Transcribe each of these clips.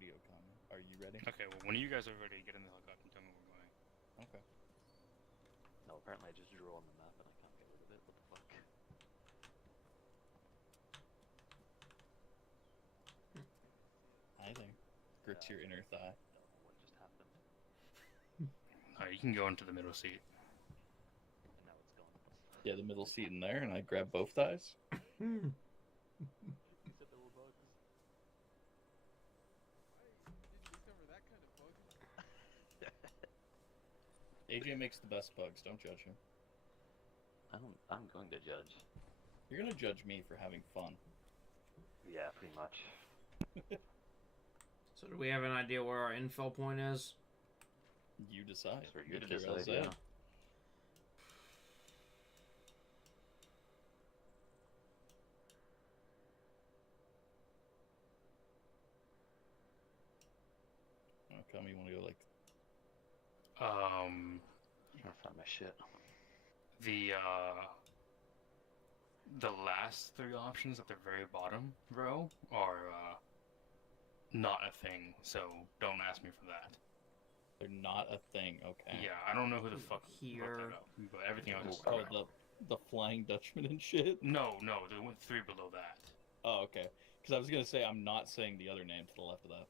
ready, Okami. Are you ready? Okay, well, when you guys are ready, get in the helicopter and tell me where we're going. Okay. No, apparently I just drew on the map and I can't get rid of it. What the fuck? Hi there. Grits your inner thigh. Don't know what just happened. Alright, you can go into the middle seat. And now it's gone. Yeah, the middle seat in there, and I grab both thighs. These are little bugs. Why did you discover that kind of bug? AJ makes the best bugs. Don't judge him. I'm going to judge. You're gonna judge me for having fun. Yeah, pretty much. So do we have an idea where our infill point is? You decide. For you to Get your decide, LZ. yeah. Okami, you wanna go like... I'm gonna find my shit. The last three options at the very bottom row are not a thing, so don't ask me for that. They're not a thing, okay. Yeah, I don't know who the fuck wrote Here. that up, but everything else is Oh, correct. the Flying Dutchman and shit? No, the three below that. Oh, okay. Because I was gonna say, I'm not saying the other name to the left of that.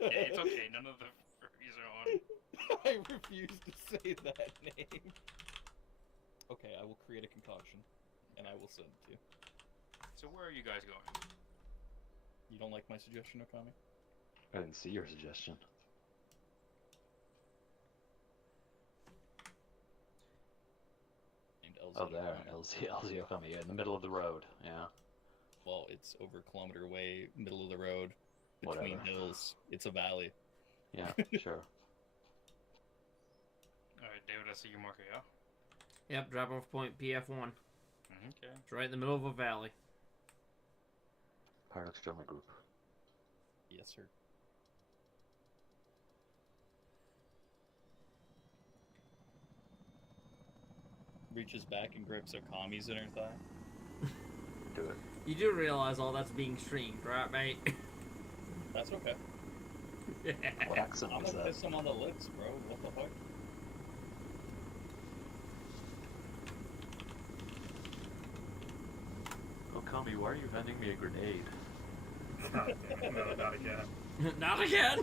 It's okay, none of the furries are on. I refuse to say that name. Okay, I will create a concoction, and I will send it to you. So where are you guys going? You don't like my suggestion, Okami? I didn't see your suggestion. Named LZ Oh, there. Okami. LZ Okami, yeah, in the middle of the road. Yeah. Well, it's over a kilometer away, middle of the road, between Whatever. hills. It's a valley. Yeah, sure. Alright, David, I see your marker, yeah? Yep, drop off point PF1. Okay. It's right in the middle of a valley. Paradox Drummer Group. Yes, sir. Reaches back and grips Okami's inner thigh. Do it. You do realize all that's being streamed, right, mate? That's okay. What accent I'm was gonna that? kiss him on the lips, bro. What the fuck? Okami, why are you handing me a grenade? No, not again. Not again!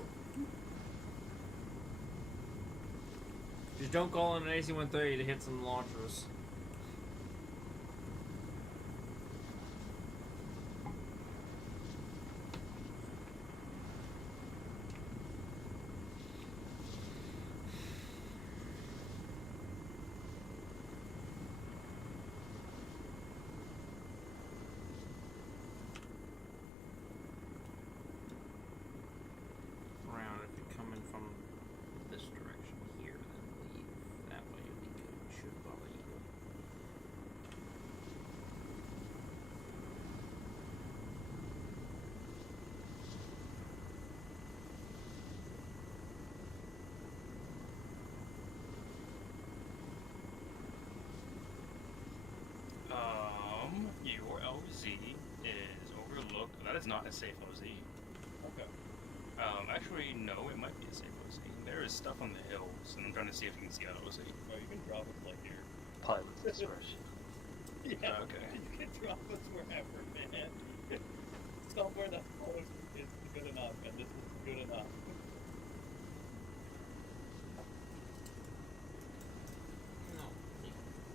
Just don't call in an AC-130 to hit some launchers. Around, if you're coming from this direction here, then leave. That way you'll be good. Shoot above the eagle. Your LZ is overlooked. That is not a safe LZ. Okay. Actually, no, it might be a safe OZ. There is stuff on the hills, and I'm trying to see if you can see that OZ. Bro, you can drop it like here. Pilot's discretion. Yeah, Okay. You can drop us wherever, man. Somewhere that post is good enough, and this is good enough. No.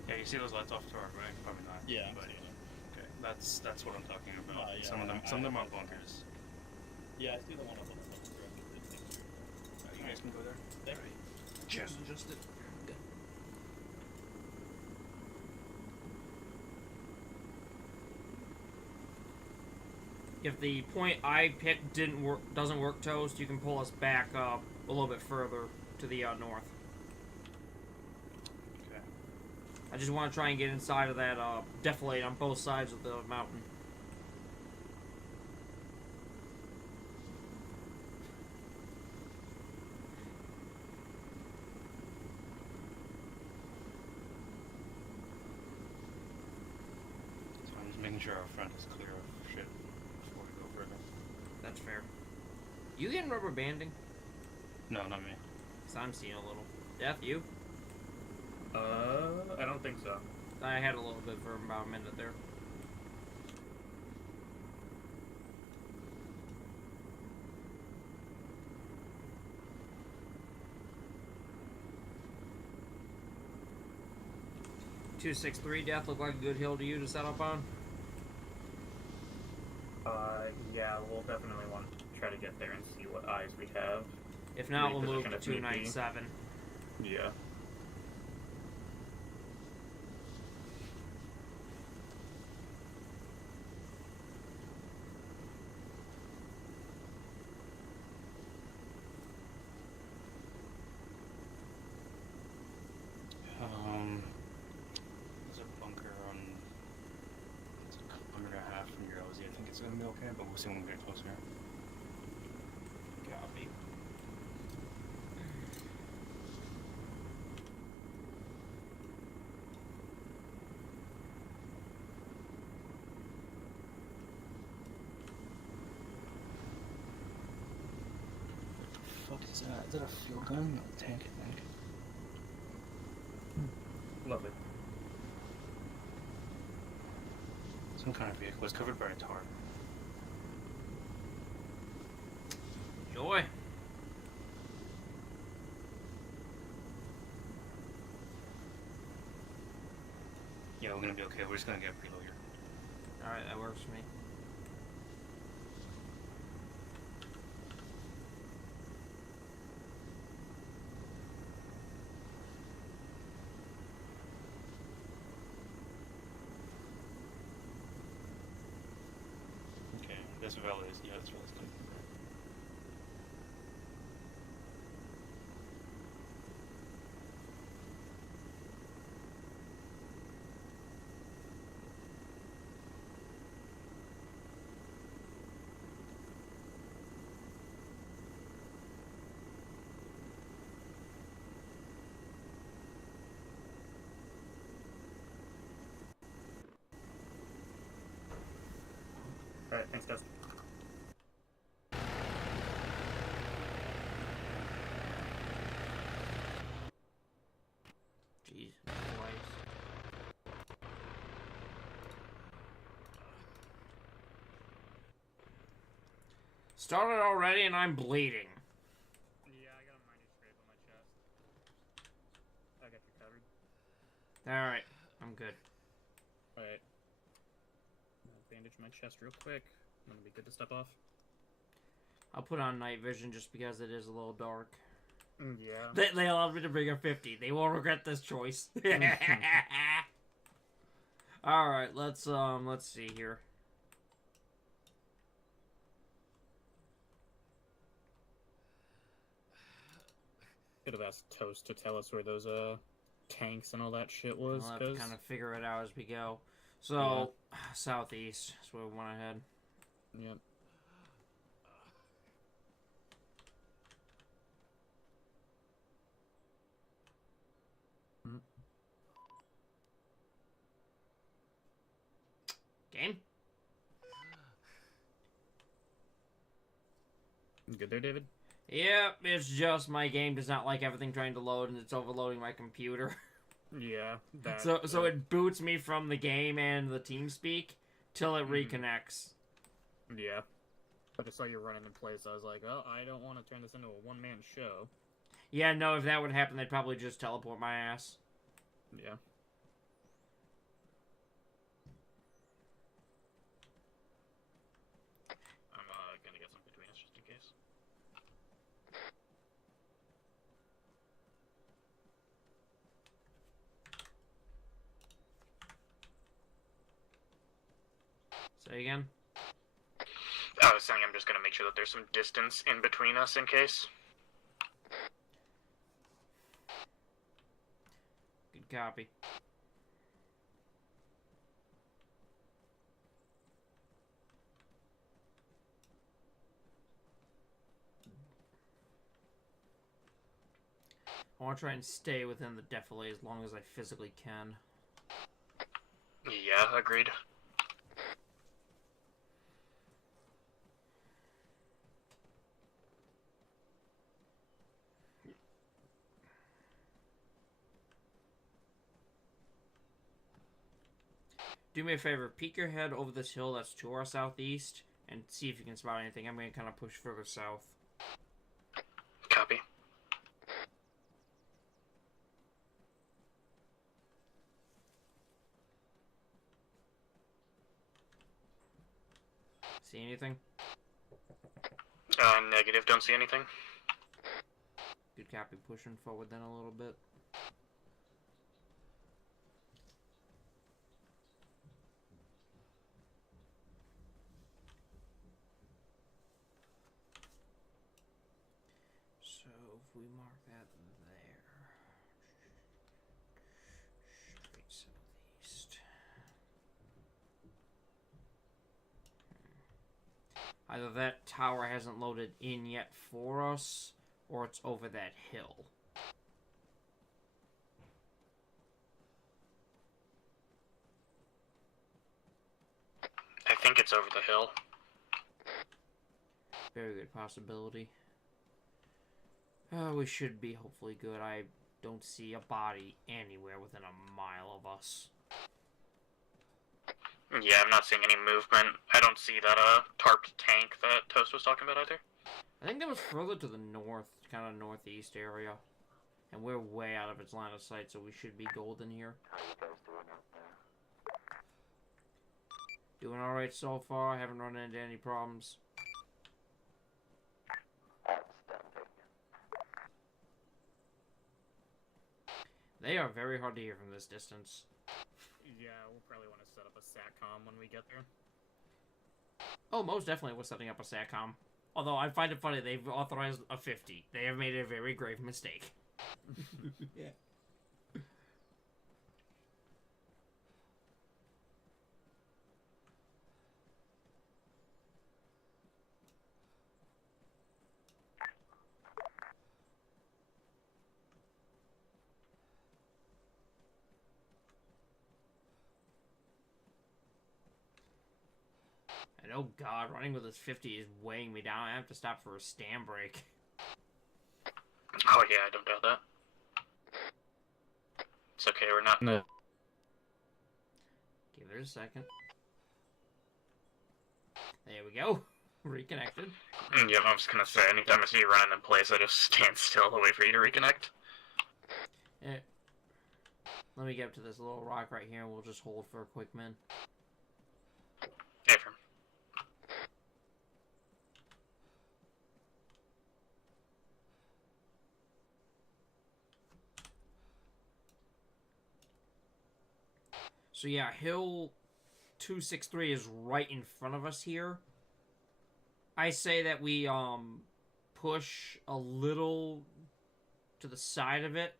Yeah, you see those lights off to our right? Probably not. Yeah. But okay, that's what I'm talking about. Yeah, some of them are bunkers. Yeah, I see the one up on the left direction. It's next to your You guys can go there. Thank you. Just adjust it. If the point I picked doesn't work toast, you can pull us back up a little bit further to the north. Okay. I just want to try and get inside of that defilade on both sides of the mountain. So I'm just making making sure our front is clear of shit before we go further. That's fair. You getting rubber banding? No, not me. Cause I'm seeing a little. Death, you? I don't think so. I had a little bit for about a minute there. .263 Death look like a good hill to you to set up on? Yeah, we'll definitely want to try to get there and see what eyes we have. If not, we'll move Reposition to if need be. 297. Yeah. There's a bunker on. It's a kilometer and a half from your LZ. I think it's gonna be okay, but we'll see when we get closer. Copy. What the fuck is that? Is that a fuel gun? No, tank, I think. Lovely. Some kind of vehicle. It's covered by a tarp. Joy. Yeah, we're gonna be okay. We're just gonna get preload here. Alright, that works for me. Okay, this valley is. Yeah, this valley's good. Alright, thanks guys. Jeez, twice. Started already and I'm bleeding. Yeah, I got a minor scrape on my chest. I got you covered. Alright, I'm good. Alright. I'll bandage my chest real quick. I'm gonna be good to step off. I'll put on night vision just because it is a little dark. Yeah. They allowed me to bring a 50. They won't regret this choice. Alright, let's see here. Could have asked Toast to tell us where those tanks and all that shit was. We'll have to 'cause- kind of figure it out as we go. So, southeast is where we went ahead. Yep. Game? You good there, David? Yep, it's just my game does not like everything trying to load and it's overloading my computer. Yeah. That, So it boots me from the game and the TeamSpeak till it reconnects. Yeah. I just saw you running in place. I was like, oh, I don't want to turn this into a one-man show. Yeah, no, if that would happen, they'd probably just teleport my ass. Yeah. I'm gonna get some between us just in case. Say again? I was saying I'm just gonna make sure that there's some distance in between us in case. Good copy. I want to try and stay within the defilade as long as I physically can. Yeah, agreed. Do me a favor, peek your head over this hill that's to our southeast and see if you can spot anything. I'm going to kind of push further south. Copy. See anything? Negative, don't see anything. Good copy, pushing forward then a little bit. So if we mark that there, straight southeast. Either that tower hasn't loaded in yet for us, or it's over that hill. I think it's over the hill. Very good possibility. We should be hopefully good. I don't see a body anywhere within a mile of us. Yeah, I'm not seeing any movement. I don't see that tarped tank that Toast was talking about either. I think that was further to the north, kind of northeast area. And we're way out of its line of sight, so we should be golden here. How you guys doing out there? Doing alright so far, haven't run into any problems. Outstanding. They are very hard to hear from this distance. Yeah, we'll probably want to set up a SATCOM when we get there. Oh, most definitely we're setting up a SATCOM. Although I find it funny, they've authorized a 50. They have made a very grave mistake. Yeah. And oh god, running with this 50 is weighing me down. I have to stop for a stand break. Oh yeah, I don't doubt that. It's okay, we're not in the... Give it a second. There we go. Reconnected. Yeah, I was gonna say, anytime I see you running in place, I just stand still to wait for you to reconnect. Let me get up to this little rock right here and we'll just hold for a quick min. Affirm. So yeah, hill 263 is right in front of us here. I say that we push a little to the side of it.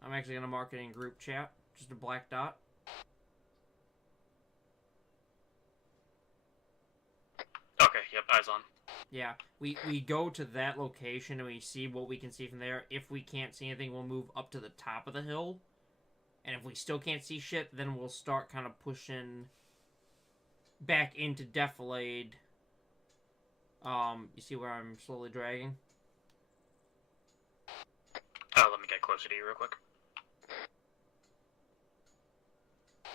I'm actually gonna mark it in group chat, just a black dot. Okay, yep, eyes on. Yeah, we go to that location and we see what we can see from there. If we can't see anything, we'll move up to the top of the hill. And if we still can't see shit, then we'll start kind of pushing back into Defilade. You see where I'm slowly dragging? Oh, let me get closer to you real quick.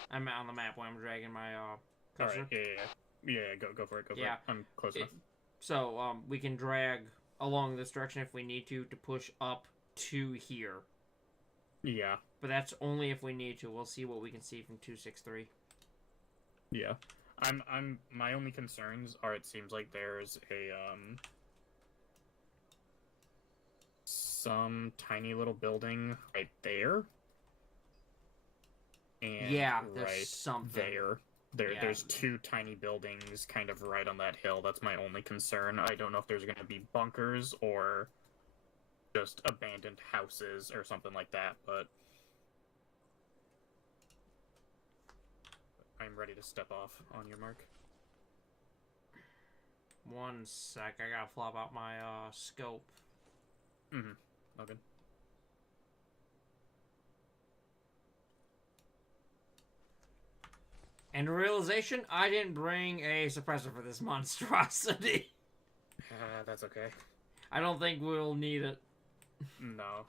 I'm on the map where I'm dragging my cursor. Alright, yeah, go for it, go for it. I'm close enough. So, we can drag along this direction if we need to push up to here. Yeah, But that's only if we need to. We'll see what we can see from 263. yeah. My only concerns are it seems like there's a, some tiny little building right there. And Yeah, there's right something. There's 2 tiny buildings kind of right on that hill. That's my only concern. I don't know if there's going to be bunkers or just abandoned houses or something like that, but I'm ready to step off on your mark. One sec, I gotta flop out my scope. Mm-hmm. Okay. And a realization, I didn't bring a suppressor for this monstrosity. That's okay. I don't think we'll need it. No.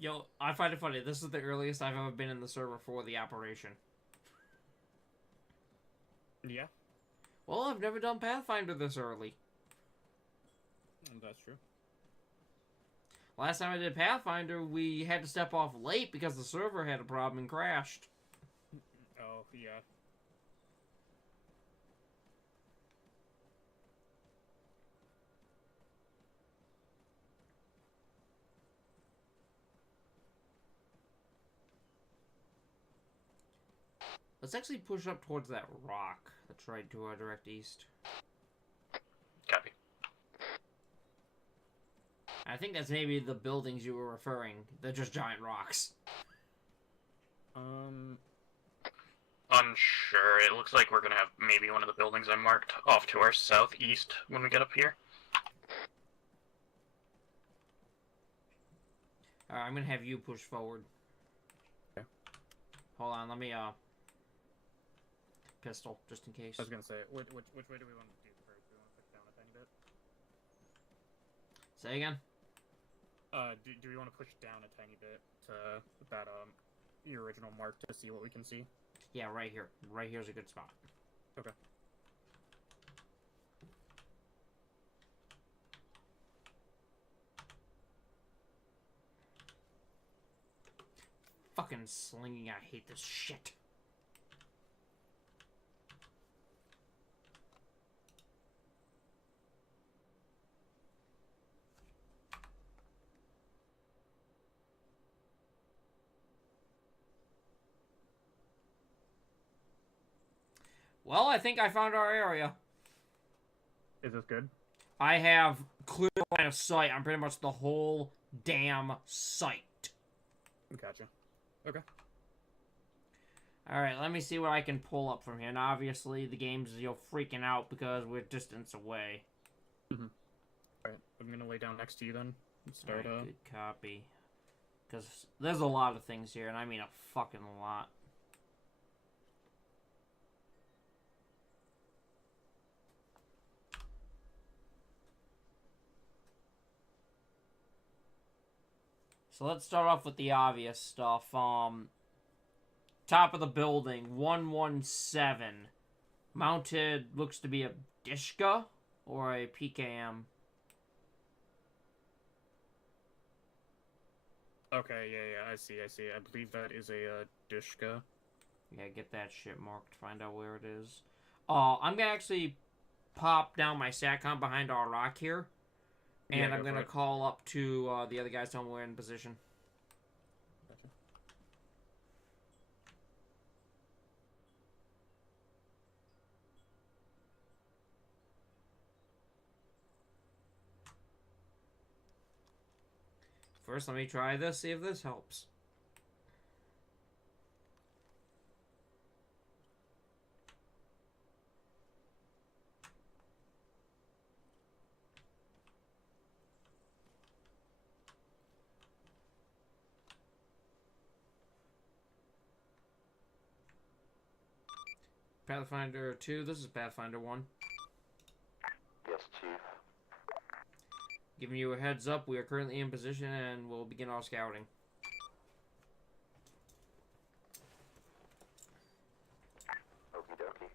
Yo, I find it funny. This is the earliest I've ever been in the server for the operation. Yeah, Well, I've never done Pathfinder this early. that's true. Last time I did Pathfinder, we had to step off late because the server had a problem and crashed. Oh, yeah. Let's actually push up towards that rock that's right to our direct east. Copy. I think that's maybe the buildings you were referring. They're just giant rocks. Unsure. It looks like we're gonna have maybe one of the buildings I marked off to our southeast when we get up here. Alright, I'm gonna have you push forward. Okay. Hold on, let me, pistol, just in case. I was gonna say, which way do we want to do first? Do we want to push down a tiny bit? Say again? Do we want to push down a tiny bit to that, your original mark to see what we can see? Yeah, right here. Right here's a good spot. Okay. Fucking slinging, I hate this shit. Well, I think I found our area. Is this good? I have clear line of sight on pretty much the whole damn site. Gotcha. Okay. Alright, let me see what I can pull up from here. And obviously, the game's, freaking out because we're distance away. Alright, I'm gonna lay down next to you then. And start, Alright, good copy. Because there's a lot of things here, and I mean a fucking lot. So let's start off with the obvious stuff. Top of the building, 117. Mounted, looks to be a Dishka or a PKM. Okay, yeah, I see. I believe that is a, Dishka. Yeah, get that shit marked, find out where it is. I'm gonna actually pop down my SATCOM behind our rock here. And Yeah, I'm go gonna for it. call up to the other guys, tell them we're in position. Gotcha. First, let me try this, see if this helps. Pathfinder 2, this is Pathfinder 1. Yes, Chief. Giving you a heads up, we are currently in position and we'll begin our scouting. Okie dokie.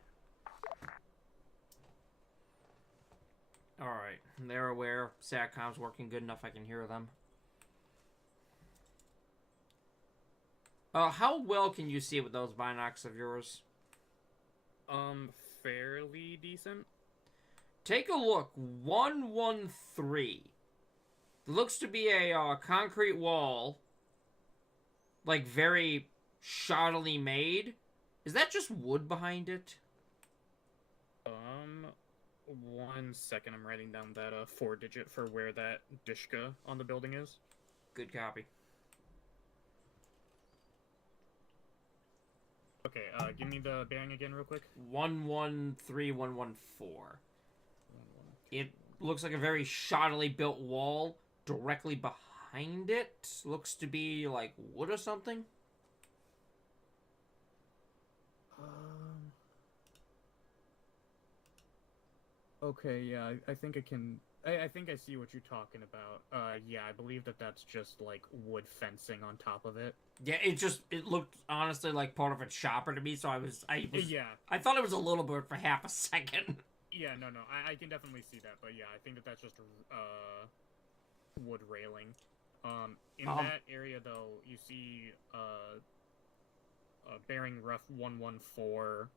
Alright, they're aware. SATCOM's working good enough I can hear them. How well can you see with those binocs of yours? Fairly decent. Take a look. 113. Looks to be a concrete wall. Like, very shoddily made. Is that just wood behind it? 1 second, I'm writing down that, 4-digit for where that Dishka on the building is. Good copy. Okay, give me the bearing again real quick. 113114. It looks like a very shoddily built wall. Directly behind it looks to be like wood or something. Okay, yeah, I think I I think I see what you're talking about. Yeah, I believe that's just like wood fencing on top of it. Yeah, it looked honestly like part of a chopper to me, so Yeah, I thought it was a little bit for half a second. yeah, no, I can definitely see that, but yeah, I think that's just wood railing. In that area though, you see bearing rough 114,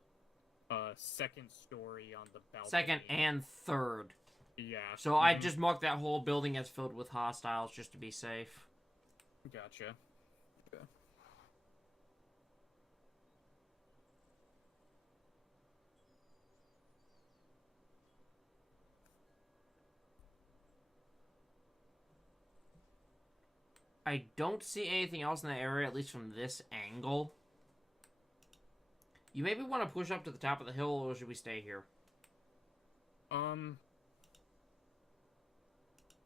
second story on the balcony. Second and third. Yeah. So I just marked that whole building as filled with hostiles just to be safe. Gotcha. Okay. I don't see anything else in that area, at least from this angle. You maybe want to push up to the top of the hill, or should we stay here?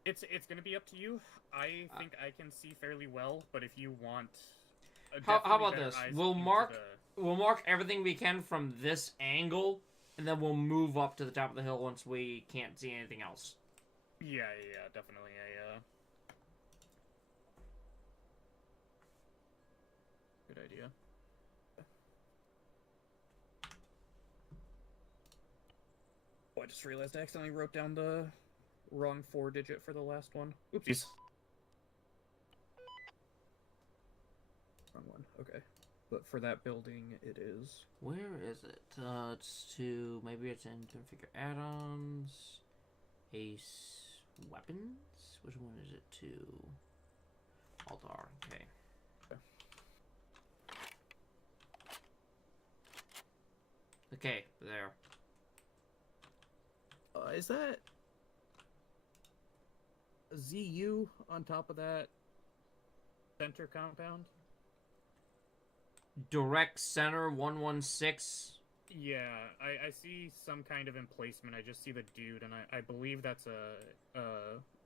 It's gonna be up to you. I think I can see fairly well, but if you want, How about this? We'll mark everything we can from this angle, and then we'll move up to the top of the hill once we can't see anything else. Yeah, definitely. Good idea. Oh, I just realized I accidentally wrote down the wrong 4-digit for the last one. Oopsies. Wrong one. Okay. But for that building, it is... Where is it? Maybe it's in configure add-ons. Ace weapons? Which one is it to? Alt-R, okay. Okay, there. Is that a ZU on top of that center compound? Direct center 116. Yeah, I see some kind of emplacement. I just see the dude, and I believe that's a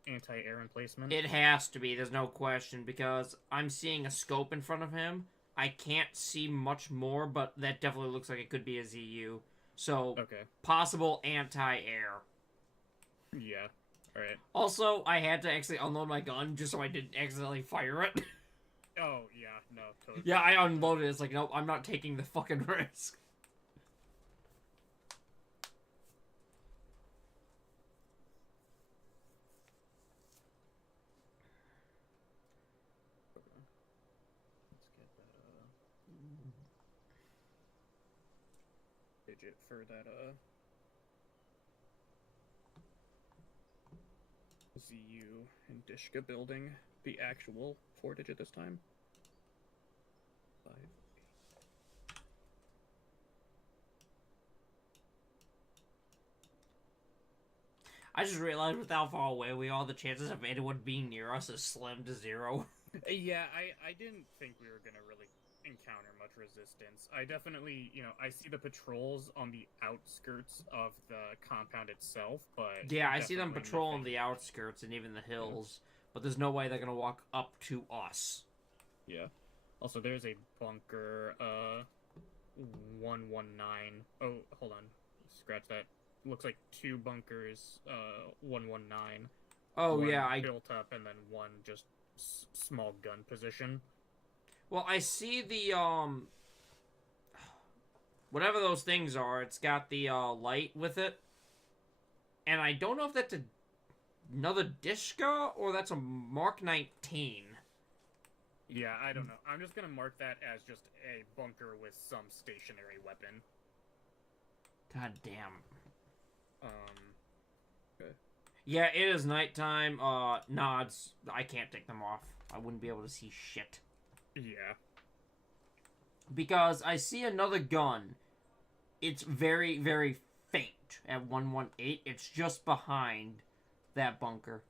anti-air emplacement. It has to be, there's no question, because I'm seeing a scope in front of him. I can't see much more, but that definitely looks like it could be a ZU. So, okay. Possible anti-air. Yeah, alright. Also, I had to actually unload my gun just so I didn't accidentally fire it. Oh, yeah, no, totally. Yeah, I unloaded it. It's like, nope, I'm not taking the fucking risk. Digit for that ZU and Dishka building. The actual 4-digit this time. 5. I just realized with how far away we are, the chances of anyone being near us is slim to 0. Yeah, I didn't think we were gonna really encounter much resistance. I definitely, I see the patrols on the outskirts of the compound itself, but... Yeah, I see them patrolling the outskirts and even the hills, but there's no way they're gonna walk up to us. Yeah. Also, there's a bunker, 119. Oh, hold on. Scratch that. Looks like 2 bunkers, 119. Oh, one yeah, I... built up, and then one just small gun position. Well, I see the, whatever those things are, it's got the, light with it. And I don't know if that's another Dishka, or that's a Mark 19. Yeah, I don't know. I'm just gonna mark that as just a bunker with some stationary weapon. God damn. Okay. Yeah, it is nighttime. Nods. I can't take them off. I wouldn't be able to see shit. Yeah. Because I see another gun. It's very, very faint at 118. It's just behind that bunker.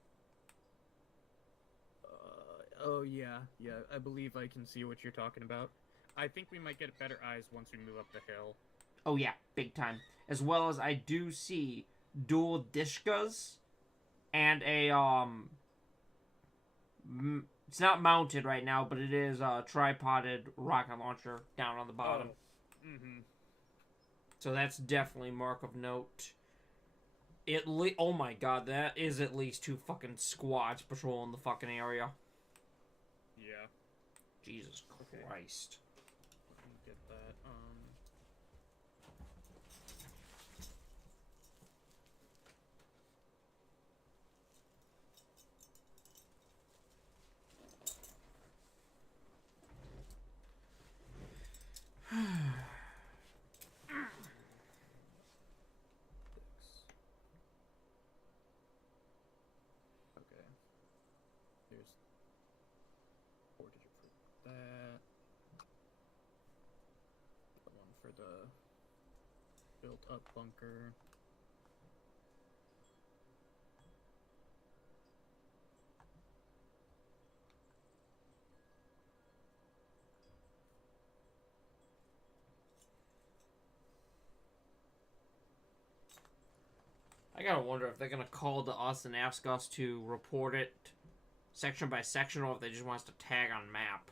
Oh, yeah. Yeah, I believe I can see what you're talking about. I think we might get better eyes once we move up the hill. Oh, yeah. Big time. As well as I do see dual Dishkas and a, it's not mounted right now, but it is a tripoded rocket launcher down on the bottom. Oh. Mm-hmm. So that's definitely mark of note. Oh my god, that is at least 2 fucking squads patrolling the fucking area. Yeah. Jesus Christ. Let me get that. Okay. Here's 4-digit for that. The one for the built-up bunker. I gotta wonder if they're gonna call to us and ask us to report it section by section, or if they just want us to tag on map.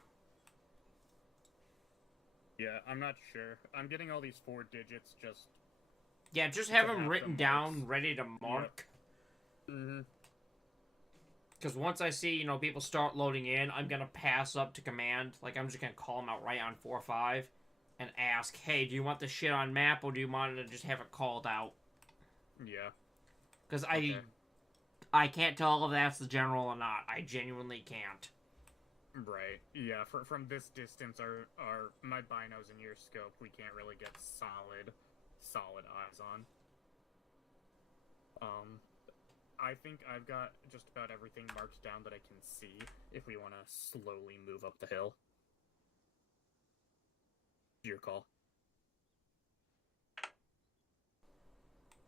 Yeah, I'm not sure. I'm getting all these 4 digits just... Yeah, just have To them have written the down, marks. ready to mark. Mm-hmm. Because once I see, people start loading in, I'm gonna pass up to command. Like, I'm just gonna call them out right on 4-5 and ask, hey, do you want this shit on map, or do you want to just have it called out? Yeah. Because Okay. I can't tell if that's the general or not. I genuinely can't. Right. Yeah, from this distance, our my binos and your scope, we can't really get solid eyes on. I think I've got just about everything marked down that I can see if we want to slowly move up the hill. Your call.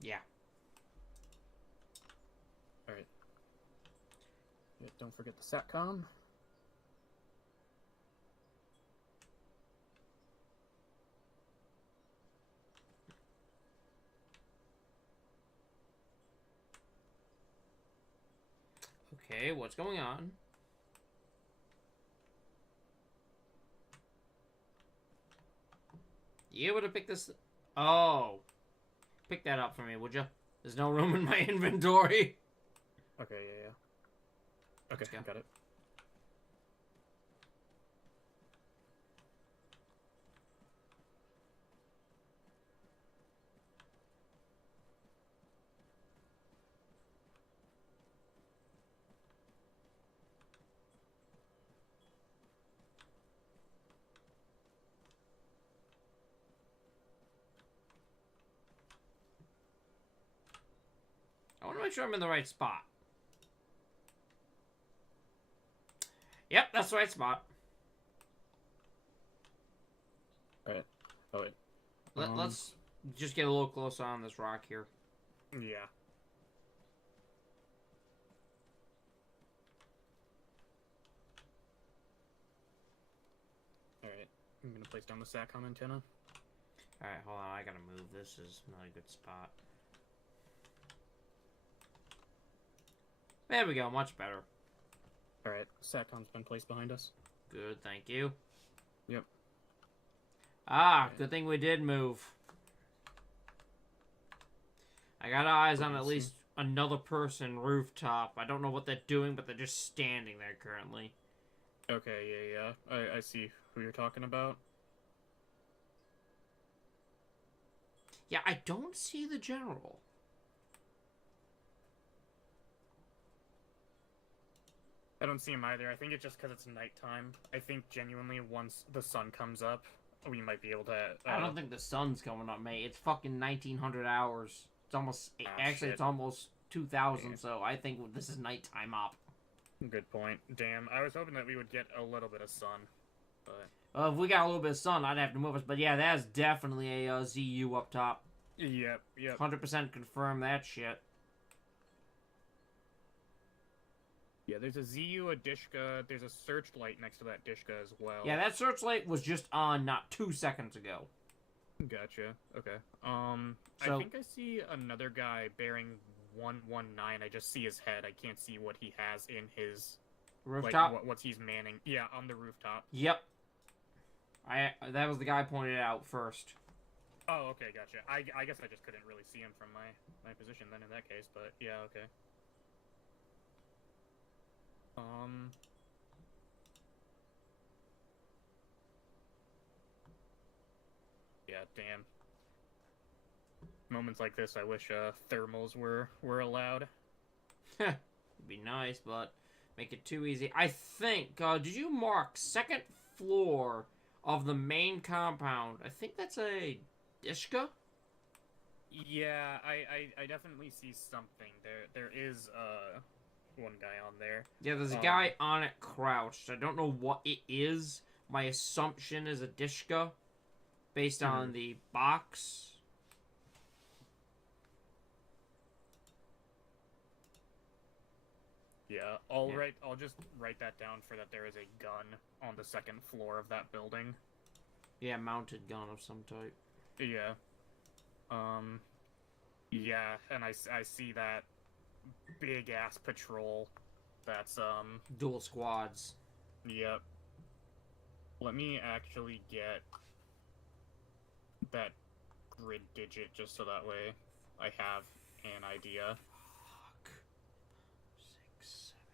Yeah. Alright. Yeah, don't forget the SATCOM. Okay, what's going on? You able to pick this? Oh. Pick that up for me, would you? There's no room in my inventory. Okay, yeah. Okay, Let's go. got it. I want to make sure I'm in the right spot. Yep, that's the right spot. Alright. Oh, wait. Let's just get a little closer on this rock here. Yeah. Alright. I'm gonna place down the SATCOM antenna. Alright, hold on. I gotta move. This is not a good spot. There we go. Much better. Alright, SATCOM's been placed behind us. Good, thank you. Yep. Ah, Okay. good thing we did move. I got eyes on at least another person rooftop. I don't know what they're doing, but they're just standing there currently. Okay, yeah. I see who you're talking about. Yeah, I don't see the general. I don't see him either. I think it's just because it's nighttime. I think genuinely once the sun comes up, we might be able to... I don't think the sun's coming up, mate. It's fucking 1900 hours. It's almost... actually, shit. it's almost 2000, Yeah. so I think this is nighttime up. Good point. Damn, I was hoping that we would get a little bit of sun, but... If we got a little bit of sun, I'd have to move us. But yeah, that's definitely a ZU up top. Yep. 100% confirm that shit. Yeah, there's a ZU, a Dishka, there's a searchlight next to that Dishka as well. Yeah, that searchlight was just on not 2 seconds ago. Gotcha. Okay. So- I think I see another guy bearing 119. I just see his head. I can't see what he has in his... Rooftop? Like, what's he's manning. Yeah, on the rooftop. Yep. That was the guy I pointed out first. Oh, okay, gotcha. I guess I just couldn't really see him from my position then in that case, but yeah, okay. Yeah, damn. Moments like this, I wish thermals were allowed. It'd be nice, but make it too easy. I think, did you mark second floor of the main compound? I think that's a Dishka? Yeah, I definitely see something. There is one guy on there. Yeah, there's a guy on it crouched. I don't know what it is. My assumption is a Dishka, based on the box. Yeah, I'll just write that down for that there is a gun on the second floor of that building. Yeah, mounted gun of some type. Yeah. Yeah, and I see that big ass patrol. That's Dual squads. Yep. Let me actually get that grid digit just so that way I have an idea. Fuck. 6, 7,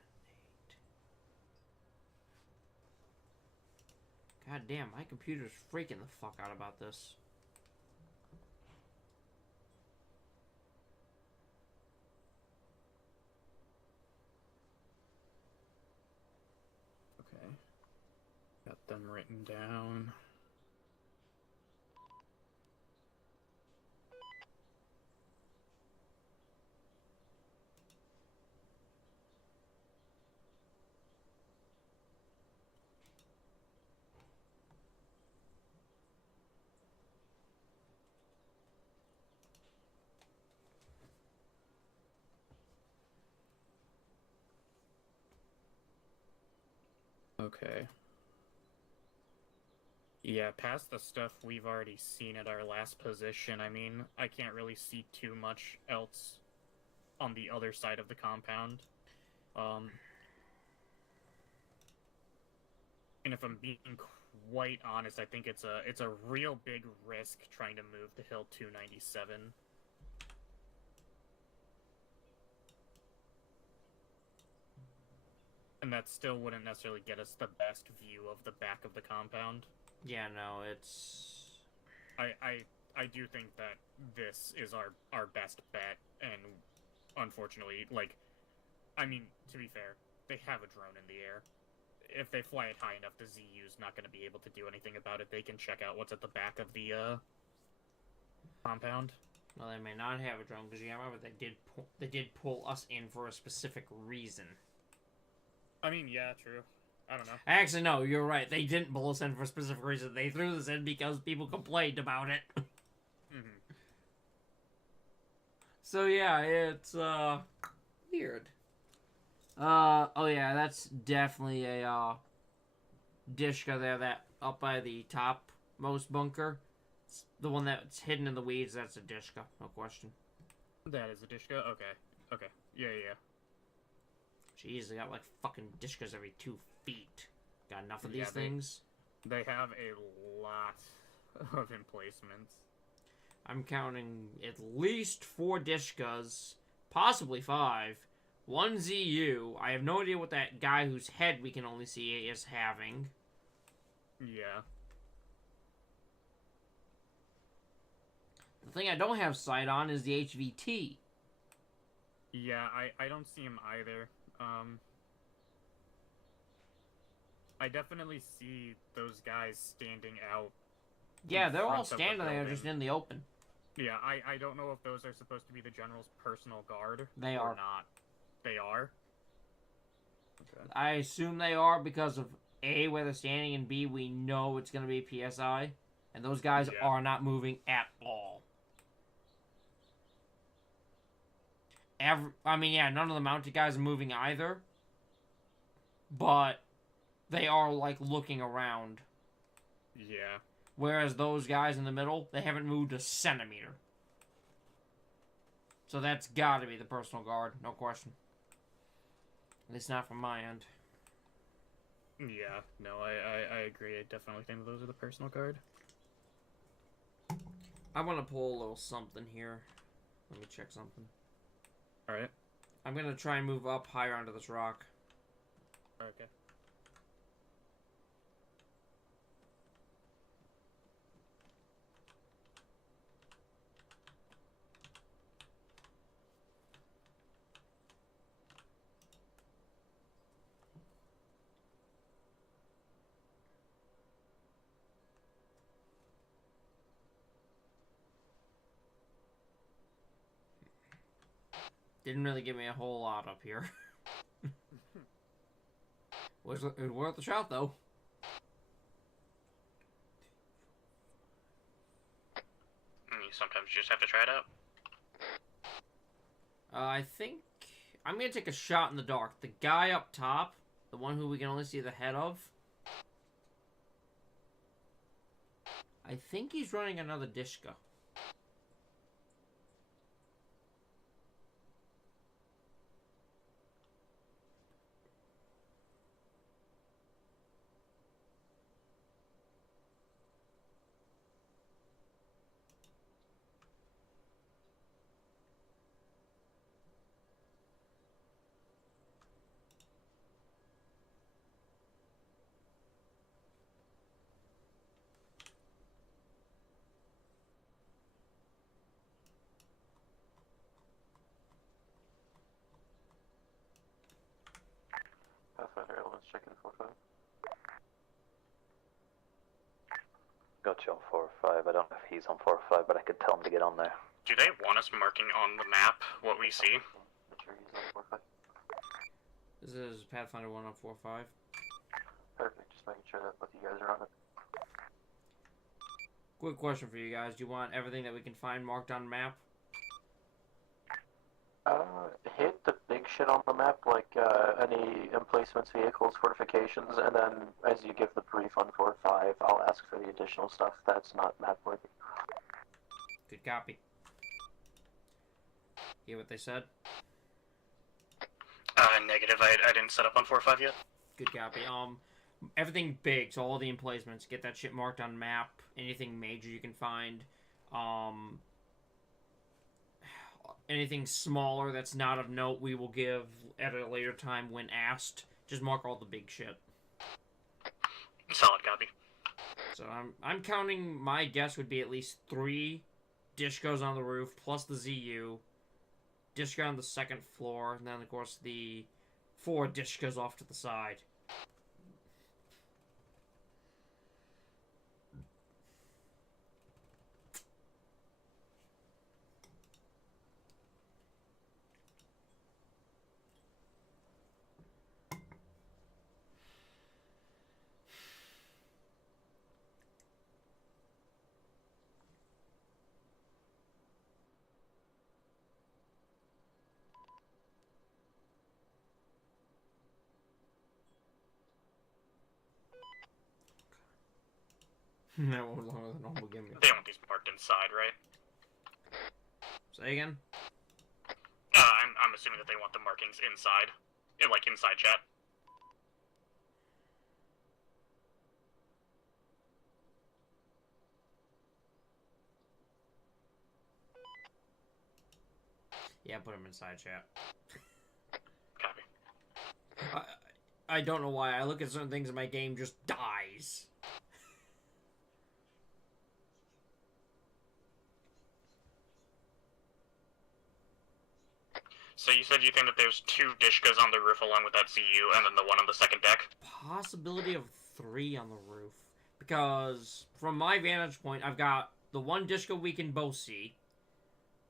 8. God damn, my computer's freaking the fuck out about this. Okay. Got them written down. Okay. Yeah, past the stuff we've already seen at our last position, I mean, I can't really see too much else on the other side of the compound. And if I'm being quite honest, I think it's a real big risk trying to move to Hill 297. And that still wouldn't necessarily get us the best view of the back of the compound. Yeah, no, it's... I do think that this is our best bet, and unfortunately, like, I mean, to be fair, they have a drone in the air. If they fly it high enough, the ZU's not going to be able to do anything about it. They can check out what's at the back of the compound. Well, they may not have a drone, because you remember they did pull us in for a specific reason. I mean, yeah, true. I don't know. Actually, no, you're right. They didn't pull us in for a specific reason. They threw this in because people complained about it. So, yeah, it's, weird. Oh yeah, that's definitely a, Dishka there, that up by the topmost bunker. It's the one that's hidden in the weeds, that's a Dishka, no question. That is a Dishka? Okay. Okay. Yeah. Jeez, they got like fucking Dishkas every 2 feet. Got enough of these Yeah, things? They have a lot of emplacements. I'm counting at least 4 Dishkas, possibly 5. 1 ZU. I have no idea what that guy whose head we can only see is having. Yeah. The thing I don't have sight on is the HVT. Yeah, I don't see him either. I definitely see those guys standing out. Yeah, they're all front of the standing there building. just in the open. Yeah, I don't know if those are supposed to be the general's personal guard. They or are. not. They are? Okay. I assume they are because of A, where they're standing, and B, we know it's going to be PSI. And those guys Yeah. are not moving at all. I mean, yeah, none of the mounted guys are moving either. But they are, like, looking around. Yeah. Whereas those guys in the middle, they haven't moved a centimeter. So that's got to be the personal guard, no question. At least not from my end. Yeah, no, I agree. I definitely think those are the personal guard. I want to pull a little something here. Let me check something. Alright. I'm gonna try and move up higher onto this rock. Okay. Didn't really give me a whole lot up here. It was worth a shot, though. You sometimes just have to try it out. I think I'm gonna take a shot in the dark. The guy up top, the one who we can only see the head of, I think he's running another Dishka. Pathfinder elements checking 4-5. Got you on 4-5. I don't know if he's on 4-5, but I could tell him to get on there. Do they want us marking on the map what we see? Make sure he's on 4-5. This is Pathfinder 104.5. Perfect. Just making sure that both you guys are on it. Quick question for you guys. Do you want everything that we can find marked on map? Hit the big shit on the map, like any emplacements, vehicles, fortifications, and then as you give the brief on 4-5, I'll ask for the additional stuff that's not map worthy. Good copy. Hear what they said? Negative. I didn't set up on 4-5 yet. Good copy. Everything big, so all the emplacements, get that shit marked on map. Anything major you can find. Anything smaller that's not of note, we will give at a later time when asked. Just mark all the big shit. Solid copy. So I'm counting. My guess would be at least 3 Dishkos on the roof plus the ZU, Dishka on the second floor, and then of course the 4 Dishkas off to the side. That one was longer than normal. Give me. They want these marked inside, right? Say again. I'm assuming that they want the markings inside, like inside chat. Yeah, put them inside chat. Copy. I don't know why. I look at certain things and my game just dies. So you said you think that there's 2 Dishkas on the roof along with that CU, and then the one on the second deck? Possibility of 3 on the roof. Because, from my vantage point, I've got the one Dishka we can both see.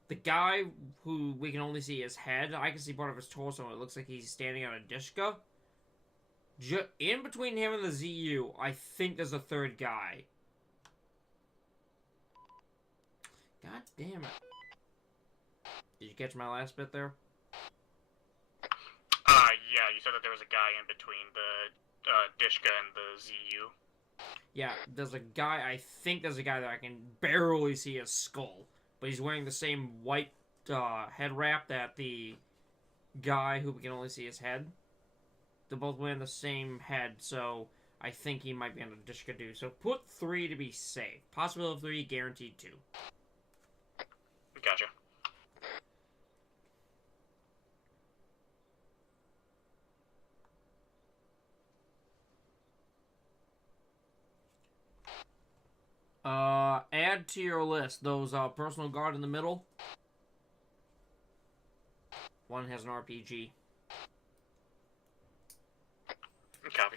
The guy who we can only see his head, I can see part of his torso, and it looks like he's standing on a Dishka. In between him and the ZU, I think there's a 3rd guy. God damn it. Did you catch my last bit there? Yeah, you said that there was a guy in between the Dishka and the ZU. Yeah, there's a guy, I think there's a guy that I can barely see his skull. But he's wearing the same white head wrap that the guy who we can only see his head. They're both wearing the same head, so I think he might be on a Dishka do. So put 3 to be safe. Possibility of 3, guaranteed 2. add to your list those personal guard in the middle. One has an RPG. Copy.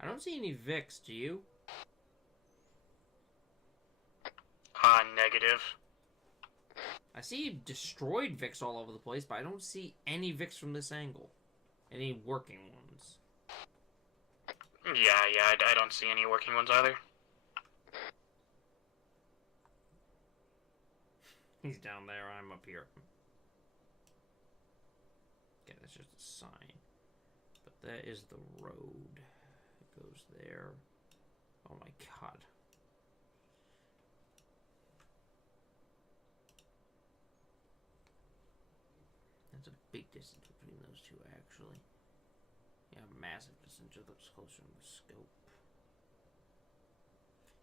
I don't see any Vicks, do you? Negative. I see destroyed Vicks all over the place, but I don't see any Vicks from this angle. Any working ones. Yeah, I don't see any working ones either. He's down there, I'm up here. Okay, that's just a sign. But that is the road. It goes there. Oh my god. That's a big distance between those two, actually. Yeah, massive distance. It looks closer in the scope.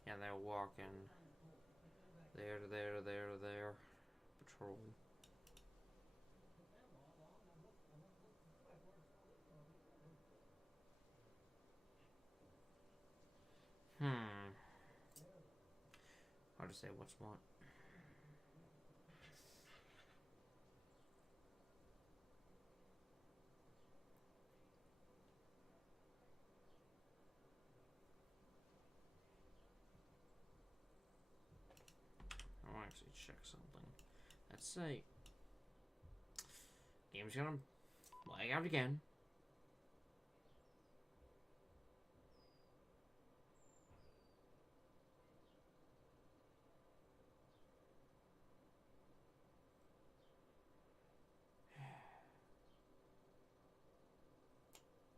Yeah, they're walking there to there to there to there. Patrolling. Hard to say what's what. I want to actually check something. Let's say game's gonna lag out again.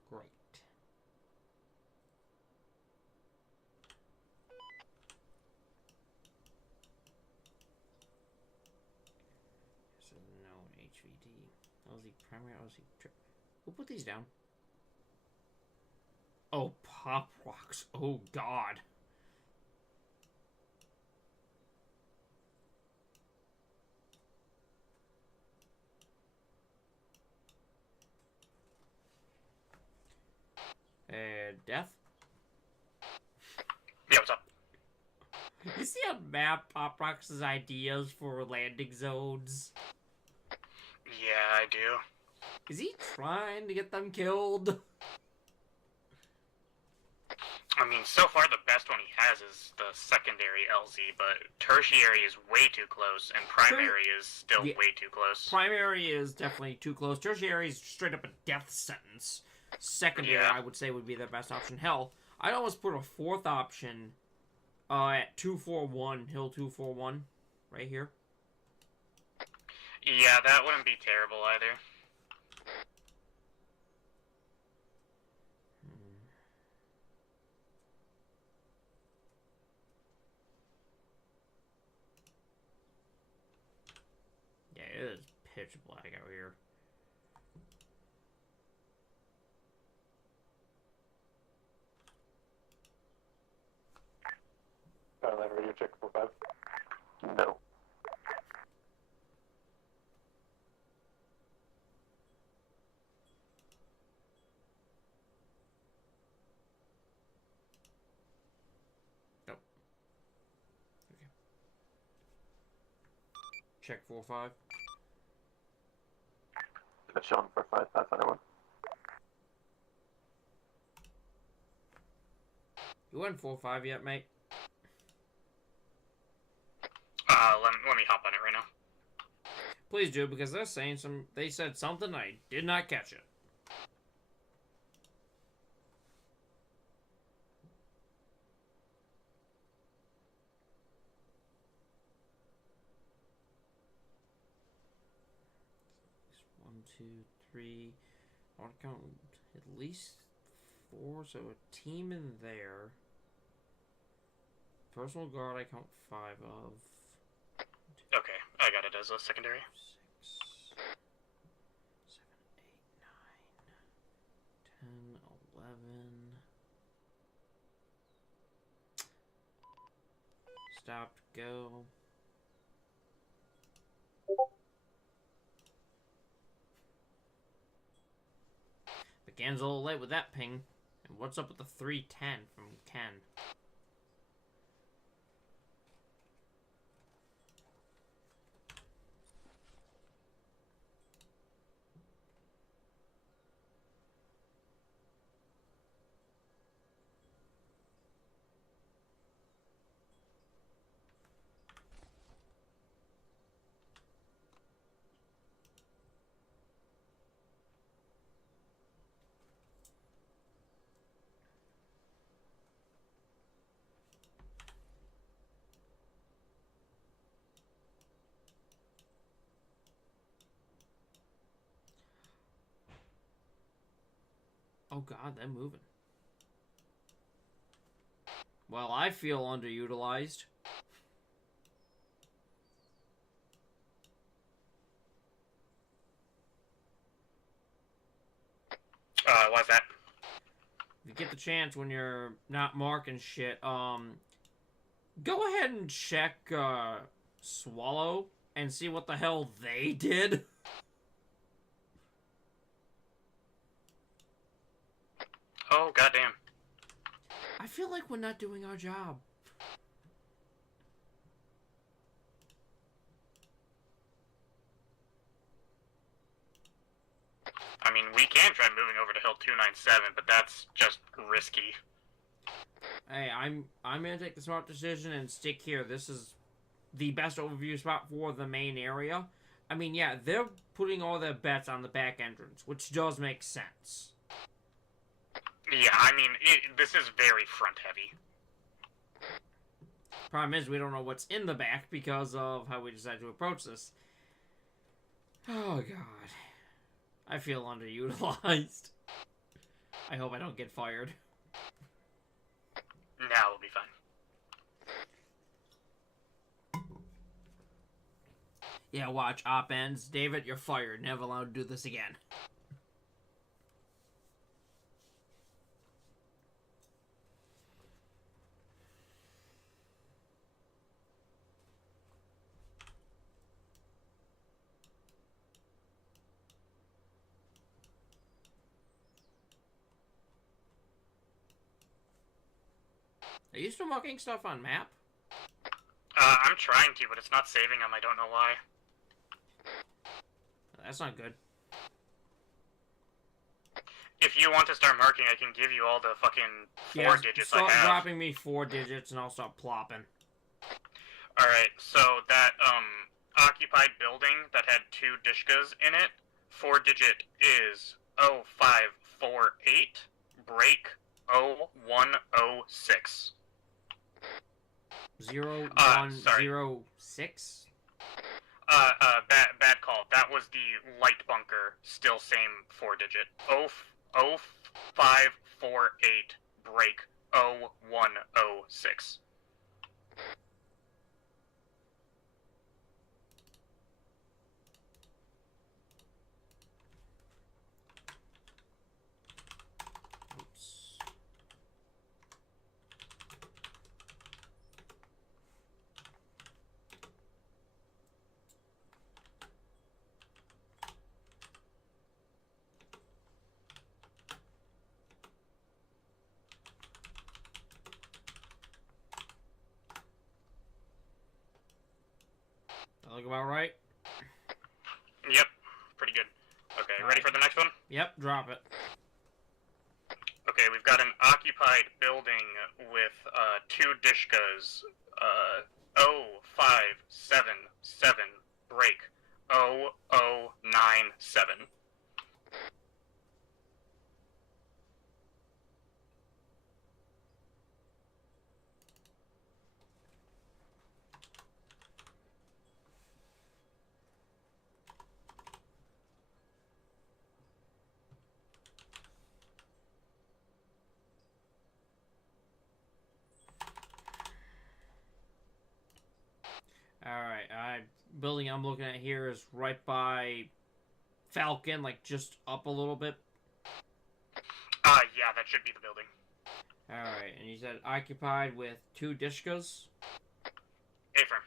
Great. So no HVD. LZ primary, LZ trip. Who put these down? Oh, pop rocks. Oh god. Death? Yeah, what's up? You see on map Pop Rocks' ideas for landing zones? Yeah, I do. Is he trying to get them killed? I mean, so far the best one he has is the secondary LZ, but tertiary is way too close, and primary is still Yeah. way too close. Primary is definitely too close. Tertiary is straight up a death sentence. Secondary, Yeah. I would say, would be the best option. Hell, I'd almost put a fourth option at 241, Hill 241, right here. Yeah, that wouldn't be terrible either. Yeah, it is pitch black out here. Skyline radio check 45. No. Nope. Okay. Check 4-5. That's shown for 5 Pathfinder 1. You went 4-5 yet, mate? Let me hop on it right now. Please do, because they're saying they said something, I did not catch it. One, two, three. I want to count at least 4, so a team in there. Personal guard, I count 5 of. Okay, I got it as a secondary. 6, 7, 8, 9, 10, 11, Stopped, go. Began's a little late with that ping. And what's up with the 310 from Ken? Oh god, they're moving. Well, I feel underutilized. Why's that? If you get the chance when you're not marking shit, go ahead and check, Swallow and see what the hell they did. Oh, goddamn. I feel like we're not doing our job. I mean, we can try moving over to Hill 297, but that's just risky. Hey, I'm gonna take the smart decision and stick here. This is the best overview spot for the main area. I mean, yeah, they're putting all their bets on the back entrance, which does make sense. Yeah, I mean, this is very front-heavy. Problem is, we don't know what's in the back because of how we decided to approach this. Oh, God. I feel underutilized. I hope I don't get fired. Now we'll be fine. Yeah, watch. Op ends. David, you're fired. Never allowed to do this again. Are you still marking stuff on map? I'm trying to, but it's not saving them. I don't know why. That's not good. If you want to start marking, I can give you all the fucking four digits I Start have. dropping me 4 digits and I'll start plopping. Alright, so that, occupied building that had 2 Dishkas in it, 4-digit is 0548, break 0106. 0106? Bad call. That was the light bunker, still same 4-digit. 0548, break 0106. Oops. That look about right? Yep, pretty good. Okay, ready for the next one? Yep, drop it. Okay, we've got an occupied building with 2 Dishkas, 0577, break 0097. Alright, building I'm looking at here is right by Falcon, like just up a little bit. Yeah, that should be the building. Alright, and you said occupied with 2 Dishkas? Affirm.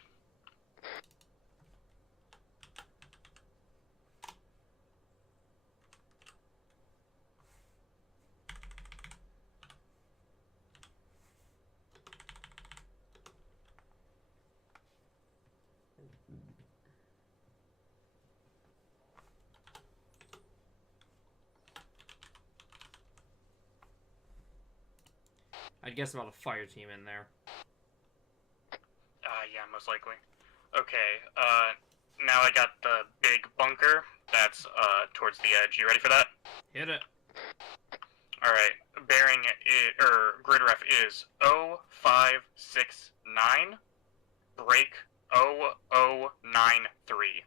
I'd guess about a fire team in there. Yeah, most likely. Okay, now I got the big bunker that's, towards the edge. You ready for that? Hit it. Alright, bearing, grid ref is 0569, break 0093.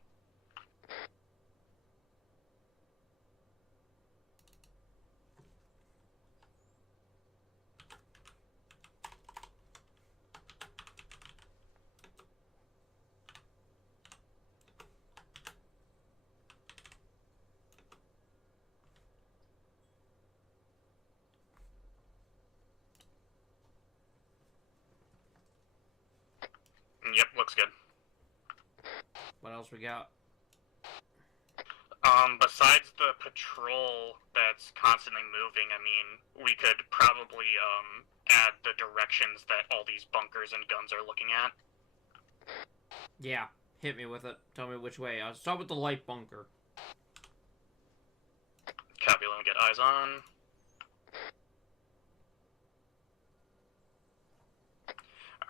Yep, looks good. What else we got? Besides the patrol that's constantly moving, I mean, we could probably, add the directions that all these bunkers and guns are looking at. Yeah, hit me with it. Tell me which way. I'll start with the light bunker. Copy, let me get eyes on.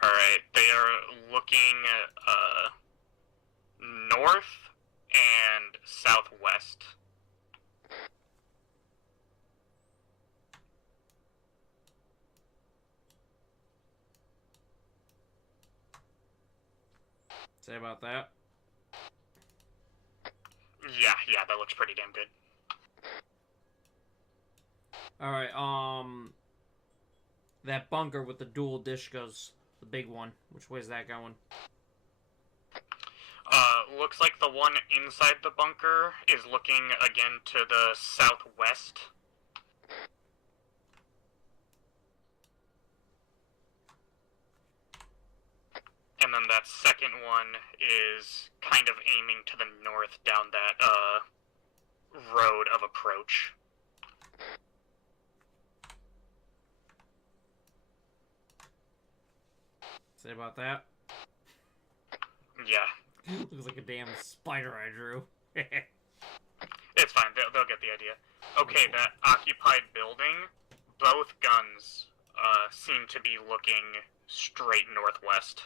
Alright, they are looking, north and southwest. Say about that. Yeah, that looks pretty damn good. Alright, that bunker with the dual dishkas, the big one. Which way is that going? Looks like the one inside the bunker is looking again to the southwest. And then that second one is kind of aiming to the north down that, road of approach. Say about that. Yeah, Looks like a damn spider I drew. it's fine. They'll get the idea. Okay, that occupied building, both guns, seem to be looking straight northwest.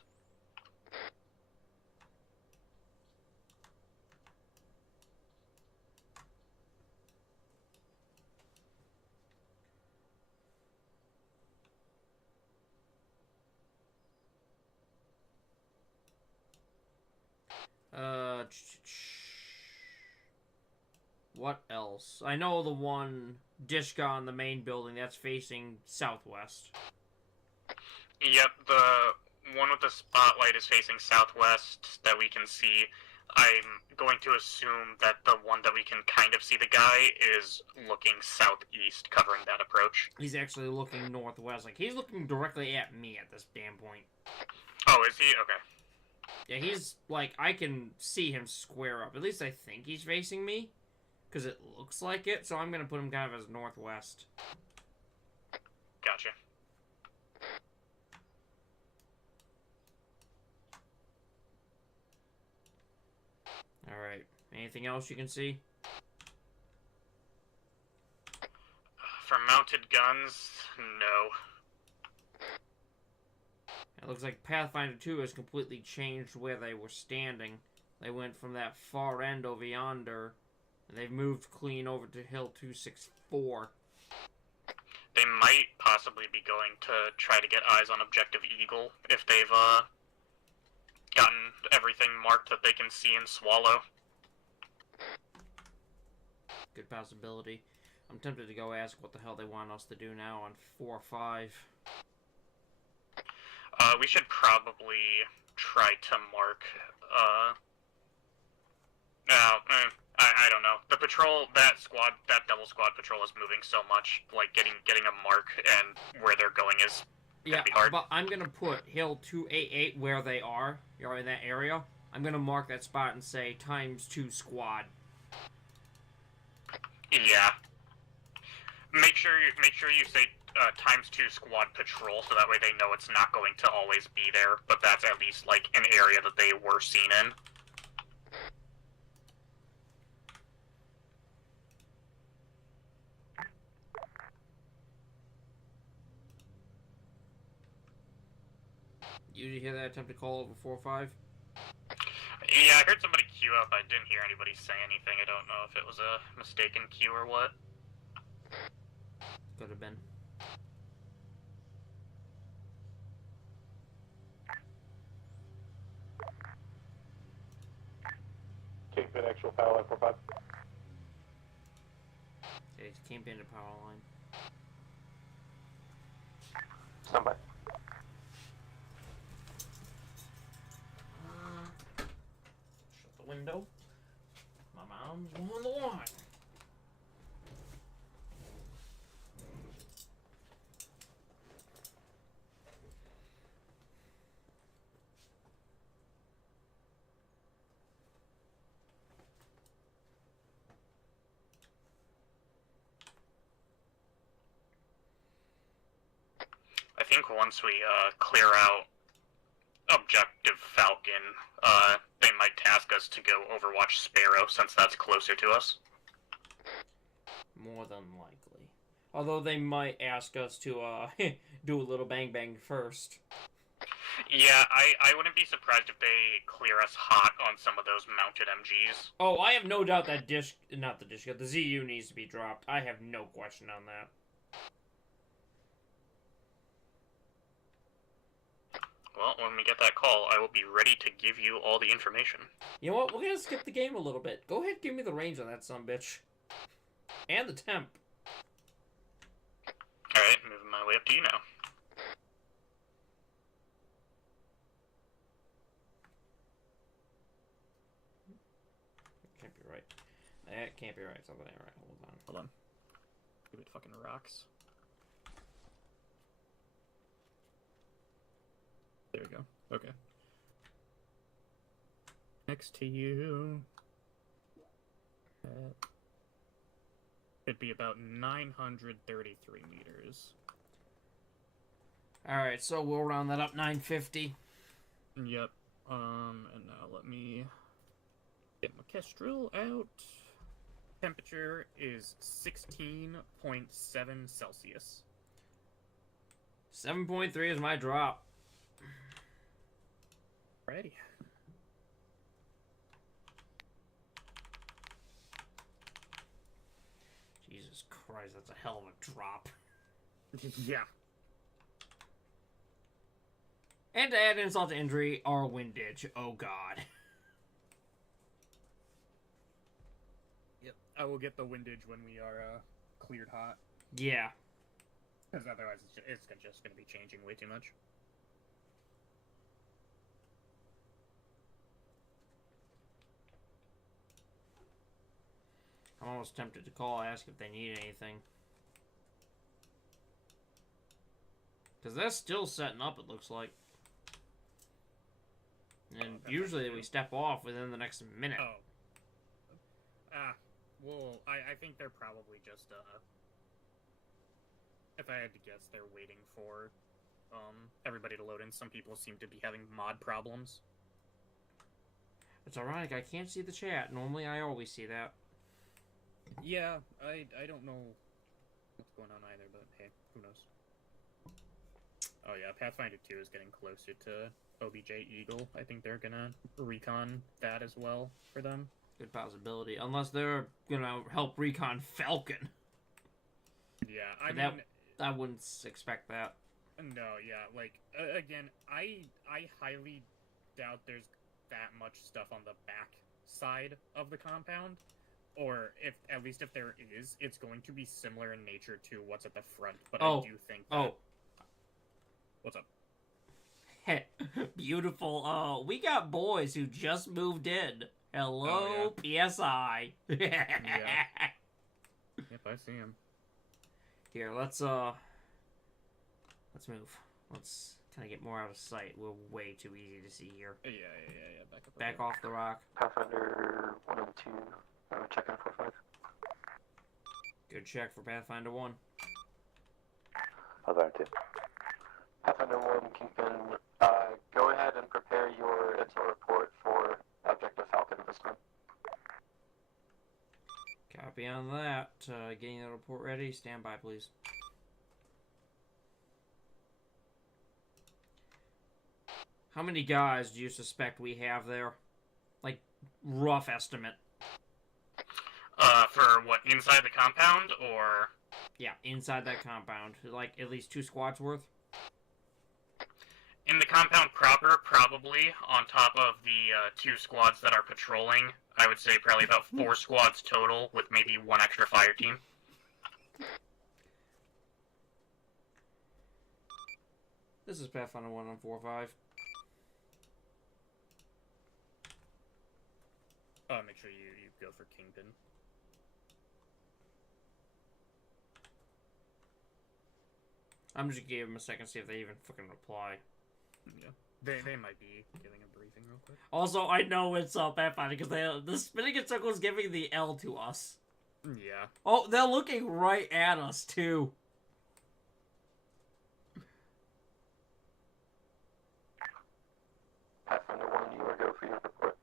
What else? I know the one Dishka on the main building that's facing southwest. Yep, the one with the spotlight is facing southwest that we can see. I'm going to assume that the one that we can kind of see the guy is looking southeast, covering that approach. He's actually looking northwest. Like, he's looking directly at me at this damn point. Oh, is he? Okay. Yeah, he's, like, I can see him square up. At least I think he's facing me. Because it looks like it, so I'm going to put him kind of as northwest. Gotcha. Alright. Anything else you can see? For mounted guns, no. It looks like Pathfinder 2 has completely changed where they were standing. They went from that far end over yonder, and they've moved clean over to Hill 264. They might possibly be going to try to get eyes on Objective Eagle if they've, gotten everything marked that they can see and swallow. Good possibility. I'm tempted to go ask what the hell they want us to do now on 4 or 5. We should probably try to mark, I don't know. The patrol, that double squad patrol is moving so much, like, getting a mark and where they're going is gonna Yeah, be hard. but I'm gonna put Hill 288 where they are. You're in that area. I'm gonna mark that spot and say ×2 squad. Yeah. Make sure you say ×2 squad patrol, so that way they know it's not going to always be there, but that's at least like an area that they were seen in. You hear that attempt to call over 4-5? Yeah, I heard somebody queue up. I didn't hear anybody say anything. I don't know if it was a mistaken queue or what. Could have been. Kingpin actual power line 4-5. Okay, it came into power line. Stand by. Shut the window. My mom's on the line. I think once we clear out Objective Falcon, they might task us to go overwatch Sparrow, since that's closer to us. More than likely. Although they might ask us to do a little bang bang first. Yeah, I wouldn't be surprised if they clear us hot on some of those mounted MGs. Oh, I have no doubt that the ZU needs to be dropped. I have no question on that. Well, when we get that call, I will be ready to give you all the information. You know what? We're gonna skip the game a little bit. Go ahead, give me the range on that sumbitch. And the temp. Alright, moving my way up to you now. Can't be right. That can't be right. Something ain't right. Hold on. Hold on. Give it fucking rocks. There we go. Okay. Next to you. It'd be about 933 meters. Alright, so we'll round that up 950. Yep. And now let me get my Kestrel out. Temperature is 16.7 Celsius. 7.3 is my drop. Alrighty. Jesus Christ, that's a hell of a drop. Yeah. And to add insult to injury, our windage. Oh god. Yep. I will get the windage when we are cleared hot. Yeah. Because otherwise it's just going to be changing way too much. I'm almost tempted to call, ask if they need anything. Because they're still setting up, it looks like. And usually we step off within the next minute. Oh. Well, I think they're probably just, if I had to guess, they're waiting for, everybody to load in. Some people seem to be having mod problems. It's ironic, I can't see the chat. Normally I always see that. Yeah, I don't know what's going on either, but hey, who knows? Oh yeah, Pathfinder 2 is getting closer to OBJ Eagle. I think they're gonna recon that as well for them. Good possibility. Unless they're gonna help recon Falcon. Yeah, I wouldn't expect that. No, yeah, like, again, I highly doubt there's that much stuff on the back side of the compound. Or, at least if there is, it's going to be similar in nature to what's at the front. But I do think that... What's up? Beautiful. We got boys who just moved in. Hello, PSI. Yeah. Yep, I see him. Here, let's move. Let's kind of get more out of sight. We're way too easy to see here. Yeah. Back up. Back off the rock. Pathfinder 1 and 2. Checking for 5. Good check for Pathfinder 1. Pathfinder 2. Pathfinder 1, Kingpin, go ahead and prepare your intel report for Objective Falcon this time. Copy on that. Getting the report ready. Stand by, please. How many guys do you suspect we have there? Like, rough estimate. For what, inside the compound, or? Yeah, inside that compound. Like, at least 2 squads worth? In the compound proper, probably, on top of the 2 squads that are patrolling. I would say probably about 4 squads total, with maybe 1 extra fire team. This is Pathfinder 1 on 4-5. Make sure you go for Kingpin. I'm just gonna give them a second to see if they even fucking reply. Yeah. They might be giving a briefing real quick. Also, I know it's Pathfinder because the spinning in circle is giving the L to us. Yeah. Oh, they're looking right at us too. Pathfinder 1, you are go for your report.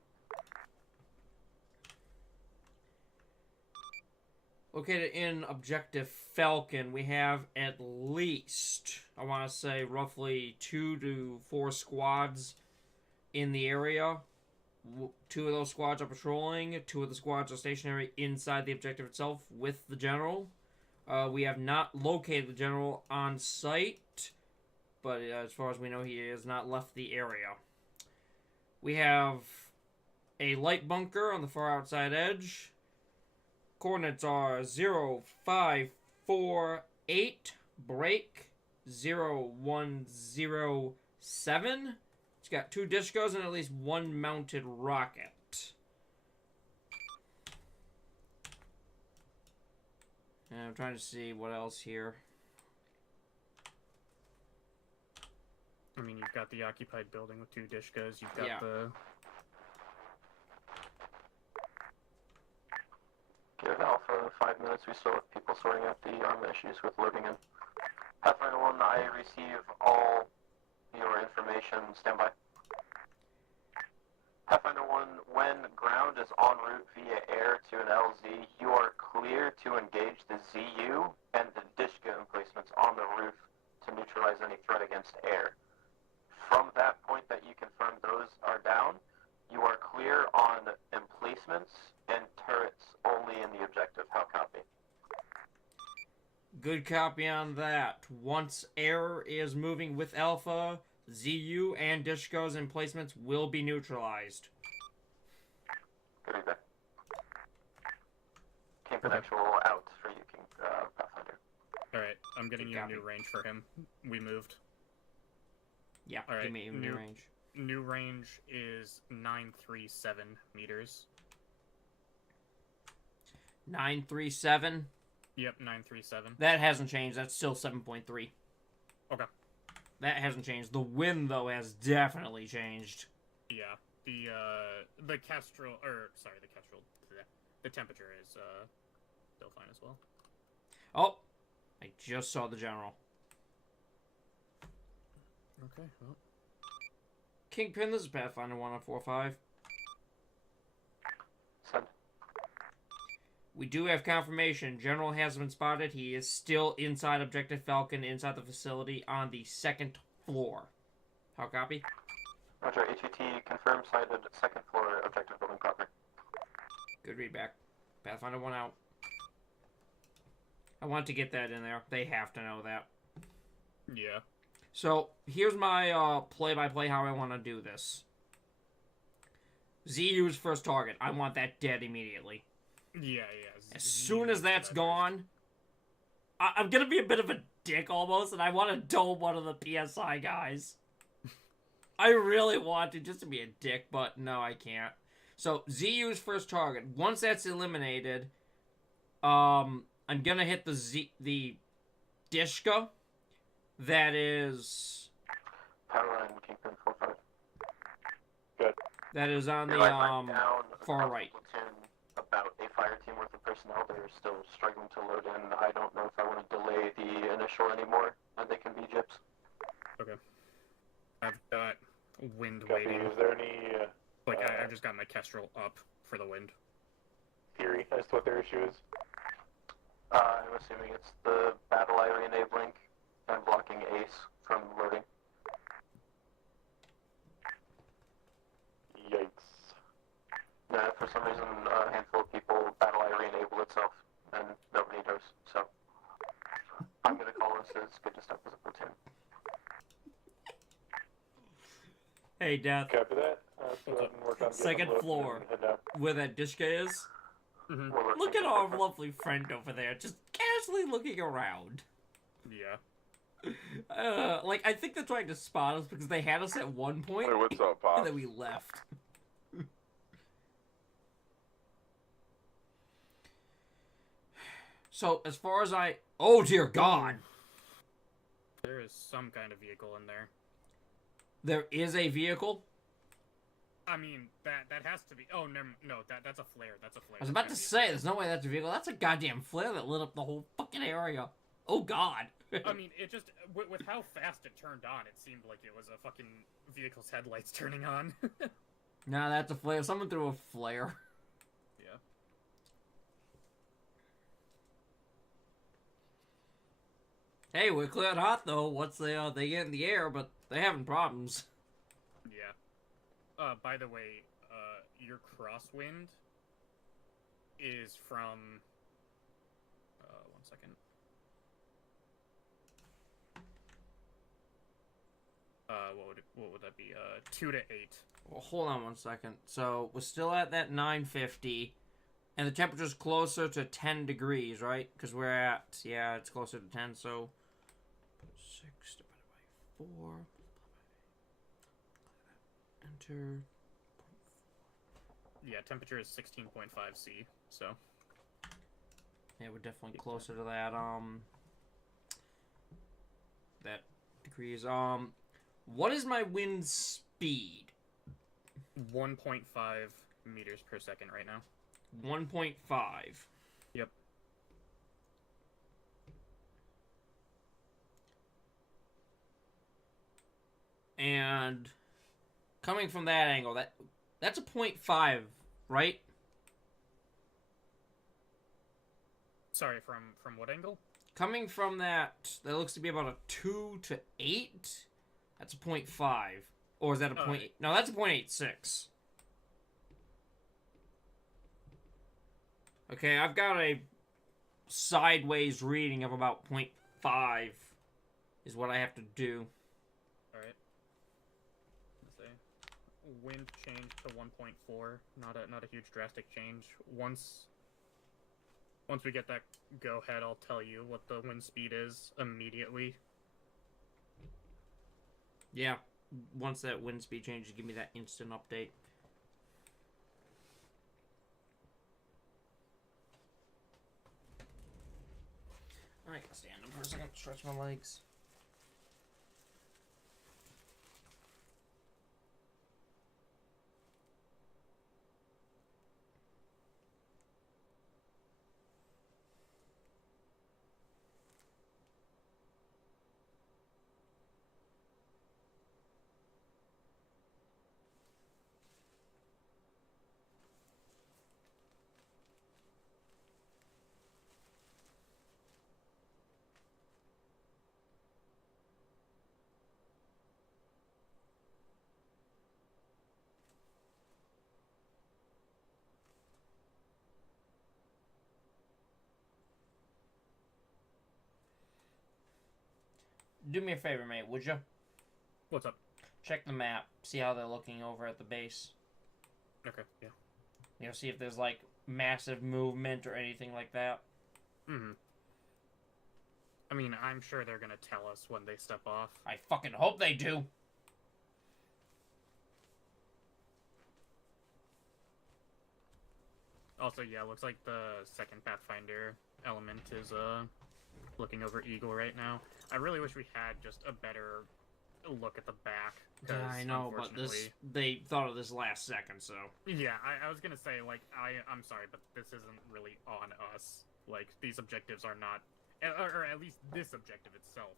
Located in Objective Falcon, we have at least, I want to say, roughly 2 to 4 squads in the area. 2 of those squads are patrolling. 2 of the squads are stationary inside the objective itself with the general. We have not located the general on site, but as far as we know, he has not left the area. We have a light bunker on the far outside edge. Coordinates are 0548 break 0107. It's got 2 discos and at least 1 mounted rocket. And I'm trying to see what else here. I mean, you've got the occupied building with 2 Dishkas. You've got the... Give Alpha 5 minutes. We still have people sorting out the arm issues with loading in. Pathfinder 1, I receive all your information. Stand by. Pathfinder 1, when ground is en route via air to an LZ, you are clear to engage the ZU and the Dishka emplacements on the roof to neutralize any threat against air. From that point that you confirm those are down, you are clear on emplacements and turrets only in the objective. How copy? Good copy on that. Once air is moving with Alpha, ZU and Dishko's emplacements will be neutralized. Good feedback. Kingpin actual out for you, Pathfinder. Alright, I'm getting Good you a copy. new range for him. We moved. Yeah, All right, give me new range. New range is 937 meters. 937. Yep, 937. That hasn't changed. That's still 7.3. Okay. That hasn't changed. The wind, though, has definitely changed. Yeah, the Kestrel, the temperature is still fine as well. Oh, I just saw the general. Okay, well. Kingpin, this is Pathfinder 1045. Send. We do have confirmation. General has been spotted. He is still inside Objective Falcon, inside the facility on the 2nd floor. How copy? Roger, HVT confirmed sighted 2nd floor objective building proper. Good readback. Pathfinder 1 out. I want to get that in there. They have to know that. Yeah. So, here's my play-by-play how I want to do this. ZU's first target. I want that dead immediately. Yeah. As soon as that's gone, I'm going to be a bit of a dick almost, and I want to dome one of the PSI guys. I really want to, just to be a dick, but no, I can't. So, ZU's first target. Once that's eliminated, I'm going to hit the Dishka that is Power line, Kingpin 4-5. That is on the You're right down far across right. the platoon, about a fire team worth of personnel. They're still struggling to load in. I don't know if I want to delay the initial anymore, and they can be gyps. I've got wind Copy. waiting. Is there any Like, I just got my Kestrel up for the wind. theory as to what their issue is? I'm assuming it's the battle eye re-enabling and blocking Ace from loading. Yikes. For some reason, a handful of people battle eye re-enable itself, and nobody knows, so I'm gonna call this as good to step as a platoon. Hey, Death, Copy that. So I can work on getting Second them loaded floor. and head down. where that Dishka is. Mm-hmm. We're Look looking at our for- lovely friend over there, just casually looking around. Yeah. Like, I think they're trying to spot us because they had us at one point, Hey, what's up, and Pop? then we left. So, as far as oh dear God! There is some kind of vehicle in there. There is a vehicle? I mean, that has to be. Oh, no, that's a flare. That's a flare. I was about to say, there's no way that's a vehicle. That's a goddamn flare that lit up the whole fucking area. Oh God! I mean, it just with how fast it turned on, it seemed like it was a fucking vehicle's headlights turning on. Nah, that's a flare. Someone threw a flare. Yeah. Hey, we're cleared hot though. Once they get in the air, but they're having problems. Yeah. By the way, your crosswind is from. 1 second. What would that be? 2 to 8. Well, hold on 1 second. So we're still at that 950, and the temperature's closer to 10 degrees, right? Because we're at it's closer to 10. So 6 divided by 4. Enter. Yeah, temperature is 16.5 C. So. Yeah, we're definitely closer to that. That degrees. What is my wind speed? 1.5 meters per second right now. 1.5. Yep. And coming from that angle, that's a 0.5, right? Sorry, from what angle? Coming from that looks to be about a 2 to 8. That's a 0.5. Or is that a point? No, that's a 0.86. Okay, I've got a sideways reading of about 0.5 is what I have to do. Alright. Let's say wind change to 1.4. Not a huge drastic change. Once we get that go ahead, I'll tell you what the wind speed is immediately. Yeah, once that wind speed changes, give me that instant update. I can stand up for a second, stretch my legs. Do me a favor, mate, would you? What's up? Check the map, see how they're looking over at the base. Okay, yeah. You know, see if there's, like, massive movement or anything like that. Mm-hmm. I mean, I'm sure they're gonna tell us when they step off. I fucking hope they do. Also, yeah, looks like the second Pathfinder element is looking over Eagle right now. I really wish we had just a better, look at the back. Yeah, I know, but they thought of this last second, so. Yeah, I was gonna say, like, I'm sorry, but this isn't really on us. Like, these objectives are not, or at least this objective itself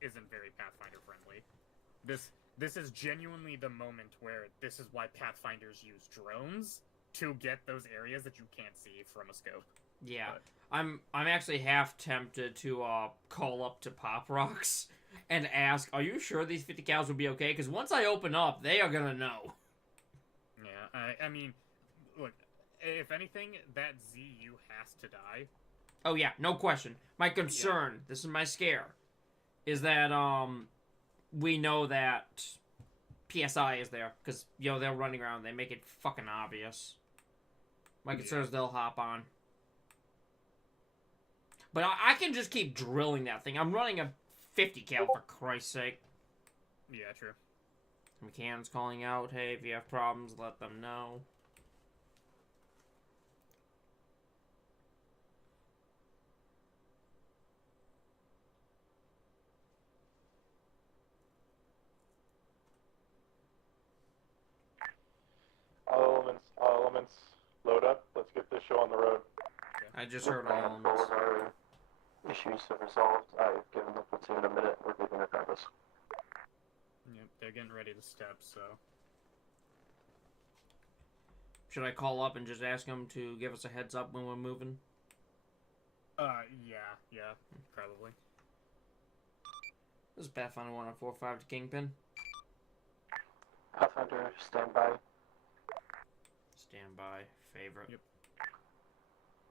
isn't very Pathfinder friendly. This is genuinely the moment where this is why Pathfinders use drones to get those areas that you can't see from a scope. Yeah, but... I'm actually half tempted to call up to Pop Rocks and ask, "Are you sure these 50 cows will be okay?" Because once I open up, they are gonna know. Yeah, I mean, look, if anything, that ZU has to die. Oh yeah, no question. My concern, this is my scare, is that we know that PSI is there because they're running around. They make it fucking obvious. My concern is they'll hop on. But I can just keep drilling that thing. I'm running a 50 cal for Christ's sake. Yeah, true. McCann's calling out, "Hey, if you have problems, let them know." All elements, load up. Let's get this show on the road. I just heard all All elements. of our issues have resolved. I've given the platoon a minute. We're leaving regardless. Yep, they're getting ready to step, so... Should I call up and just ask them to give us a heads up when we're moving? Yeah, probably. This is Pathfinder 1045 to Kingpin. Pathfinder, stand by. Stand by. Favorite. Yep.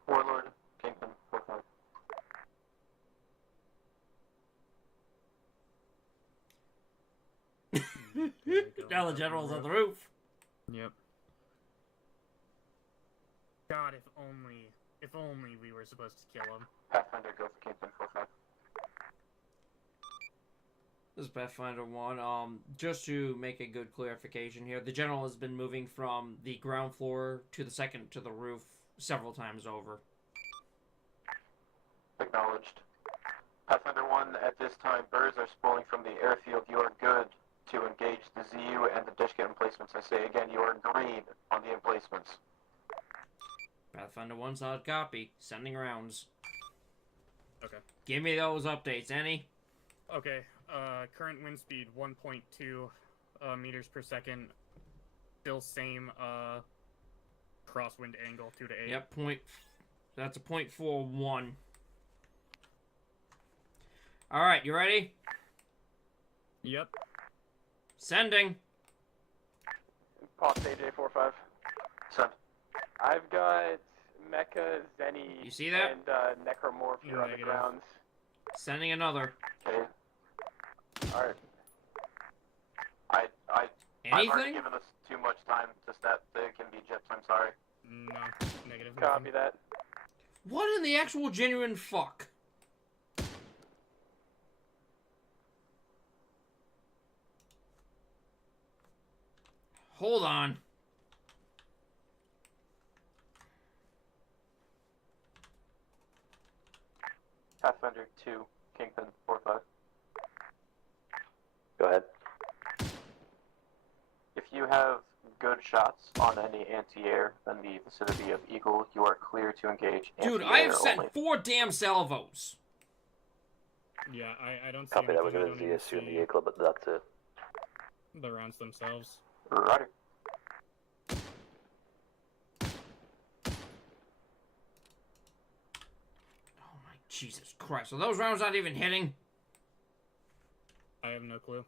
Warlord, Kingpin, 4-5. Now the general's on the roof. Yep. God, if only we were supposed to kill him. Pathfinder, go for Kingpin, 4-5. This is Pathfinder 1. Just to make a good clarification here, the general has been moving from the ground floor to the second to the roof several times over. Acknowledged. Pathfinder 1, at this time, birds are spooling from the airfield. You are good to engage the ZU and the dishkit emplacements. I say again, you are green on the emplacements. Pathfinder 1, solid copy. Sending rounds. Okay. Give me those updates, any? Okay, current wind speed 1.2 meters per second. Still same crosswind angle 2 to 8. Yep, that's a .41. Alright, you ready? Yep. Sending. Pause AJ 4-5. Send. I've got Mecha, Zenny, You see that? and Necromorph here on the Negative. grounds. Sending another. Okay. Alright. I've already Anything? given us too much time to step. They can be jips. I'm sorry. No, negative. Copy that. What in the actual genuine fuck? Hold on. Pathfinder 2, Kingpin, 4-5. Go ahead. If you have good shots on any anti-air in the vicinity of Eagle, you are clear to engage Dude, anti-air I have sent only. 4 damn salvos. Yeah, I don't see Copy that. We're anything. I going don't to even ZSU in the see A Club, but that's it. the rounds themselves. Roger. Oh my Jesus Christ. Are those rounds not even hitting? I have no clue.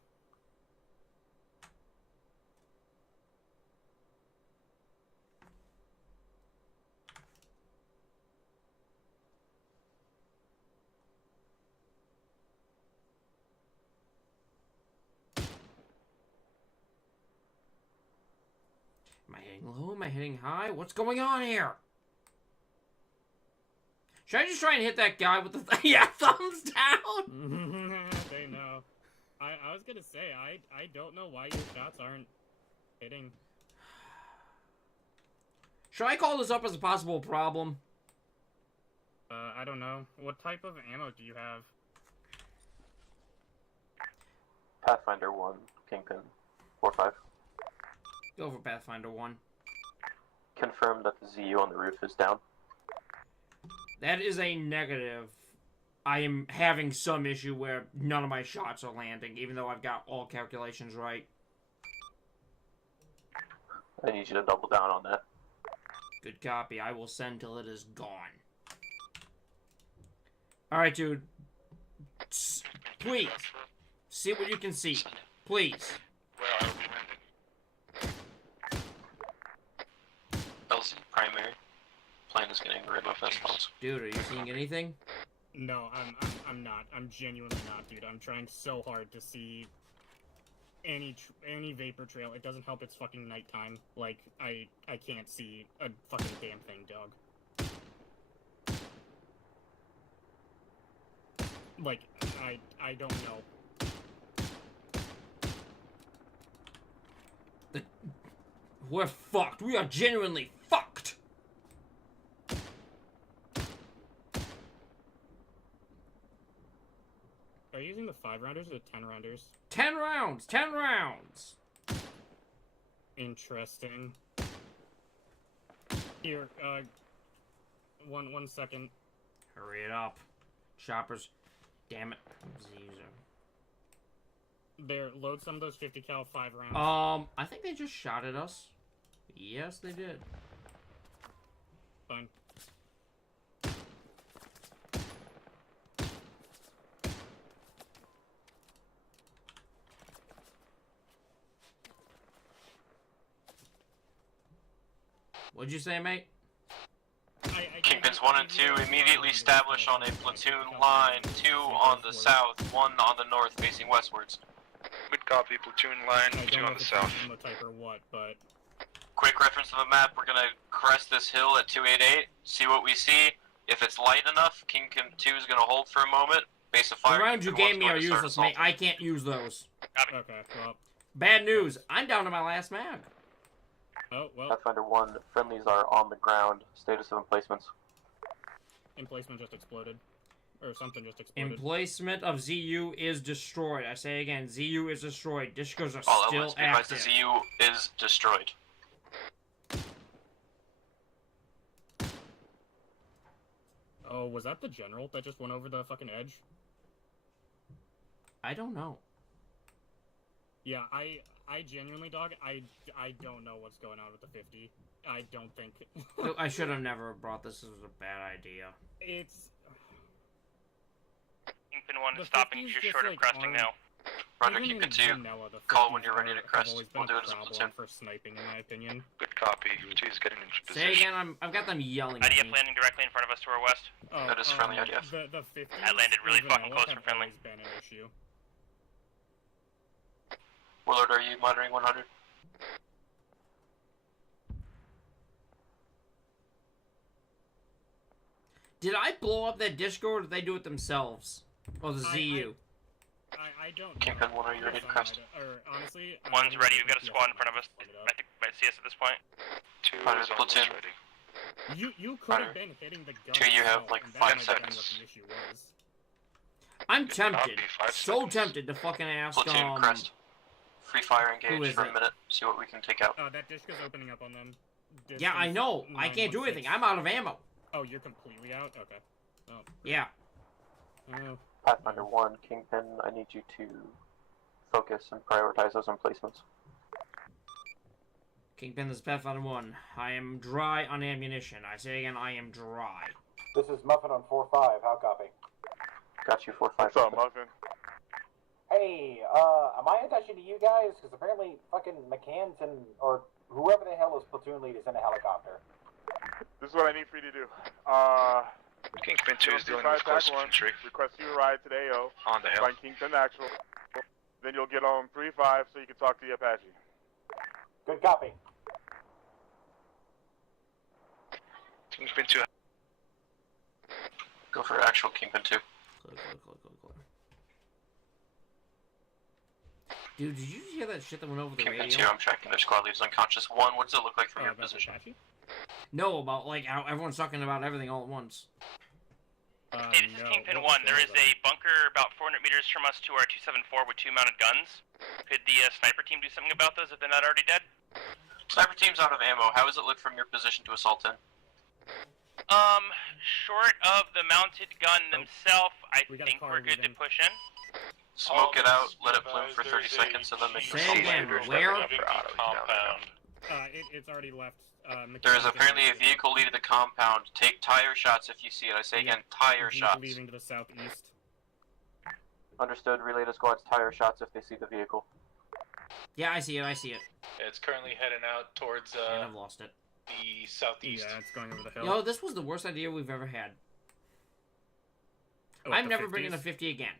Am I hitting low? Am I hitting high? What's going on here? Should I just try and hit that guy with the yeah, thumbs down? They know. I was gonna say, I don't know why your shots aren't hitting. Should I call this up as a possible problem? I don't know. What type of ammo do you have? Pathfinder 1, Kingpin 4-5. Go for Pathfinder 1. Confirm that the ZU on the roof is down. That is a negative. I am having some issue where none of my shots are landing, even though I've got all calculations right. I need you to double down on that. Good copy. I will send till it is gone. Alright, dude. Please. See what you can see. Please. Where are we landing? LZ primary. Plan is getting rid of S-bombs. Dude, are you seeing anything? No, I'm not. I'm genuinely not, dude. I'm trying so hard to see any vapor trail. It doesn't help it's fucking nighttime. Like, I can't see a fucking damn thing, dog. Like, I don't know. We're fucked. We are genuinely fucked. Are you using the 5-rounders or the 10-rounders? 10 rounds. 10 rounds. Interesting. Here, one second. Hurry it up. Choppers. Damn it. Caesar. There, load some of those 50 cal 5 rounds. I think they just shot at us. Yes, they did. Fine. What'd you say, mate? Kingpins 1 and 2 immediately establish on a platoon line, 2 on the south, 1 on the north facing westwards. Good copy, platoon line, I 2 don't know on if the it's south. ammo type or what, but Quick reference to the map, we're gonna crest this hill at 288, see what we see. If it's light enough, Kingpin 2 is gonna hold for a moment, base of fire. The rounds you Kingpin gave 1's me going are to start useless, mate. assaulting. I can't use those. okay, well. Bad news. I'm down to my last mag. Oh, well, Pathfinder 1, friendlies are on the ground. Status of emplacements. emplacement just exploded. Or something just exploded. Emplacement of ZU is destroyed. I say again, ZU is destroyed. Dishkos are All still elements, be advised the active. ZU is destroyed. Oh, was that the general that just went over the fucking edge? I don't know. Yeah, I genuinely, dog, I don't know what's going on with the 50. I don't think... Look, I should have never brought this. This was a bad idea. It's... Kingpin 1 The is stopping 50s just just, short of like, cresting aren't- now. Roger, even Kingpin in 2. vanilla, the Call when 50s you're ready to have crest. always We'll been do a it as a problem platoon. for sniping, in my opinion. Good copy, 2 is getting into Say position. again, I've got them yelling at IDF me. landing directly in front of us to our west. Oh, That is friendly IDF. The 50s That landed really in fucking vanilla close have for friendly. always been an issue. Willard, are you monitoring 100? Did I blow up that Disco or did they do it themselves? Or the ZU? I don't know. Kingpin 1, are you ready to crest? Or, honestly... I One's don't ready, know we've got a if squad in PS front of us. fuck it up. I think you might see us at this point. 2 Fire is the almost platoon. ready. You could have Fire. been hitting the gun. 2, you have, yourself, like, and that 5 might have been seconds. What the issue was. I'm Good tempted. copy, 5 So seconds. tempted to fucking ask, Platoon, crest. Free fire who engage is for it? a minute, see what we can take out. That Dishka's opening up on them. Yeah, I Distance know. I can't do anything. 916. I'm out of ammo. Oh, you're completely out? Okay. Oh. Yeah. Oh. Pathfinder 1, Kingpin, I need you to focus and prioritize those emplacements. Kingpin, this is Pathfinder 1. I am dry on ammunition. I say again, I am dry. This is Muffin on 4-5. How copy? Got you 4-5. What's up, Muffin? Hey, am I attaching to you guys? Because apparently fucking McCann's and, or whoever the hell is platoon lead is in a helicopter. This is what I need for you to do. Kingpin 2 is dealing with close infantry Request you a ride to the AO. on the hill. Find Kingpin Actual. Then you'll get on 3-5 so you can talk to the Apache. Good copy. Kingpin 2. Go for actual Kingpin 2. Clear. Dude, did you hear that shit that went over the Kingpin 2, radio? I'm tracking their squad leaders unconscious. 1, what does it look like from your About position? Apache? No, about like how everyone's talking about everything all at once. Hey, this is Kingpin 1. There is a bunker about 400 meters from us to our 274 with 2 mounted guns. Could the sniper team do something about those if they're not already dead? Sniper team's out of ammo. How does it look from your position to assault in? Short of the mounted gun themselves, I think we're good to push in. Smoke it out, let it plume for 30 seconds, and then make your Say again, where? Compound. It's already left. There is apparently a vehicle leaving the compound. Take tire shots if you see it. I say again, tire shots. Leaving to the southeast. Understood. Relay to squads tire shots if they see the vehicle. Yeah, I see it. I see it. It's currently heading out towards And I've lost it. the southeast. Yeah, it's going over the hill. Yo, this was the worst idea we've ever had. Oh, I'm the never 50s? bringing a 50 again.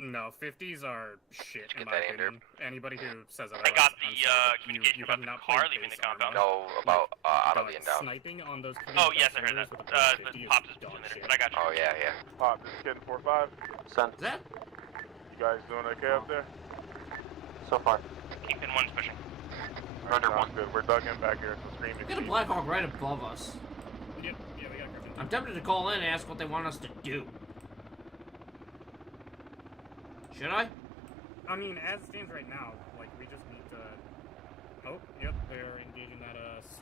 No, 50s are shit in Get my that in, opinion. Anybody who says I got the communication about the car leaving the compound. No, about auto being down. Sniping on those. Oh, yes, I heard that. The Pops is dog in there, shit. but I got you. Oh, yeah. Pop, this is Kitten 4-5. Send. Is that? You guys doing okay up there? So far. Kingpin 1's pushing. We're under one. Good. We're dug in back here, so screaming. We got a Black Hawk right above us. Yep, yeah, we got Griffin. I'm tempted to call in and ask what they want us to do. Should I? I mean, as it stands right now, like, we just need to... Oh, yep, they're engaging that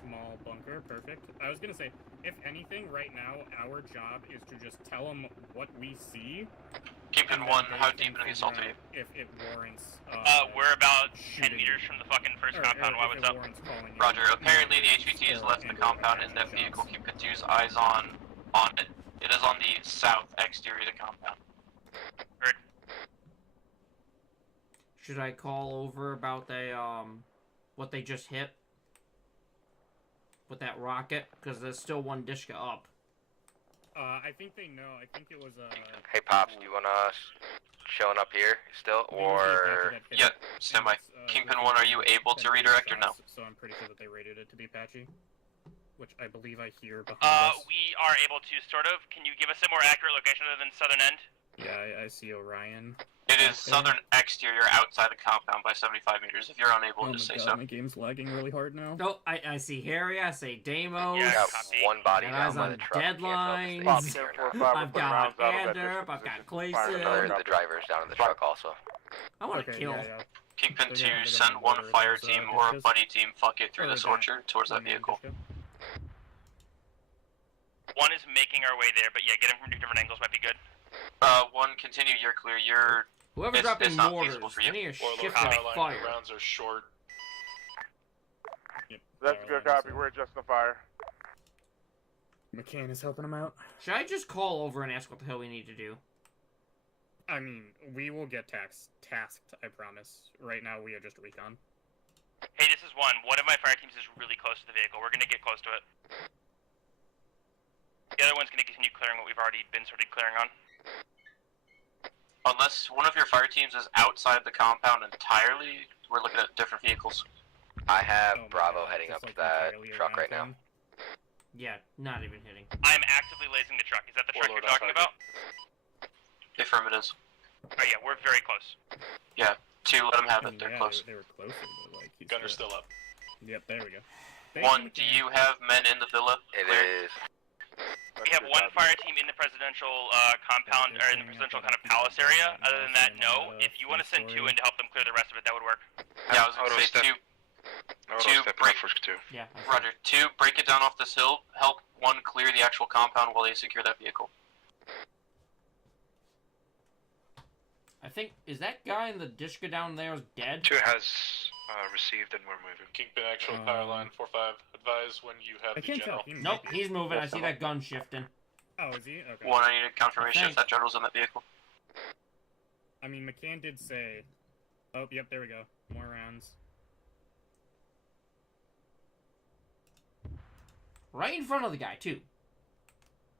small bunker. Perfect. I was gonna say, if anything, right now, our job is to just tell them what we see. Kingpin 1, how deep into the assault are you? If it warrants... We're about 10 shooting. meters from the fucking first Or compound. Why, if what's it up? warrants calling in. Roger. Apparently the HVT has left the compound in that vehicle. Kingpin 2's eyes on it. It is on the south exterior of the compound. Heard. Should I call over about the what they just hit with that rocket? Because there's still one Dishka up. I think they know. I think it was Hey, Pops, do you want us showing up here still, or... Yeah, stand by. Kingpin 1, are you able to redirect or no? So I'm pretty sure that they rated it to be Apache, which I believe I hear behind us. We are able to, sort of. Can you give us a more accurate location other than southern end? Yeah, I see Orion. It is southern exterior outside the compound by 75 meters. If you're unable, Oh just my say god, so. my game's lagging really hard now. No, I see Harry, I see Damos. Yeah, Got copy. one body Guys down by on the truck. deadlines. Pop, Can't 10 tell if 4-5. they're I've got Anderp, I've got Clayson. The driver's down in the truck also. I want to Okay, kill. yeah. Kingpin 2, They're gonna send one murder fire those, team or a bitches. buddy team fuck it through Or this that- orchard towards that vehicle. One is making our way there, but yeah, getting from two different angles might be good. One, continue, you're clear. You're... Whoever's It's dropping not mortars, feasible for you. I need a Warlord shift copy. my fire. rounds are short. Yep, That's a good copy. We're adjusting the fire. McCann is helping him out. Should I just call over and ask what the hell we need to do? I mean, we will get tasked, I promise. Right now, we are just recon. Hey, this is one. One of my fire teams is really close to the vehicle. We're gonna get close to it. The other one's gonna continue clearing what we've already been started clearing on. Unless one of your fire teams is outside the compound entirely, we're looking at different vehicles. I have Oh my Bravo God, heading just, up like, that entirely truck around right now. them. Yeah, not even hitting. I'm actively lasing the truck. Is that the truck Warlord you're talking outside. about? Affirmatives. Oh yeah, we're very close. Yeah, 2, let them have I it, mean, they're yeah, close. They were closer, but like he's Gunner's still up. Yep, there we go. 1, do you have men in the villa? It Clear? is. We have one fire team in the presidential compound, or in the presidential kind of palace area. Other than that, no. If you want to send 2 in to help them clear the rest of it, that would work. Yeah, I was gonna say 2. Two, break. Yeah. Roger. 2, break it down off this hill. Help 1 clear the actual compound while they secure that vehicle. I think, is that guy in the Dishka down there dead? 2 has received and we're moving. Kingpin actual power line 4-5. Advise when you have I the can't general. tell. He Nope, might be. he's moving. I see that gun shifting. Oh, is he? Okay. 1, I need a confirmation I if that general's in that vehicle. I mean, McCann did say... Oh, yep, there we go. More rounds. Right in front of the guy, too.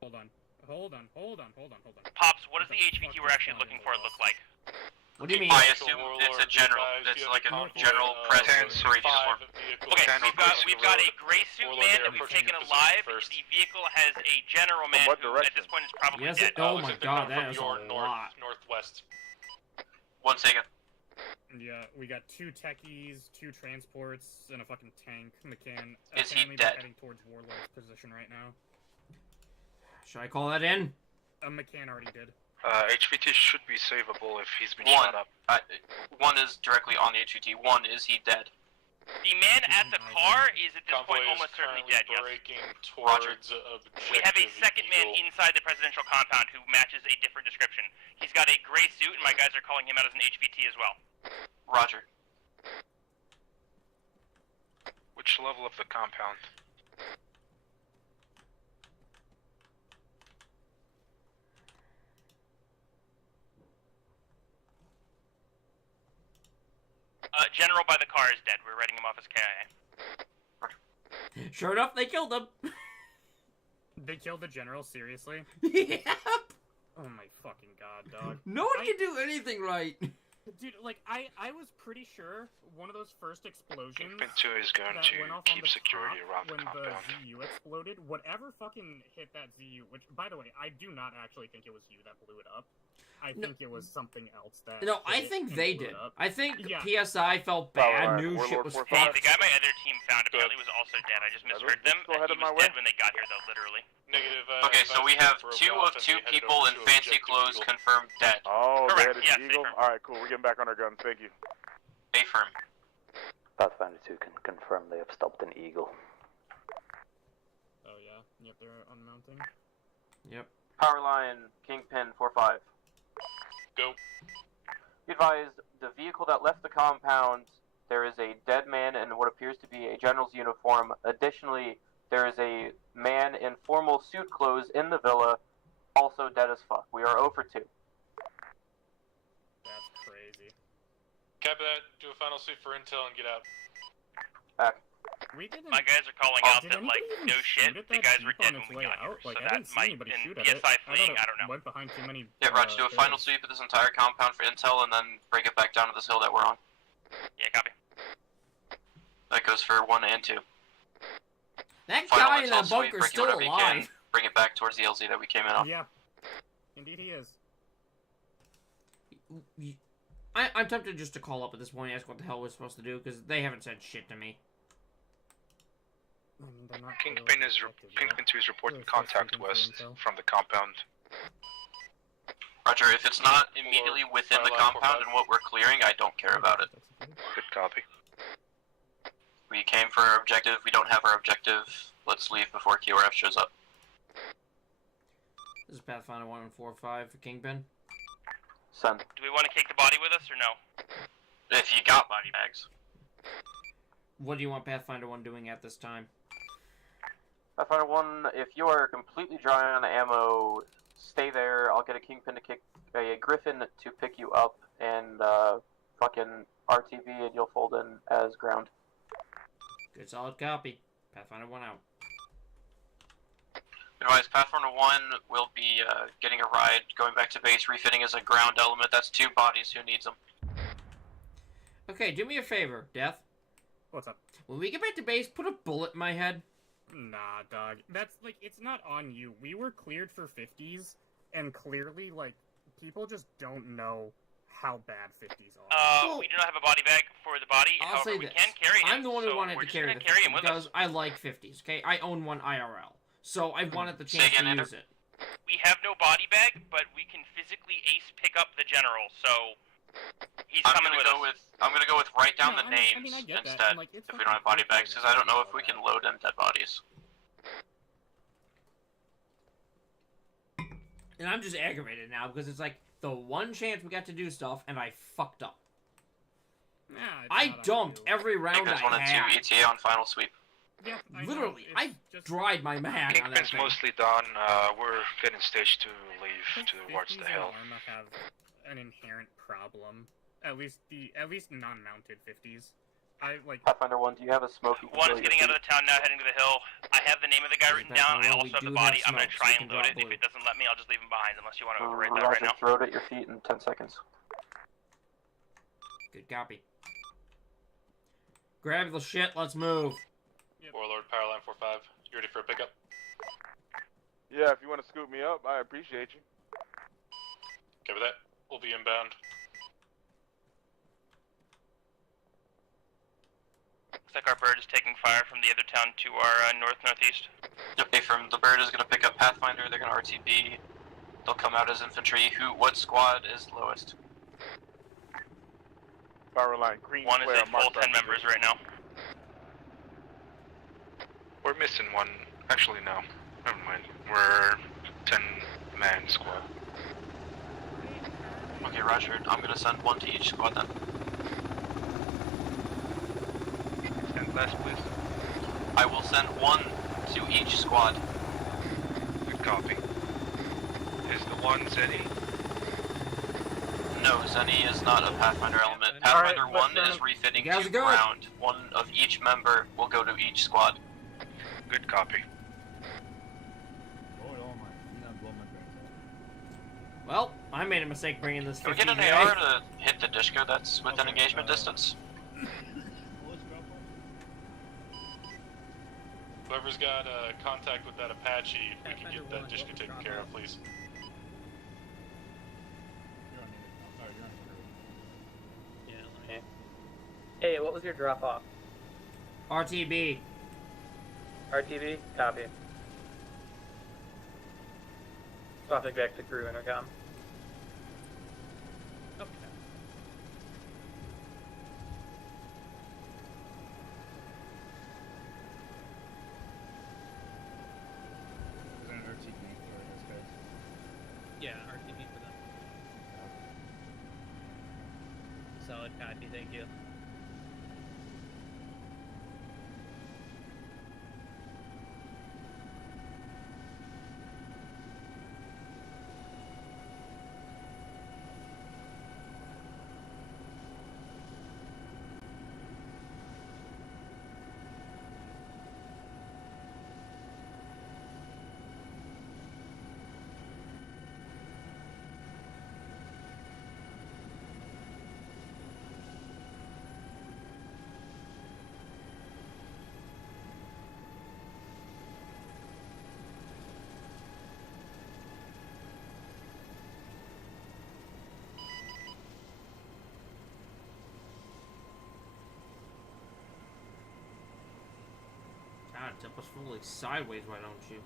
Hold on. Pops, what does the HVT we're actually looking for look like? What do you mean? I assume it's a general. It's like a general presence radius form. Okay, we've got a gray suit man that we've taken alive. The vehicle has a general man what who at this direction? point is probably Yes, dead. oh my god, that is a lot. Northwest. 1 second. Yeah, we got 2 techies, 2 transports, and a fucking tank. McCann. Is he apparently they're dead? heading towards Warlord's position right now. Should I call that in? McCann already did. HVT should be savable if he's been One. shot up. One is directly on the HVT. One, is he dead? The man at the car is at this Convoy point is almost certainly currently dead, yes. breaking towards We have a objective second man Eagle. inside the presidential compound who matches a different description. He's got a gray suit, and my guys are calling him out as an HVT as well. Roger. Which level of the compound? General by the car is dead. We're writing him off as KIA. Sure enough, they killed him. They killed the general, seriously? Yep. Oh my fucking god, dog. No one can do anything right. Dude, like, I was pretty sure one of those first explosions Kingpin 2 is going that to went off keep on the security top around the when compound. the ZU exploded, whatever fucking hit that ZU, which, by the way, I do not actually think it was you that blew it up. I think it was something else that... No, I hit it think and they blew did. it up. I think Yeah. PSI felt bad, Alright, knew shit Warlord was 45. fucked. The guy my other team found apparently was also dead. I just misheard them. Still headed He my was way? dead when they got here, though, literally. Negative. Okay, so we have 2 of 2 people in fancy clothes confirmed dead. Oh, Correct, they yes, headed to Eagle? affirm. Alright, cool. We're getting back on our guns. Thank you. Affirm. Pathfinder 2 can confirm they have stopped an Eagle. Oh yeah, yep, they're unmounting. Yep. Power line, Kingpin 4-5. Go. Be advised, the vehicle that left the compound, there is a dead man in what appears to be a general's uniform. Additionally, there is a man in formal suit clothes in the villa, also dead as fuck. We are 0 for 2. That's crazy. Cap that, do a final sweep for intel and get out. Back. We didn't... My guys are calling out did that, like, anybody even no shit, shoot at the that guys were Jeep on dead its when we way got here. out? So Like, I that didn't see might, anybody and shoot at it. PSI I fleeing, thought I don't know. went behind too many... Yeah, Roger, do a final hills. sweep of this entire compound for intel and then bring it back down to this hill that we're on. Yeah, copy. That goes for 1 and 2. That Final guy in intel that sweep, bunker's bring it still whenever you can. alive. Bring it back towards the LZ that we came in on. Yeah. Indeed he is. I'm tempted just to call up at this point and ask what the hell we're supposed to do, because they haven't said shit to me. I mean, they're not Kingpin really is effective, Kingpin 2 is reporting Really contact frustrating west for intel. from the compound. Roger, if it's not immediately within the compound and what we're clearing, I don't care about it. Good copy. We came for our objective, we don't have our objective. Let's leave before QRF shows up. This is Pathfinder 1 and 4-5 for Kingpin. Send. Do we want to take the body with us or no? If you got body bags. What do you want Pathfinder 1 doing at this time? Pathfinder 1, if you are completely dry on ammo, stay there. I'll get a Kingpin to kick a Griffin to pick you up, and fucking RTV, and you'll fold in as ground. Good solid copy. Pathfinder 1 out. Advise, Pathfinder 1 will be getting a ride, going back to base, refitting as a ground element. That's 2 bodies. Who needs them? Okay, do me a favor, Death. What's up? When we get back to base, put a bullet in my head. Nah, dog. That's, like, it's not on you. We were cleared for 50s, and clearly, like, people just don't know how bad 50s are. Well, We do not have a body bag for the body. I'll However, say we this. can carry him. I'm the one who so wanted we're to just carry gonna the carry 50 him with because us. I like 50s, okay? I own one IRL. So I wanted the chance again, to Andrew? use it. We have no body bag, but we can physically ace pick up the general, so he's coming with us. I'm gonna go with write down No, the I mean, names I get that, instead and, like, it's if we don't have body fucking bags, because I don't know if we can load in dead bodies. And I'm just aggravated now because it's like the one chance we got to do stuff and I fucked up. Nah, it's I not on dumped you. every round Because I 1 and 2 had. ETA on final sweep. Yeah, I know, Literally, it's I just... dried my mag on that Kingpin's thing. mostly done. We're getting stage 2 leave towards 50s the and hill. Arma have an inherent problem. At least non-mounted 50s. I like. Pathfinder 1, do you have a smoky? One is getting out of the town now, heading to the hill. I have the name of the guy written down. I Well, also we have the do body. have I'm gonna smoke, so try we and can load drop it. If blue. it doesn't let me, I'll just leave him behind unless you want to override that right Roger, now. throw it at your feet in 10 seconds. Good copy. Grab the shit, let's move. Warlord, Powerline 4-5. You ready for a pickup? Yeah, if you want to scoop me up, I appreciate you. Okay with that. We'll be inbound. Looks like our bird is taking fire from the other town to our north-northeast. Okay, from the bird is gonna pick up Pathfinder, they're gonna RTB They'll come out as infantry. What squad is lowest? Fire line, green One is flare, at full marked 10 members right now. We're missing one. Actually, no. Never mind. We're 10-man squad. Okay, roger. I'm gonna send one to each squad then. Send less, please. I will send one to each squad. Good copy. Is the one Zenny? No, Zenny is not a Pathfinder element. Pathfinder Alright, 1 is refitting You guys to are good. ground. One of each member will go to each squad. Good copy. Well, I made a mistake bringing this Can we 15 get an AR to hit the Dishka that's within engagement distance? Whoever's got contact with that Apache, if we can get that Dishka taken care of, please. Hey, what was your drop off? RTB. RTB? Copy. Swapping back to crew intercom. Okay. Is there an RTB for this guys? Yeah, RTB for them. Solid copy, thank you. God, tip us fully sideways, why don't you?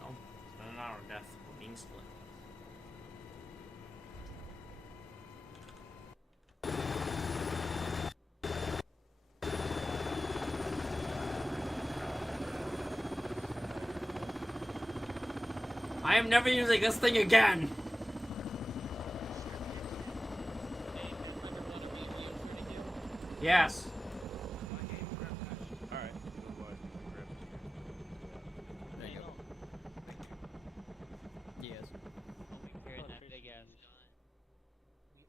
Well, it's been an hour of death. We're being split. I am never using this thing again! Yes. Alright. There you go. Yes.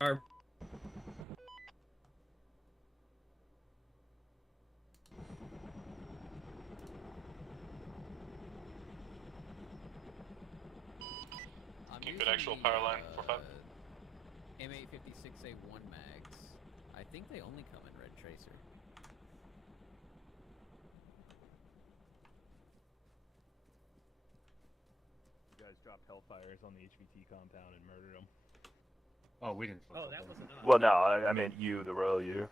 Our Keep it actual power line, 4-5. M856A1 mags. I think they only come in Red Tracer. You guys dropped Hellfires on the HVT compound and murdered them. Oh, we didn't. Oh, that wasn't us. Well, no, I meant you, the royal you.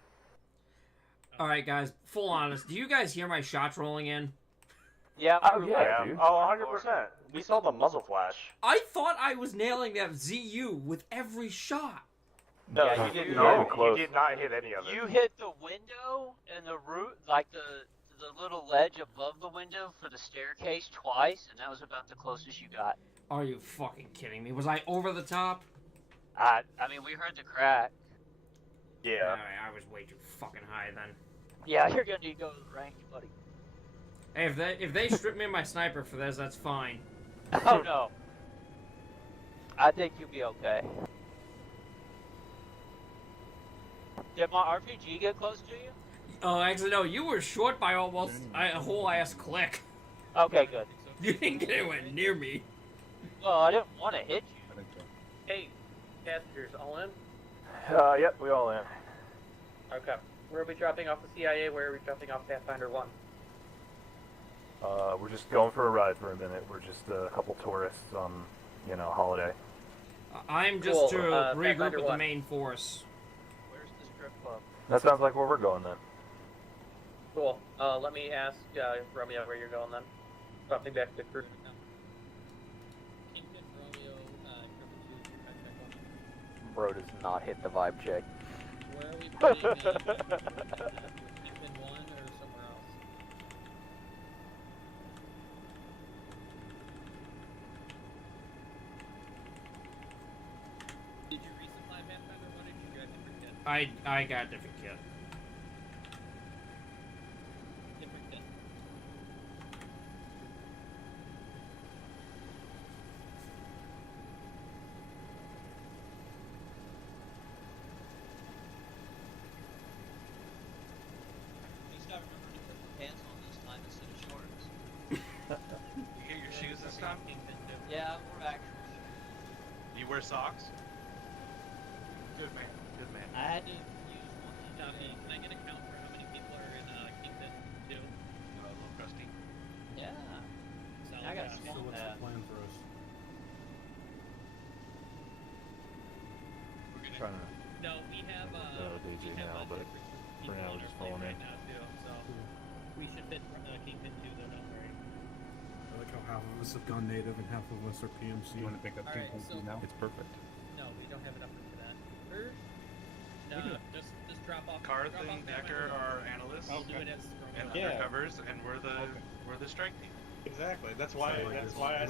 Alright, guys, full honest. Do you guys hear my shots rolling in? Yeah, Oh, yeah, dude. Oh, 100%. We saw the muzzle flash. I thought I was nailing that ZU with every shot. No, Yeah, you did not not. even close. You did not hit any of it. You hit the window and the root, like the little ledge above the window for the staircase twice, and that was about the closest you got. Are you fucking kidding me? Was I over the top? I mean, we heard the crack. Yeah. Alright, I was way too fucking high then. Yeah, you're gonna need to go to the range, buddy. Hey, if they strip me of my sniper for this, that's fine. Oh no. I think you'll be okay. Did my RPG get close to you? Oh, actually, no, you were short by almost a whole ass click. Okay, good. You didn't get anywhere near me. Well, I didn't want to hit you. Hey, passengers, all in? Yep, we all in. Okay. Where are we dropping off the CIA? Where are we dropping off Pathfinder 1? We're just going for a ride for a minute. We're just a couple tourists on, holiday. I'm just to regroup Pathfinder with the 1. main force. Where's the strip club? That sounds like where we're going then. Cool. Let me ask Romeo where you're going then. Dropping back to crew. Kingpin, Romeo, Triple 2, check on. Bro does not hit the vibe check. Where are we putting Kingpin 1 or somewhere else? Did you resupply Pathfinder 1 or did you get a different kit? I got a different kit. Different kit? You just gotta remember to put your pants on this time instead of shorts. You get your shoes this time? Yeah, we're actual shoes. You wear socks? Good man. Good man. I had to use one. Copy. Can I get a count for how many people are in Kingpin 2? A little crusty. Yeah. I got a small pad. Plan for us. Trying to No, we have DG now, but for now we're just falling in. right now too, so we should fit Kingpin 2 though, don't worry. I like how half of us have gone native and half of us are PMC. You want to pick up Alright, Kingpin so- now? It's perfect. No, we don't have enough room for that. No, just drop off. Carth drop and off Decker are analysts We'll do it as and Yeah. undercovers, and we're the strike team. Exactly. That's why I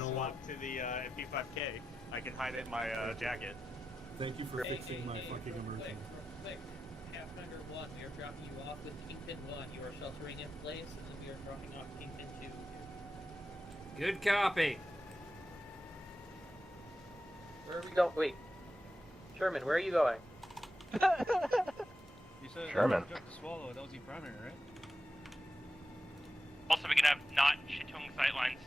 swapped to the MP5K. I can hide it in my jacket. Thank you for fixing my fucking immersion. Quick, Pathfinder 1, we are dropping you off with Kingpin 1. You are sheltering in place, and then we are dropping off Kingpin 2. Good copy. Where are we going? Wait. Sherman, where are you going? You said Sherman. you took the swallow at LZ primary, right? Also, we can have not shittung sightlines.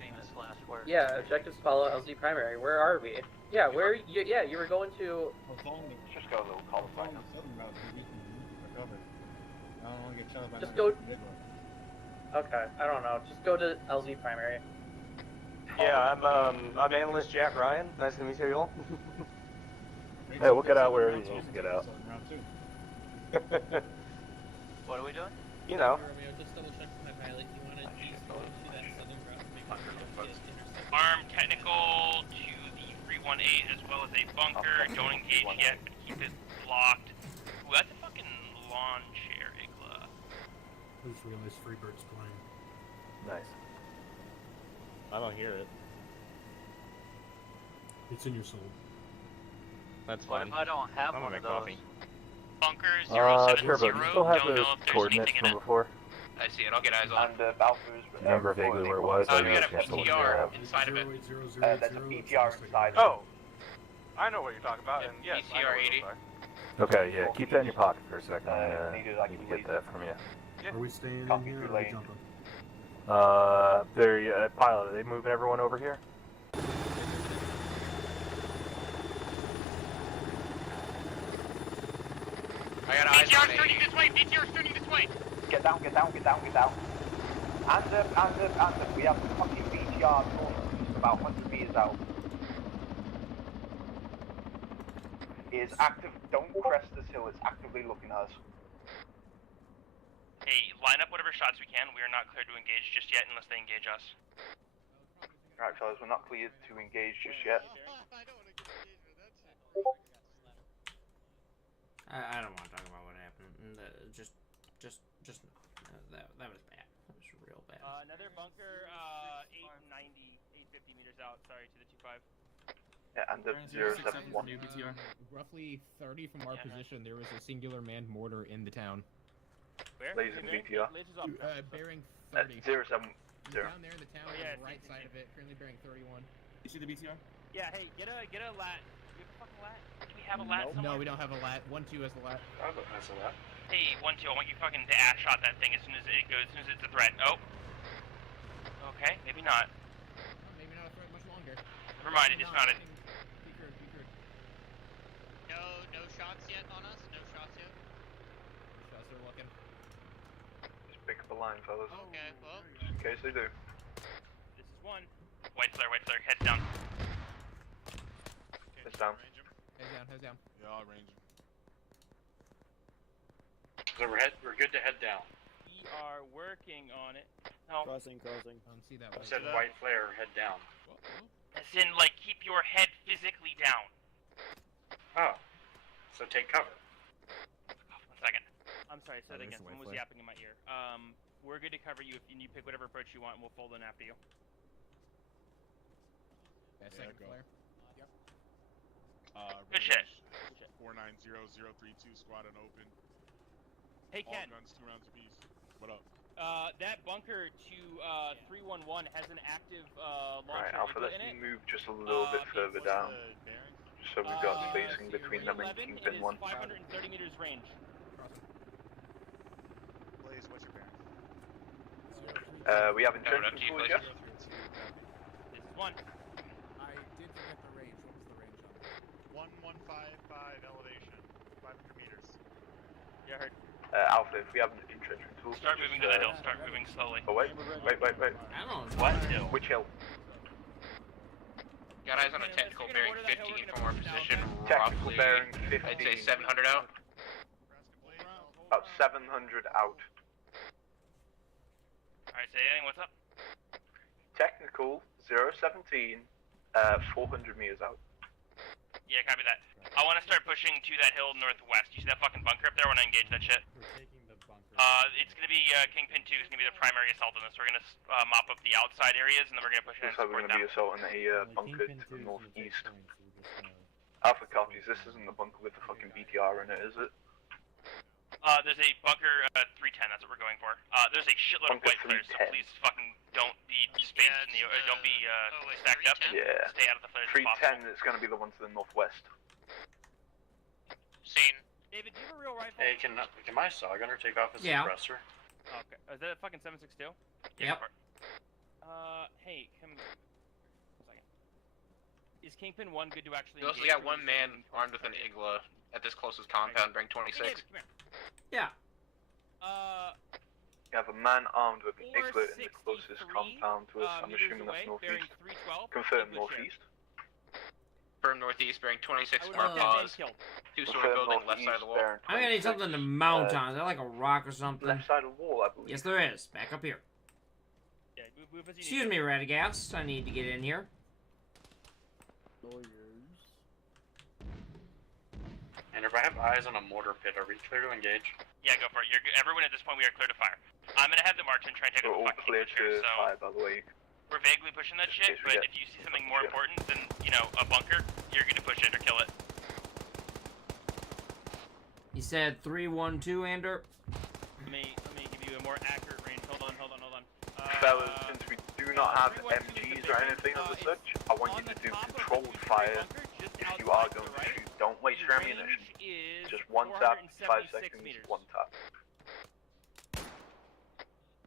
Famous last words. Yeah, objectives follow LZ primary. Where are we? Yeah, where? You were going to. Just go a little call Southern route to the east and cover. I don't want to get shot by Just another go- big one. Okay, I don't know. Just go to LZ primary. Yeah, I'm analyst Jack Ryan. Nice to meet you all. Hey, we'll get out where he needs to get out. Southern route too. What are we doing? You know. Romeo, just double check with my pilot. You want to east go to that southern route to make sure you don't get intercepted. Arm technical to the 318 as well as a bunker. Don't engage yet, but keep it locked. Ooh, that's a fucking lawn chair, Igla. I just realized Freebird's playing. Nice. I don't hear it. It's in your soul. That's What fine. if I don't have I'm one gonna of make those? coffee. Bunker Turbo, 070. do you still have Don't those know if there's coordinates anything in from it. before? I see it. I'll get eyes on it. Do you remember vaguely where it was? We Or you got a just can't look PTR it up? inside of it. 08000. There's a PTR inside of Oh, I know what you're talking about, and yes, I know PCR what 80. those are. Okay, yeah, keep that in your pocket for a second. I needed, need to get that from you. Are we staying in Copy here your or are we lane. jumping? There, pilot, are they moving everyone over here? I got eyes on BTR's turning this way! BTR's turning this way! Get down, get down, get down, get down. Hands up, hands up, hands up. We have fucking BTR north, about 100 meters out. It is active. Don't crest this hill. It's actively looking at us. Hey, line up whatever shots we can. We are not cleared to engage just yet unless they engage us. Alright, fellas, we're not cleared to engage just yet. I don't want to talk about what happened. That was bad. That was real bad. Another bunker, 890, 850 meters out. Sorry, to the 25. Yeah, and the 071. Roughly 30 from our position, there was a singular manned mortar in the town. Where? Lasers and BTR. Bearing 30. 070. Down there in the town, on the right side of it, currently bearing 31. You see the BTR? Yeah, hey, get a lat. Do we have a fucking lat? Do we have a lat somewhere? No, we don't have a lat. 1-2 has the lat. That's a lot. Hey, 1-2, I want you fucking to ass shot that thing as soon as it goes, as soon as it's a threat. Oh. Okay, maybe not. Maybe not a threat much longer. Never mind, it dismounted. No shots yet on us? No shots yet? Shots are looking. Just pick up a line, fellas. Okay, well. Just in case they do. This is one. White flare, heads down. This down. Heads down. Yeah, I'll range him. So we're good to head down. We are working on it. No. Crossing. I don't see that I one. said white flare, head down. As in, like, keep your head physically down. Oh. So take cover. 1 second. I'm sorry, say that there's again. the Someone was white yapping in my ear. We're good to cover you if you pick whatever approach you want, and we'll fold in after you. Yeah, second flare. Yep. Good shit. 490032 squad and open. Hey, All Ken. guns 2 rounds apiece. What up? That bunker to 311 has an active launcher Right, Alpha, let's in it. move just a little bit further down. Just so we've got spacing between them and 311 Kingpin is 1. 530 meters range. Blaze, what's your bearing? We have entrenched Up to you, tools, Blaze. yes? This is one. I did forget the range. What was the range on that? 1155 elevation, 500 meters. Yeah, heard. Alpha, if we have entrenched tools, Start moving to the hill. Start moving slowly. Oh, wait. I don't know. What hill? Which hill? Got eyes on a technical bearing 15 from our position, Technical roughly, bearing 15. I'd say 700 out. About 700 out. Alright, say anything. What's up? Technical 017, 400 meters out. Yeah, copy that. I want to start pushing to that hill northwest. You see that fucking bunker up there? I want to engage that shit. We're taking the bunker. It's gonna be Kingpin 2 is gonna be the primary assault on this. We're gonna mop up the outside areas, and then we're gonna push in and Looks like we're support going to be them. assaulting a bunker to the northeast. Alpha copies, this isn't the bunker with the fucking BTR in it, is it? There's a bunker 310. That's what we're going for. There's a shitload Bunker of white flares, so 310. please fucking don't be spaced in the don't be stacked up. And Yeah. stay out of the flares as possible. 310 is going to be the one to the northwest. Seen. David, do you have a real rifle? Hey, can my saw gunner take off his Yeah. suppressor? Okay. Is that a fucking 7.62? Yep. Go for it. Hey, come. 1 second. Is Kingpin 1 good to actually? We also engage, got or one is man he- armed with an igla at this closest compound, bearing Hey, 26. David, come here. Yeah. You have a man armed with an igloo in the 463, closest compound to us. I'm meters assuming away, that's bearing northeast. 312. Confirm English air. northeast. Firm northeast, bearing 26 I would mark recommend pause. killed. Two-story Confirm building, left side of northeast, the wall. bearing I'm gonna need 26. something to mount on. Is that like a rock or something? Left side of the wall, I believe. Yes, there is. Back up here. Yeah, move as you Excuse need. me, Radagast. I need to get in here. And if I have eyes on a mortar pit, are we clear to engage? Yeah, go for it. Everyone at this point, we are clear to fire. I'm gonna have the march and try and take We're out all the fucking clear English here, to so fire, by the way. we're vaguely pushing that Just in shit, case we but get if you see something more shit. important than, you know, a bunker, you're gonna push it or kill it. He said 312, Ander. Let me give you a more accurate range. Hold on. Fellas, since we do not have 312 is MGs the or bearing. anything of the It's such, I want you on to the do top of the controlled two-story fire bunker, just if you outside are to going the to right. shoot. Don't waste your ammunition. Range is Just one tap, 5 476 seconds, meters. one tap.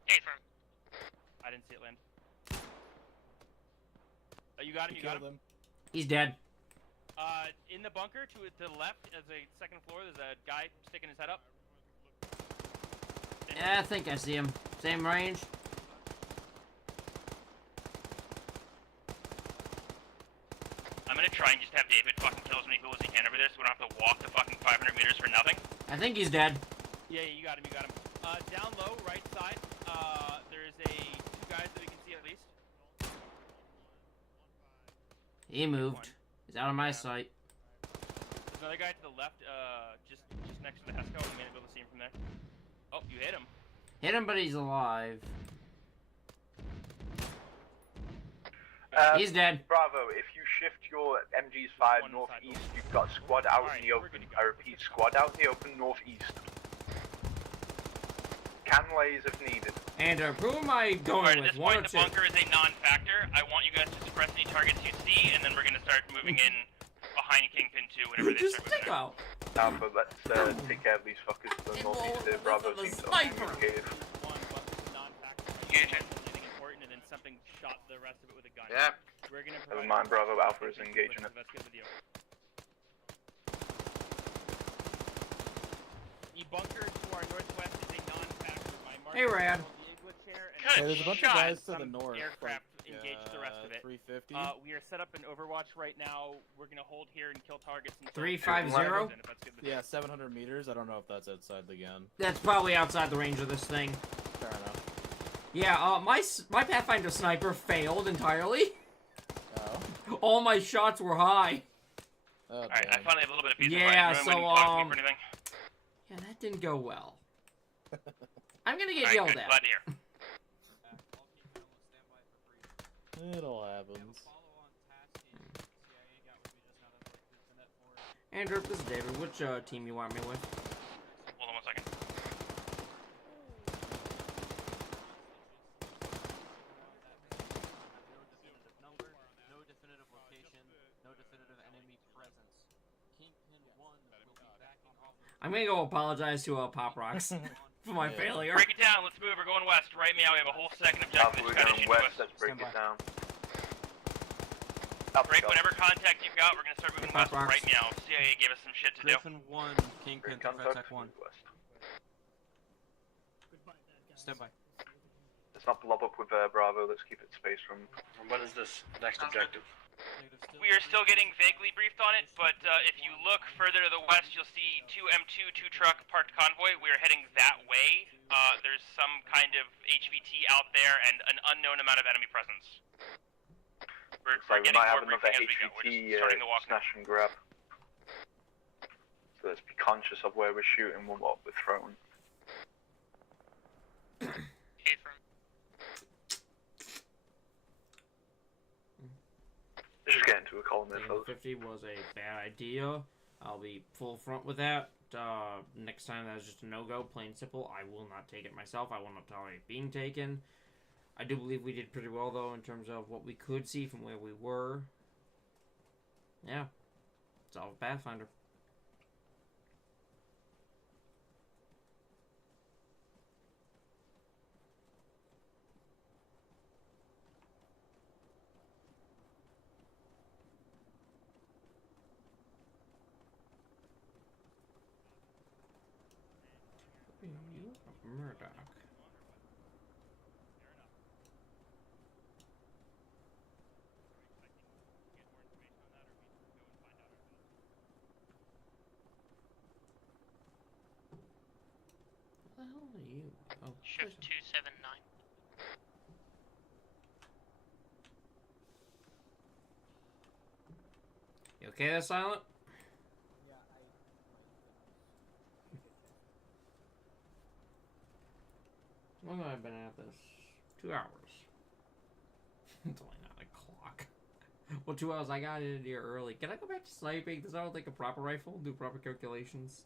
Hey, firm. I didn't see it land. You got him. You got him. He's dead. In the bunker to the left, as a second floor, there's a guy sticking his head up. Yeah, I think I see him. Same range. I'm gonna try and just have David fucking kill as many people as he can over this. So we don't have to walk the fucking 500 meters for nothing. I think he's dead. Yeah, you got him. Down low, right side. There's two guys that we can see at least. He moved. He's out of my sight. There's another guy to the left, just next to the Hesco. You may be able to see him from there. Oh, you hit him. Hit him, but he's alive. He's dead. Bravo, if you shift your MGs 5 northeast, you've got squad out in the open. I repeat, squad out in the open northeast. Can lays if needed. Ander, who am I going Alright, at with? this One or point, the two? bunker is a non-factor. I want you guys to suppress any targets you see, and then we're gonna start moving in behind Kingpin 2 whenever they start moving in. Out. Alpha, let's take care of these fuckers to the northeast here. Bravo seems uncommunicative. Engage it. Something important, and then something shot the rest of it with a gun. Yeah. We're gonna Never provide mind, Bravo Alpha is engaging it. That's good with you. The bunker to our northwest is a non-factor. My mark Hey, Rad. on the Igla chair, and Hey, there's a bunch of shot guys to the some north. Aircraft like, engage the rest of it. 350. We are set up in Overwatch right now. We're gonna hold here and kill targets until 350? Yeah, 700 meters. I don't know if that's outside the gun. That's probably outside the range of this thing. Fair enough. Yeah, my Pathfinder sniper failed entirely. Oh. All my shots were high. Oh, Alright, I finally have a little bit of peace Yeah, of mind. so, Anyone talk to me for anything? Yeah, that didn't go well. I'm gonna get Alright, yelled good. at. Glad to hear. It'll happen. Andrew, this is David. Which team you want me with? Hold on one second. No definitive location, no definitive enemy presence. Kingpin 1 will be backing off. I'm gonna go apologize to Pop Rocks for my failure. Break it down. Let's move. We're going west. Right now, we have a whole second objective. We're going west. Let's break it down. Break whatever contact you've got. We're gonna start moving west right now. CIA gave us some shit to do. Griffin 1, Kingpin, Tech 1. Stand by. Let's not blob up with Bravo. Let's keep it spaced from. What is this next objective? We are still getting vaguely briefed on it, but if you look further to the west, you'll see 2 M2, 2 truck parked convoy. We are heading that way. There's some kind of HVT out there and an unknown amount of enemy presence. We're we getting might more have another briefing as we go. We're HVT just starting the walk now. smash and grab. So let's be conscious of where we're shooting and what we're throwing. Let's just get into a column there, folks. 50 was a bad idea. I'll be full front with that. Next time that's just a no-go, plain simple. I will not take it myself. I will not tolerate being taken. I do believe we did pretty well, though, in terms of what we could see from where we were. Yeah. It's all Pathfinder. Murdoch. What the hell are you? Oh, Shift 279. You okay there, Silent? How long have I been at this? 2 hours. It's only 9 o'clock. Well, 2 hours. I got in here early. Can I go back to sniping? Does that look like a proper rifle? Do proper calculations?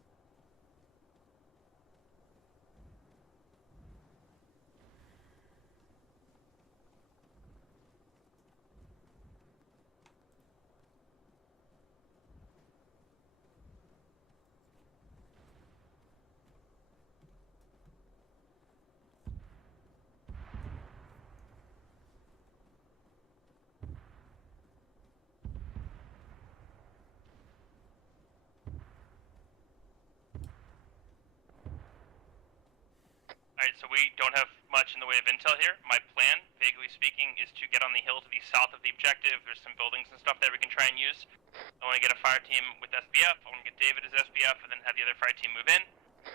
Alright, so we don't have much in the way of intel here. My plan, vaguely speaking, is to get on the hill to the south of the objective. There's some buildings and stuff there we can try and use. I want to get a fire team with SBF. I want to get David as SBF, and then have the other fire team move in.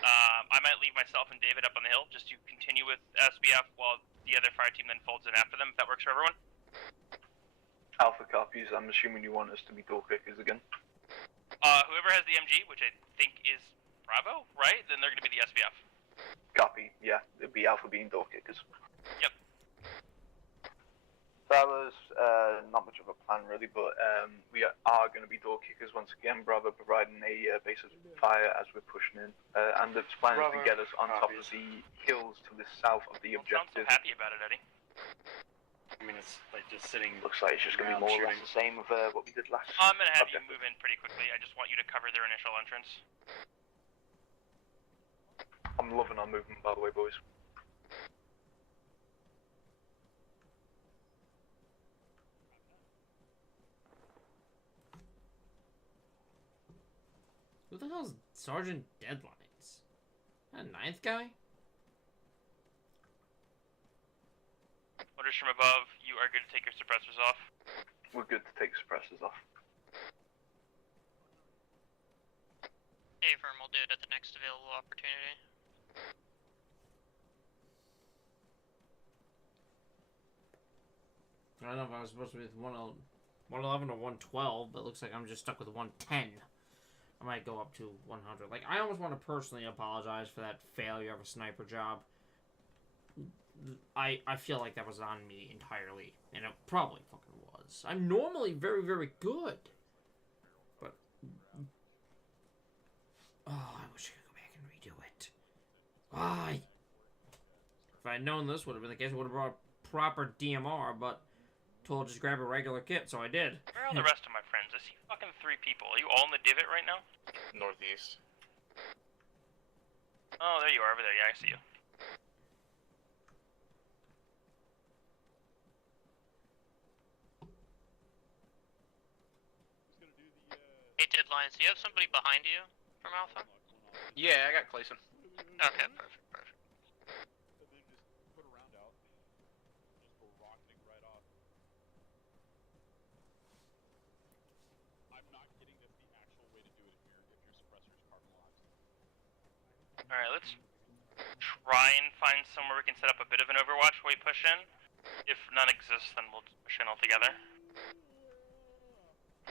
I might leave myself and David up on the hill just to continue with SBF while the other fire team then folds in after them, if that works for everyone. Alpha copies. I'm assuming you want us to be door kickers again. Whoever has the MG, which I think is Bravo, right? Then they're going to be the SBF. Copy. Yeah, it'd be Alpha being door kickers. Yep. Bravo's not much of a plan really, but we are going to be door kickers once again. Bravo providing a base of fire as we're pushing in, and its plan is to get us on top of the hills to the south of the objective. Sounds so happy about it, Eddie. I mean, it's like just sitting. Looks like it's just going to be more or less the same with what we did last. I'm going to have you move in pretty quickly. I just want you to cover their initial entrance. I'm loving our movement, by the way, boys. Who the hell's Sergeant Deadlines? That 9th guy? Orders from above, you are good to take your suppressors off. We're good to take suppressors off. A firm will do it at the next available opportunity. I don't know if I was supposed to be with 111 or 112, but it looks like I'm just stuck with 110. I might go up to 100. Like, I almost want to personally apologize for that failure of a sniper job. I feel like that was on me entirely, and it probably fucking was. I'm normally very, very good. But... oh, I wish I could go back and redo it. Why? If I had known this would have been the case, I would have brought a proper DMR, but... told just grab a regular kit, so I did. Where are the rest of my friends? I see fucking 3 people. Are you all in the divot right now? Northeast. Oh, there you are over there. Yeah, I see you. Hey, Deadlines, do you have somebody behind you from Alpha? Yeah, I got Clayson. Okay, perfect, perfect. Put a round out. Just go rocketing right off. I'm not getting that the actual way to do it if your suppressor is carbon locked. Alright, let's try and find somewhere we can set up a bit of an overwatch while we push in. If none exists, then we'll push in altogether.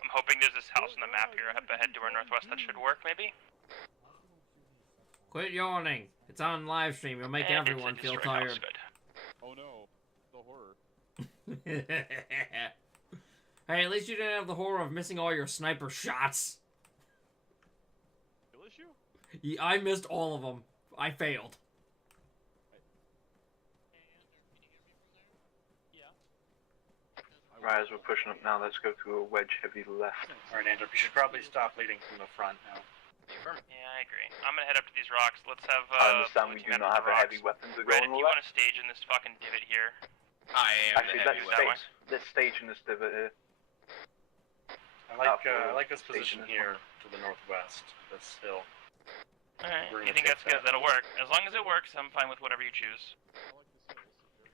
I'm hoping there's this house on the map here up ahead to our northwest that should work, maybe? Quit yawning. It's on live stream. You'll make everyone feel tired. Oh no, the horror. Hey, at least you didn't have the horror of missing all your sniper shots. Kill issue? Yeah, I missed all of them. I failed. Right, as we're pushing up now, let's go to a wedge heavy left. Alright, Andrew, you should probably stop leading from the front now. Yeah, I agree. I'm gonna head up to these rocks. Let's have, I understand we do not have a heavy weapon to go Red, on if the you want left. to stage in this fucking divot here. I am Actually, the heavy weapon. let's stage in this divot here. I like this position here to the northwest, this hill. Alright, We're you gonna think take that's good? that. That'll work. As long as it works, I'm fine with whatever you choose.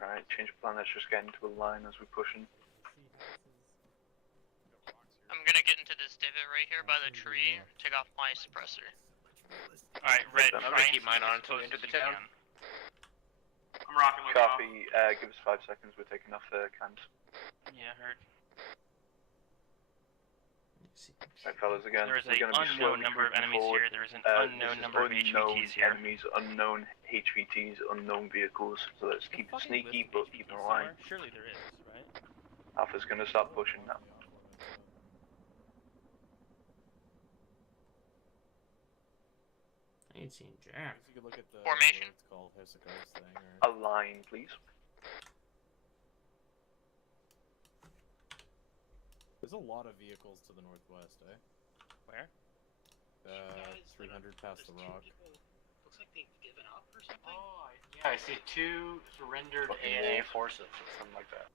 Alright, change of plan, let's just get into a line as we push in. I'm gonna get into this divot right here by the tree, take off my suppressor. Alright, Red, I'm try gonna and keep mine on until we as enter the close as you town. can. I'm rocking with Copy, give us 5 seconds, we're taking off cams. Yeah, heard. Right, fellas, again, There is we're a going to be unknown slowly number of creeping enemies forward. here. There is an This unknown is number of unknown HVTs here. enemies, unknown HVTs, unknown vehicles, so let's keep it sneaky, but keep in line. Surely there is, right? Alpha's going to start pushing now. I ain't seen Jack. You could look at the Formation. It's called Hisoka's thing. Or... A line, please. There's a lot of vehicles to the northwest, eh? Where? 300 past the rock. Looks like they've given up or something. Oh, yeah, I see 2 surrendered ANA forces or something like that.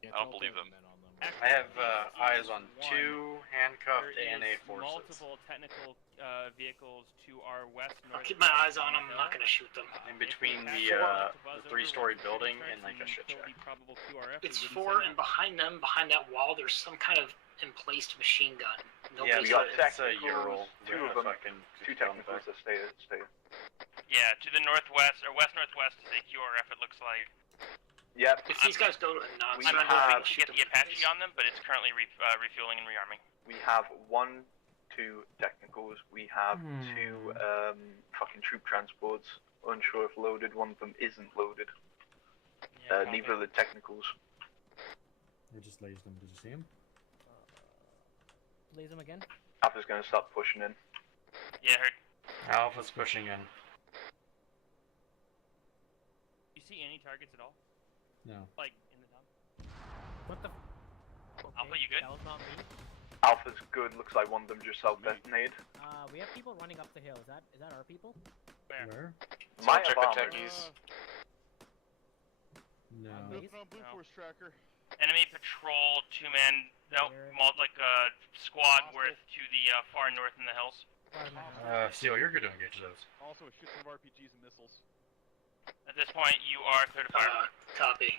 Yeah, I don't believe them. I have eyes on 2 handcuffed There ANA is forces. multiple technical vehicles to our west. I'll keep my eyes on them. I'm not gonna shoot them. In between the 3-story building and like a shit shack. It's 4, and behind them, behind that wall, there's some kind of emplaced machine gun. Yeah, Nobody's it's a Ural. 2 of them, 2 technicals that stay. Yeah, to the northwest, or west-northwest is a QRF, it looks like. Yep. If these guys go to a I'm hoping to get the Apache on them, but it's currently refueling and rearming. We have 1, 2 technicals. We have 2 fucking troop transports. Unsure if loaded. One of them isn't loaded. Neither of the technicals. We just lays them. Did you see him? Lays them again? Alpha's going to start pushing in. Yeah, heard. Alpha's pushing in. You see any targets at all? No. Like, in the dump? What the? Alpha, you good? That was not me. Alpha's good. Looks like one of them just self-detonated. We have people running up the hill. Is that our people? Where? Might have check the armor. techies. No. Nothing on Blue Force tracker. Enemy patrol, 2-man, no, squad worth to the far north in the hills. Steel, you're good to engage those. Also, a shit ton of RPGs and missiles. At this point, you are clear to fire. Copy.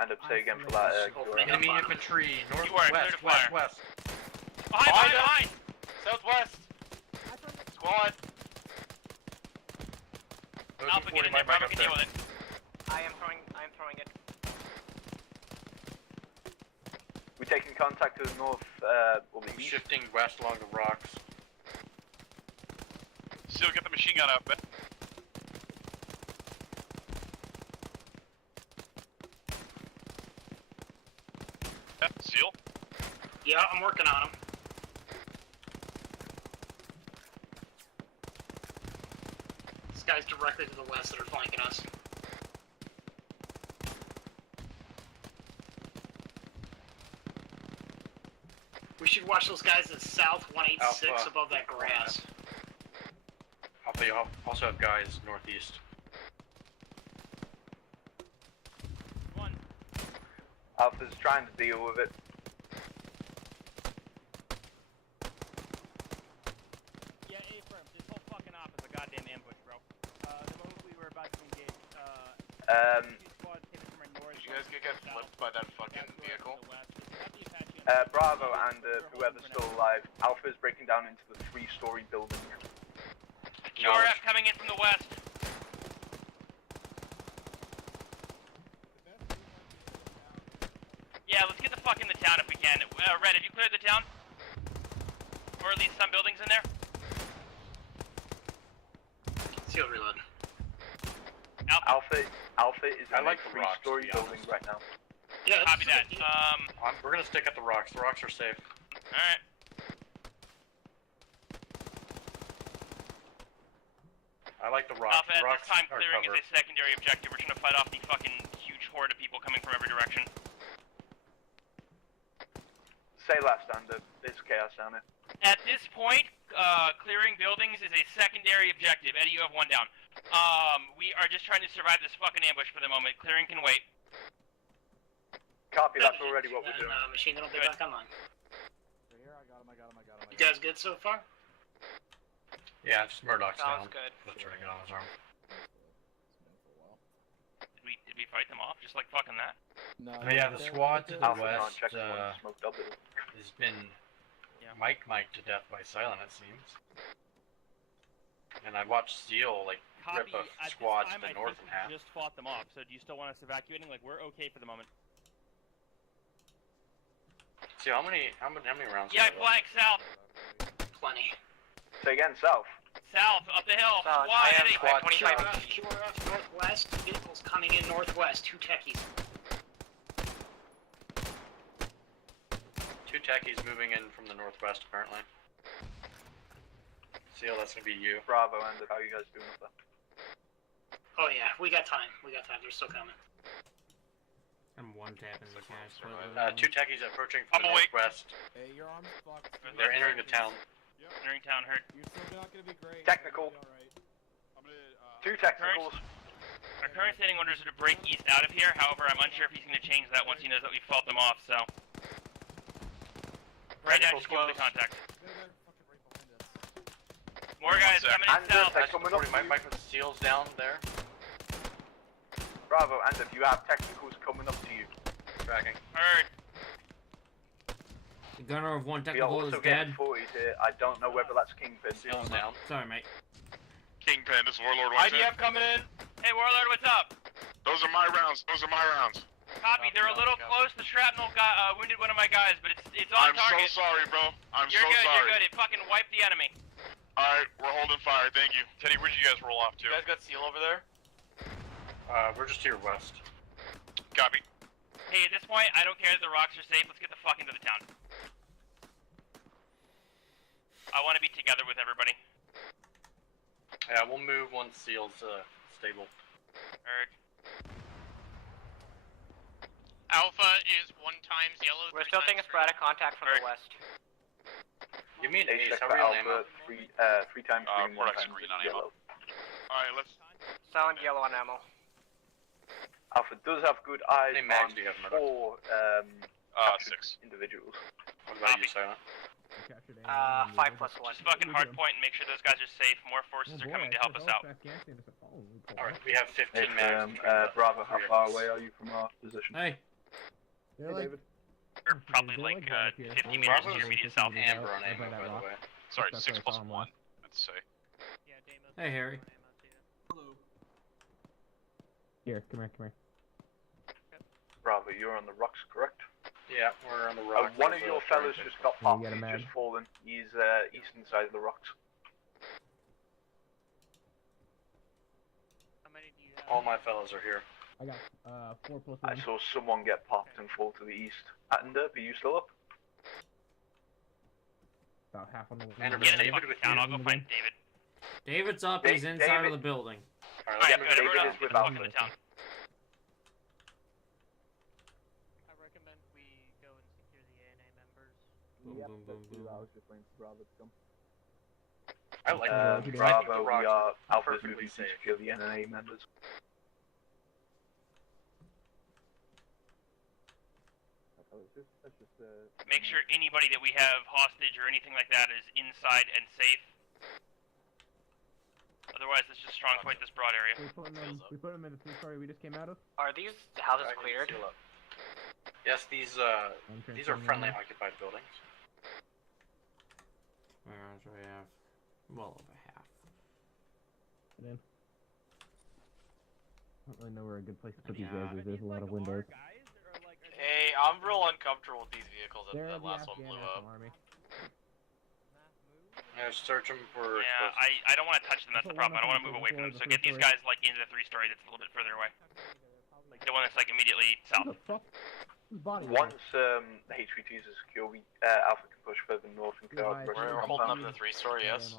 And say again for that. Enemy infantry, You are clear northwest, to fire. west. Behind! Southwest! Squad! Alpha, get in there, Bravo can deal with it. I am throwing it. We're taking contact to the north, or the east. Shifting west along the rocks. Still get the machine gun up, but Seal? Yeah, I'm working on him. These guys directly to the west that are flanking us. We should watch those guys at south 186 Alpha. above that grass. Alpha, you also have guys northeast. Alpha's trying to deal with it. Yeah, A-firm, this whole fucking op is a goddamn ambush, bro. The moment we were about to engage, two squads came in from our north. Did you guys get flipped by that fucking vehicle? Bravo and whoever's still alive, Alpha is breaking down into the 3-story building. QRF coming in from the west. Yeah, let's get the fuck in the town if we can. Red, have you cleared the town? Or at least some buildings in there? Seal reload. Alpha is in like a the rocks, 3-story to be building right now. Yeah, copy that. We're gonna stick at the rocks. The rocks are safe. Alright. I like the rocks. Alpha, The at rocks this time, are clearing is covered. a secondary objective. We're trying to fight off the fucking huge horde of people coming from every direction. Say less, and there's chaos down there. At this point, clearing buildings is a secondary objective. Eddie, you have one down. We are just trying to survive this fucking ambush for the moment. Clearing can wait. Copy, that's already what we're doing. Machine gun will be back online. Here, I got him. You guys good so far? Yeah, it's Murdoch's down. Sounds good. That's trying to get on his arm. Did we fight them off just like fucking that? No. Oh, yeah, the squad to the Alpha west non-check smoked up it. has been mic'd to death by Silent, it seems. And I watched Seal Copy. rip a At squad this to time, the I north think in half. we just fought them off. So do you still want us evacuating? Like we're okay for the moment. See how many rounds? Yeah, flank south. Plenty. Say again, south. South, up the hill. South, Squad, I have Eddie. squad 25. QRF northwest, vehicles coming in northwest, 2 techies. 2 techies moving in from the northwest, apparently. Seal, that's gonna be you. Bravo, and how you guys doing with that? Oh yeah, we got time. They're still coming. I'm one-tapping these guys. 2 techies approaching I'm from the awake. northwest. Hey, your arm's fucked. They're entering the town. Entering town, hurt. You're still not gonna be great. Technical. You'll be all right. 2 technicals. Our current standing orders are to break east out of here. However, I'm unsure if he's going to change that once he knows that we fought them off. So, right now, just give me the contact. More guys coming in south. They're coming up. Might put Seals down there. Bravo, and if you have technicals coming up to you. Tracking. Heard. The gunner of one We are technical is also getting dead. 40 here. I don't know whether that's Kingpin. Seals down. Sorry, mate. Kingpin, this is Warlord 110. IDF coming in. Hey, Warlord, what's up? Those are my rounds. Copy. They're a little close. The shrapnel wounded one of my guys, but it's on I'm target. so sorry, bro. You're good. You're good. It fucking wiped the enemy. Alright, we're holding fire. Thank you. Teddy, where'd you guys roll off to? You guys got Seal over there? We're just to your west. Copy. Hey, at this point, I don't care that the rocks are safe. Let's get the fuck into the town. I want to be together with everybody. Yeah, we'll move once Seal's stable. Heard. Alpha is 1 times yellow. We're still taking sporadic contact from the west. Give me an ace. Check How for are you on ammo? Alpha, 3 times green, 1 production times green on yellow. Alright, let's... Sound yellow on ammo. Alpha does have good eyes How many mags on do you have, Murdoch? 4 6 individuals. What about you, Silent? 5 plus 1. Just fucking hard point and make sure those guys are safe. More forces are coming to help us out. Alright, we have 15 mags. Bravo, how far away are you from our position? Hey, They're like, We're probably they're like right up here. 50 meters to your immediate south. Amber on Right by ammo, that by the rock. way. Sorry, That's 6 where I plus saw him 1. last. Let's say. Hey, Harry. Hello. Here, come here. Bravo, you're on the rocks, correct? Yeah, we're on the rock. One of your fellas just got Yeah, you popped. got him, He's man. just fallen. He's eastern side of the rocks. How many do you have? All my fellas are here. I got 4 plus I 1. saw someone get popped and fall to the east. Attenderp, are you still up? About half on the way. Anderson, Get in the David fucking with town. you. I'll go find David. David's up. Da- He's inside of David- the building. Alright, Alright, let's good. move Everyone David else is get with the fuck in Alpha. the town. I recommend we go and secure the ANA members. Boom, Yep, boom, that's boom, true. boom. I was just waiting for Bravo to come. I like Uh, that. Bravo, I think the we are rocks Alpha's perfectly moving to safe. secure the NNA members. That's just Make sure anybody that we have hostage or anything like that is inside and safe. Otherwise, let's just strong point this broad area. we put them in the 3-story we just came out of. Are these houses I can cleared? seal up. Yes, these are friendly occupied buildings. Whereas we have well over half. And then, I don't really know where a good place to put these guys is. There's a lot of windows. Hey, I'm real uncomfortable with these vehicles that They're that the last one Afghan blew National up. Army. Search them for. Yeah, I don't want to touch them. That's the problem. I don't want to move away from them. So get these guys like into the 3-story that's a little bit further away. Like the one that's like immediately south. What the fuck? Whose body? Once the HVTs are secure, Alpha can push further north and clear out the rest of the We're holding up compound. the 3-story, yes?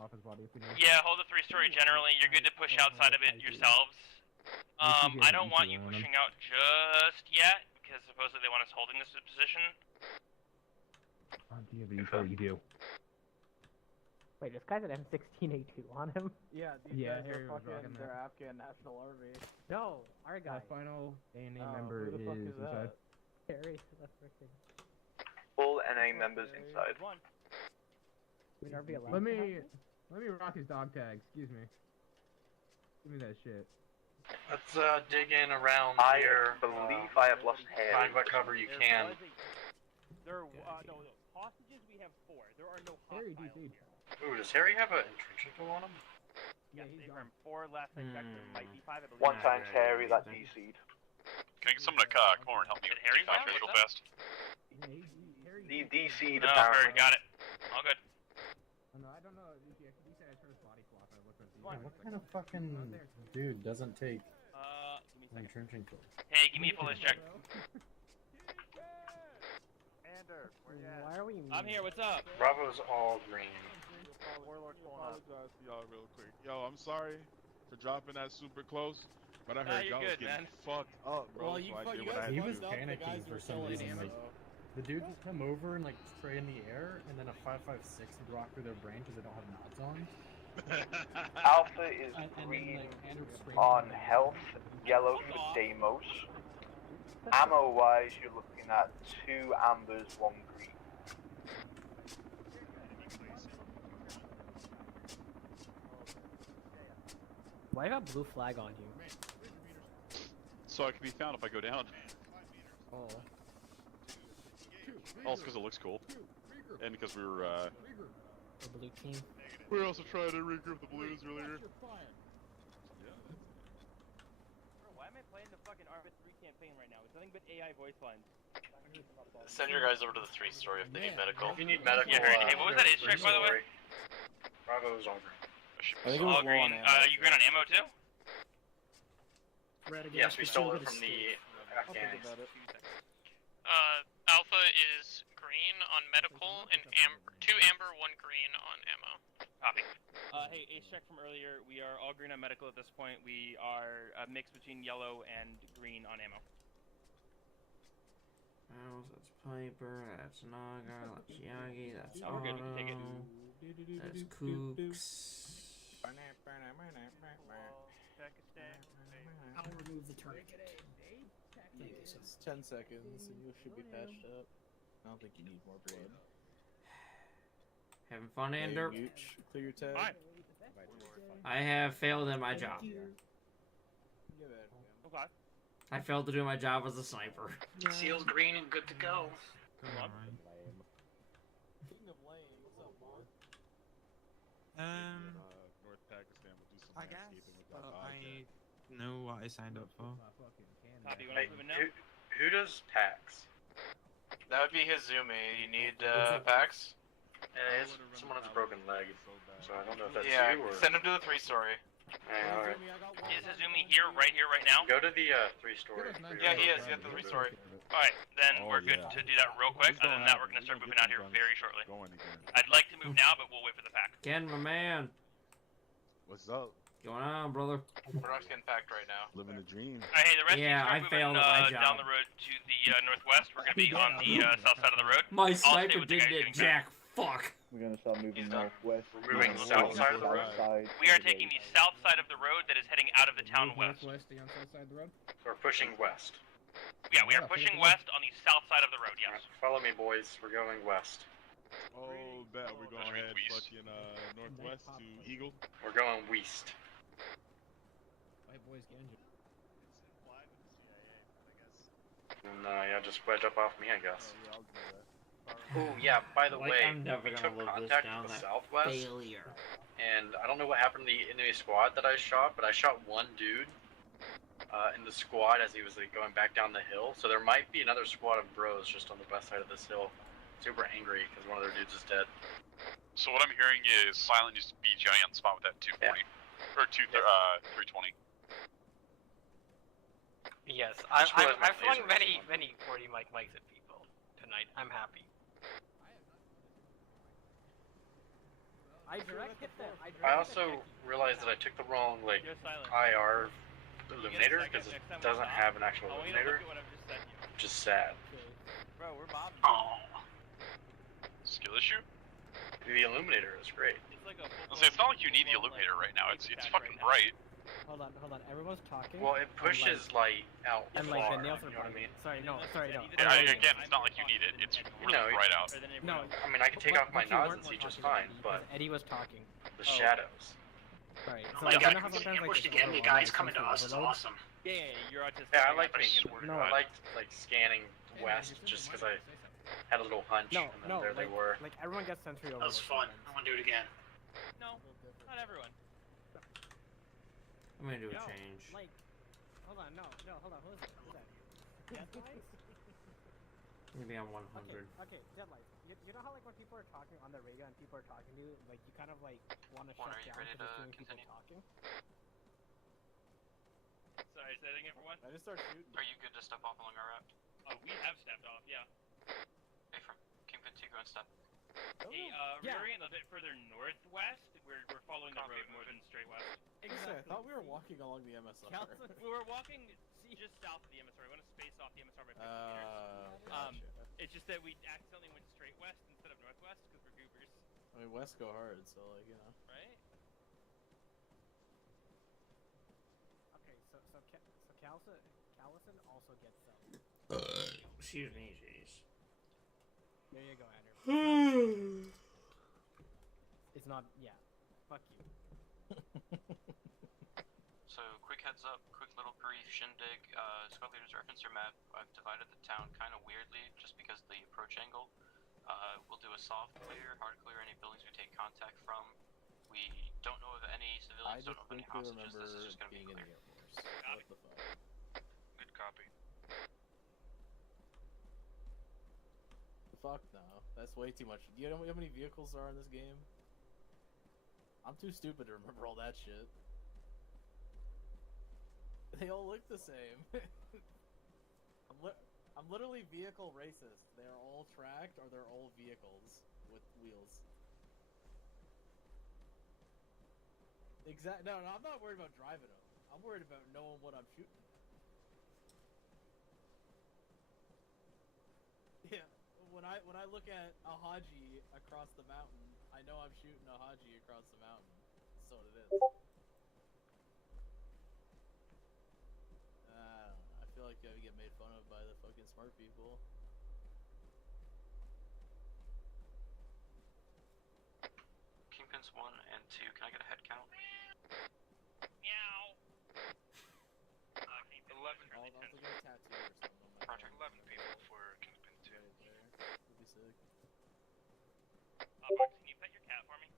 Yeah, hold the 3-story generally. You're good to push outside of it yourselves. I don't want you pushing out just yet because supposedly they want us holding this position. You do. Wait, this guy's an M16A2 on him? Yeah, these guys Harry are was fucking- rocking they're that. Afghan National Army. No, our guy. Our final ANA Oh, member who the fuck is is that? inside. Harry, that's freaking. All NA members inside. Would RB allowed Let to me have rock his dog tag. Excuse me. Give me that shit. Let's dig in around I here. believe I have lost hair. Find what cover you can. There, no, hostages we have 4. There are no Harry hostiles. DC'd. Ooh, does Harry have an entrenchment tool on him? Yes, they from 4 last I checked. There might be 5, I believe. One time's Harry, that DC'd. Can I get someone to come over and help me with Harry the have real it? fast? The DC'd No, apparently. heard, got it. All good. Oh, no, I don't know. He said I turned his body clock. I looked at the. Yeah, what kind of fucking dude doesn't take Give me a second. entrenching tool? Hey, give me a police check. Ander, where you at? Why are we I'm here. What's up? Bravo's all green. Warlord's I going up. apologize to y'all real quick. Yo, I'm sorry for dropping that super close, but I Nah, heard you're y'all was good, getting man. fucked up, bro. Well, you, so I did you what I guys had he to was do. panicking for some reason. Like, the dude just come over and like spray in the air, and then a 5.56 would rock through their brain because they don't have nods on. Alpha is And then, green like, Andrew sprayed on him. health, yellow for Deimos. Ammo wise, you're looking at 2 ambers, 1 green. Why you got blue flag on you? So I can be found if I go down. Oh. Also because it looks cool, and because we were The blue team. we were also trying to regroup the blues earlier. Bro, why am I playing the fucking RBN 3 campaign right now? It's nothing but AI voice lines. Send your guys over to the 3-story if they need medical. If you need medical, Yeah, hey, what was that age check, by the way? Bravo's all green. I think it was All low on green. ammo. You green on ammo too? Yes, we stole it from the Afghans. Alpha is green on medical, and 2 amber, 1 green on ammo. Copy. Hey, ace check from earlier. We are all green on medical at this point. We are a mix between yellow and green on ammo. That's Piper, that's Naga, that's Yagi, that's Oh, we're good. We can take it. Otto, that's Kooks. I'll remove the tourniquet. It's 10 seconds and you should be patched up. I don't think you need more blood. Having fun, Hey, Ander? Gooch, clear your tag. Fine. I have failed at my job. Okay. I failed to do my job as a sniper. Seal's green and good to go. King of Lane, what's up, man? North Pakistan will do some I guess. landscaping with that I know what I signed up for. Who does PAX? That would be Hizumi. You need packs? Someone has a broken leg, so I don't know if that's Yeah, you or... send him to the 3-story. Alright. Is Azumi here, right now? Go to the 3-story. Yeah, he is. He has the 3-story. Alright, then we're good to do that real quick. Other than that, we're gonna start moving out here very shortly. I'd like to move now, but we'll wait for the pack. Ken, my man. What's up? What's going on, brother? We're not getting packed right now. Living the dream. Hey, the rest Yeah, of I you start failed moving at my job. down the road to the northwest. We're gonna be on the south side of the road. My I'll stay sniper with the guys didn't hit getting back. jack. Fuck. We're gonna start moving northwest. We're moving south side of the road? We are taking the south side of the road that is heading out of the town west. Northwest, stay on south side of the road. We're pushing west. Yeah, we are pushing west on the south side of the road, yes. Follow me, boys. We're going west. Oh, bet we're going to head fucking northwest to Eagle. We're going west. White boys get injured. And yeah, just wedge up off me, I guess. Yeah, I'll do that. Oh yeah, by the Like, way, I'm never we gonna took live this contact down, with the that southwest, failure. and I don't know what happened to the enemy squad that I shot, but I shot one dude in the squad as he was like, going back down the hill, so there might be another squad of bros just on the west side of this hill. Super angry because one of their dudes is dead. So what I'm hearing is Silent used to be giant on spot with that 240. Or 320. Yes, I've flung many 40 mics at people tonight. I'm happy. I direct hit them. I also realized that I took the wrong like IR illuminator because it doesn't have an actual illuminator, which is sad. Bro, we're mobbing. Oh. Skill issue? The illuminator is great. It's like a It's not like you need the illuminator right now. It's fucking bright. Hold on. Everyone's talking. Well, it pushes light out and far, like the nails you are know what I mean? Sorry, no. Yeah, again, it's not like you need it. It's really No, bright out. No, I mean, I can take off my nods and see just fine, but Eddie was talking. the shadows. Sorry. Oh my god, ambushed again. The guys coming to us is awesome. Yeah, you're autistic. Yeah, I like being in. No. I liked like scanning west just because I had a little hunch, and then there they were. Like everyone gets sentry over. That was fun. I want to do it again. No, not everyone. I'm gonna do a change. Like, hold on, no, hold on. Who is it? Who's that? Deadlight? Maybe I'm 100. Okay, Deadlight. You know how like when people are talking on the radio and people are talking to you, like you kind of like want to shut down because you're hearing people talking? Sorry, say that again for one? I just start shooting. Are you good to step off along our route? Oh, we have stepped off, yeah. Hey, from Kingpin 2, go and step. Hey, rearing a bit further northwest. We're following the road more than straight west. Exactly. I thought we were walking along the MSR. We were walking just south of the MSR. We want to space off the MSR by 50 meters. Gotcha. It's just that we accidentally went straight west instead of northwest because we're goobers. I mean, West go hard, so like, you know. Right? Okay, so Callison also gets some. Excuse me, jeez. There you go, Andrew. It's not. Yeah. Fuck you. So, quick heads up, quick little brief shindig. Squad leaders reference your map. I've divided the town kind of weirdly just because of the approach angle. We'll do a soft clear, hard clear any buildings we take contact from. We don't know of any civilians, don't know of any hostages. This is just going to be clear. What the fuck? Good copy. Fuck no. That's way too much. Do you know how many vehicles are in this game? I'm too stupid to remember all that shit. They all look the same. I'm literally vehicle racist. They're all tracked or they're all vehicles with wheels. No, I'm not worried about driving them. I'm worried about knowing what I'm shooting. Yeah, when I look at a Haji across the mountain, I know I'm shooting a Haji across the mountain. That's what it is. I feel like I get made fun of by the fucking smart people. Kingpins 1 and 2, can I get a head count? Meow. Kingpin 11. I was looking at tattoo or something. Project 11 people for Kingpin 2. Right there. Would be sick. Box, can you pet your cat for me?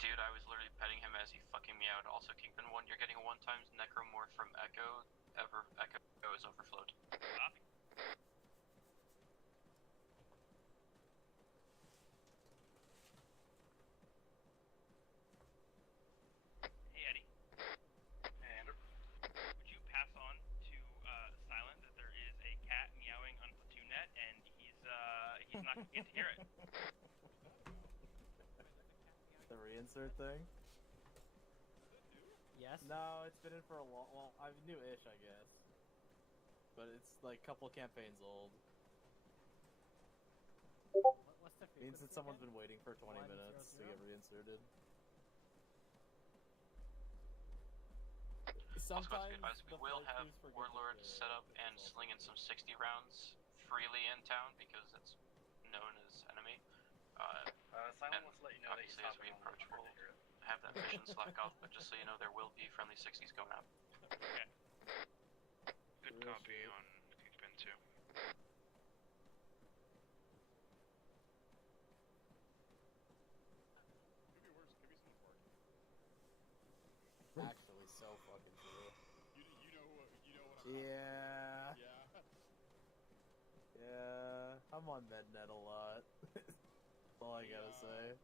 Dude, I was literally petting him as he fucking meowed. Also, Kingpin 1, you're getting a 1x necromorph from Echo. Echo is overflowed. Copy. Hey, Eddie. Hey, Andrew. Would you pass on to Silent that there is a cat meowing on PlatoonNet, and he's not gonna get to hear it. The reinsert thing? Yes? No, it's been in for a long. Well, I'm new-ish, I guess. But it's like a couple campaigns old. What's the Means that frequency someone's again? been waiting for 20 100? minutes to get reinserted. Also, Sometimes we will have Warlord set up and sling in some 60 rounds freely in town because it's known as enemy. Silent wants to let you know that he's obviously as we approach, we'll have that mission slack off, but just so you know, there will be friendly 60s going out. Okay. Good copy on Kingpin 2. Could be worse. Could be someone working. Actually, so fucking true. You know what I'm Yeah. Yeah. Yeah. I'm on MedNet a lot. That's all I gotta say.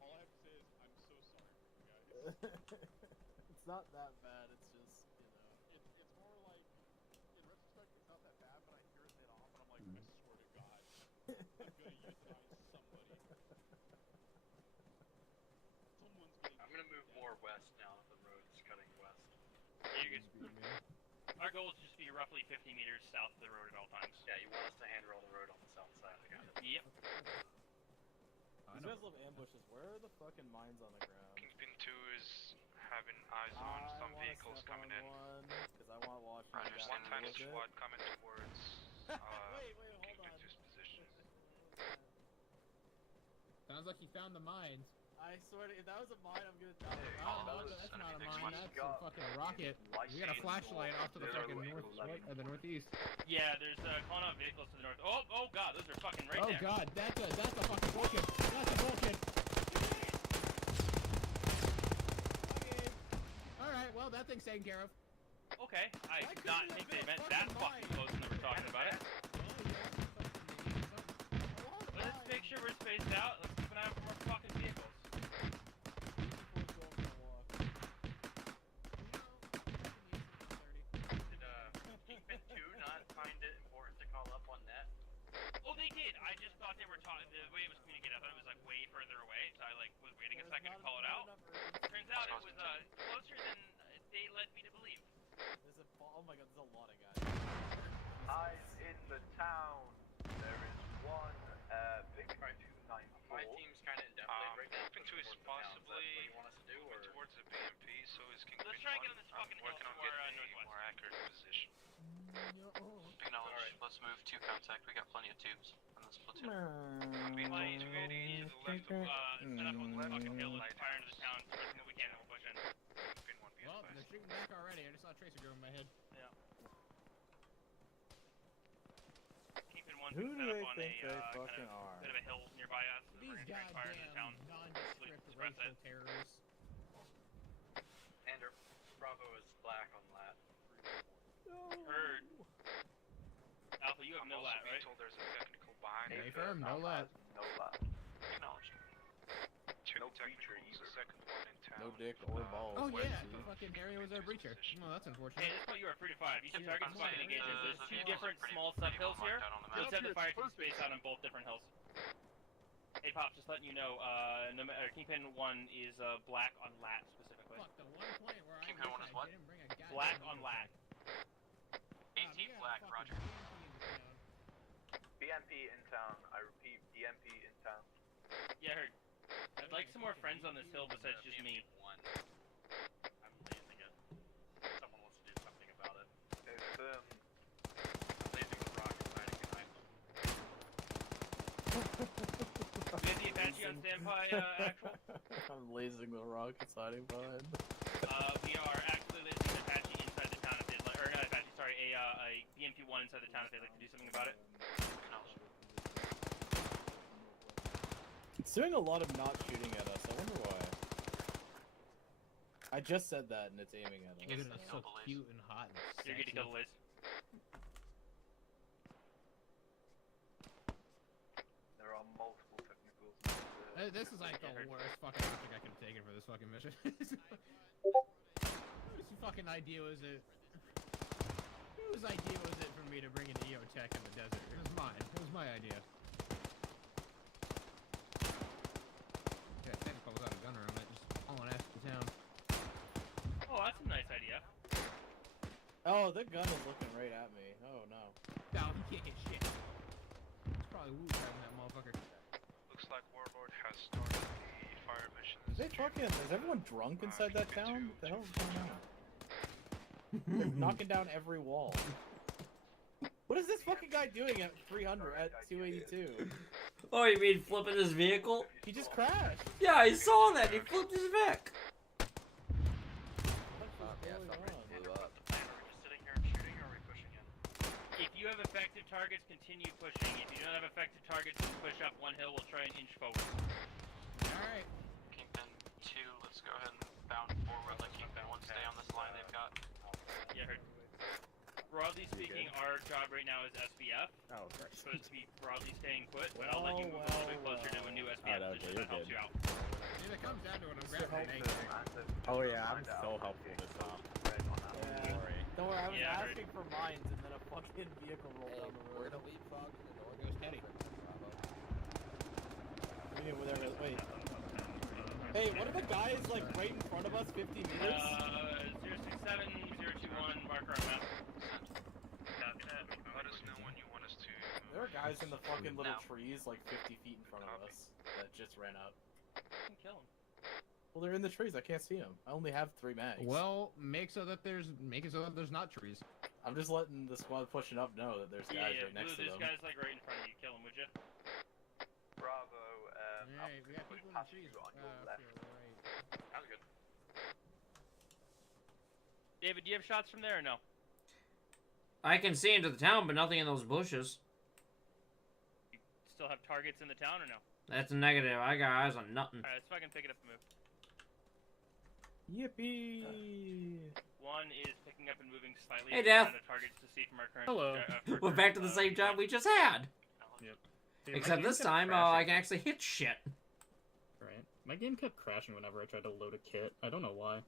All I have to say is I'm so sorry for you guys. It's not that bad. It's just, It's more like, in retrospect, it's not that bad, but I hear it mid off, and I'm like, I swear to God, I'm gonna euthanize somebody. Someone's getting. I'm gonna move more west now that the road is cutting west. You're good. Our goal is just to be roughly 50 meters south of the road at all times. Yeah, you want us to hand roll the road on the south side. I got it. Yep. These guys love ambushes. Where are the fucking mines on the ground? Kingpin 2 is having eyes on some vehicles coming in. Because I want Washington. Roger, one tiny squad coming towards wait, Kingpin 2's position. Sounds like you found the mines. I swear to, if that was a mine, I'm gonna die. That's not a mine. That's a fucking rocket. We got a flashlight off to the fucking the northeast. Yeah, there's calling out vehicles to the north. Oh god, those are fucking right there. Oh god, that's a fucking Vulcan. That's a Vulcan. Okay. All right, well that thing's taken care of. Okay, I did not think they meant that fucking close when they were talking about it. Let's make sure we're spaced out. Let's keep an eye out for more fucking vehicles. Did Kingpin 2 not find it important to call up on net? Oh, they did. I just thought they were talking. The way it was communicated, I thought it was like way further away. So I like was waiting a second to call it out. Turns out it was closer than they led me to believe. There's a oh my god, there's a lot of guys. Eyes in the town. There is one big 294. My team's kind of indefinite right now. Kingpin 2 is possibly moving towards the BMP, so is Kingpin 1. Let's try and get on this fucking hill Working on somewhere getting a more accurate position. Acknowledge. Right. Let's move to contact. We got plenty of tubes on this platoon. Copy, 280 to the left of set up on this fucking hill and fire into the town. First thing we can, we'll push in. Kingpin 1 be Well, they're shooting back already. I just saw a tracer go in my head. Yeah. Kingpin 1 Who do set they up on think a they kind fucking of are? bit of a hill nearby us. And These we're gonna try and fire into the town. goddamn nondescript Suppress racial it. terrorists. Andrew, Bravo is black on lat. Heard. Alpha, you have no lat, being right? told there's a technical behind Hey, it. firm, no lat. No lat. Acknowledge. Two technicals, the second one in town. No dick or balls. Oh where's yeah, the the fucking area was our breacher. Oh, that's unfortunate. Hey, this point you are 3 to 5. You should target I'm some fucking saying, engagements. There's the two vehicles different are pretty- small pretty sub-hills well here. marked out on the Let's map. have the fire team space out on both different hills. Hey, Pop, just letting you know, Kingpin 1 is black on lat specifically. Fuck, the one point where Kingpin 1 is what? didn't bring a goddamn Black on lat. 18 black, Roger. BMP in town. I repeat, BMP in town. Yeah, I heard. I'd like some more friends on this hill besides just me. I'm lasing it. Someone wants to do something about it. It's I'm lasing the rock and trying to behind them. We have the Apache on standby, actual. I'm lasing the rockets hiding behind. We are actually lasing the Apache inside the town of Midland, or a BMP-1 inside the town if they'd like to do something about it. It's doing a lot of not shooting at us. I wonder why. I just said that and it's aiming at us. Look at us, so cute and hot and You're good to kill the Liz. There are multiple technicals. This is like the worst fucking object I could have taken for this fucking mission. Whose fucking idea was it? Whose idea was it for me to bring an EO tech in the desert? It was mine. It was my idea. Yeah, technical without a gunner on it, just hauling ass to town. Oh, that's a nice idea. Oh, the gun is looking right at me. Oh no. No, he can't get shit. It's probably Wu driving that motherfucker. Looks like Warlord has started the fire mission. Is everyone drunk inside that town? What the hell is going on? They're knocking down every wall. What is this fucking guy doing at 300, at 282? Oh, you mean flipping his vehicle? He just crashed. Yeah, I saw that. He flipped his Vic. If you have effective targets, continue pushing. If you don't have effective targets, push up one hill. We'll try and inch forward. Alright. Kingpin 2, let's go ahead and bound forward. Let Kingpin 1 stay on this line they've got. Yeah, heard. Broadly speaking, our job right now is SBF. Oh, okay. It's supposed to be broadly staying put, but I'll let you move a little bit closer to a new SBF position that helps you out. If it comes down to it, I'm grabbing an AK. Oh yeah, I'm so helpful this time. Yeah. Don't worry, I was Yeah, asking for mines and then a fucking vehicle rolled down the road. We're gonna leapfrog and the door goes Teddy. Wait. Hey, what are the guys like right in front of us, 50 meters? 067, 021, marker on map. Let us know when you want us to. There are guys in the fucking little trees like 50 feet in front of us that just ran up. You can kill them. Well, they're in the trees. I can't see them. I only have 3 mags. Well, make it so that there's not trees. I'm just letting the squad pushing up know that there's guys right next to Blue, them. there's guys like right in front of you. Kill them, would you? Bravo, Alright, we got people in the trees. on your left. Sounds good. David, do you have shots from there or no? I can see into the town, but nothing in those bushes. You still have targets in the town or no? That's a negative. I got eyes on nothing. Alright, let's fucking pick it up and move. Yippee! One is picking up and moving slightly. Hey, Death. The targets to see from our current. Hello. We're back to the same job we just had. Yep. Except this time, I can actually hit shit. Right. My game kept crashing whenever I tried to load a kit. I don't know why.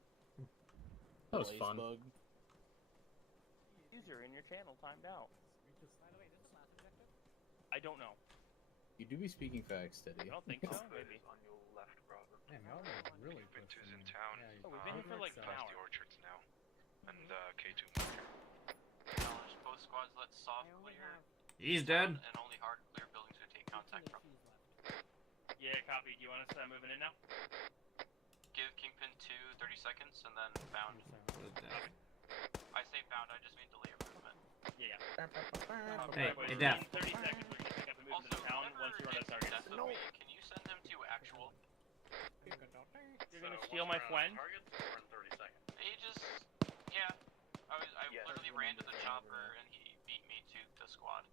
That was fun. User in your channel timed out. I don't know. You do be speaking facts, Steady. I don't think so. Maybe. On your left, bravo. Damn, y'all are really Kingpin pushing. 2's in town. Oh, we've been here for like an Past hour. the orchards now. And K2 marker. Acknowledge both squads. Let soft clear. He's dead. And only hard clear buildings we take contact from. Yeah, copy. Do you want us moving in now? Give Kingpin 2 30 seconds and then bound. I say bound, I just mean delay your movement. Yeah. Hey, Death. 30 seconds. We're gonna pick up and move into the town once we run out of targets. No. Can you send him to actual? You're gonna steal my friend? Targets or in 30 seconds? He just, yeah. I literally ran to the chopper and he beat me to the squad.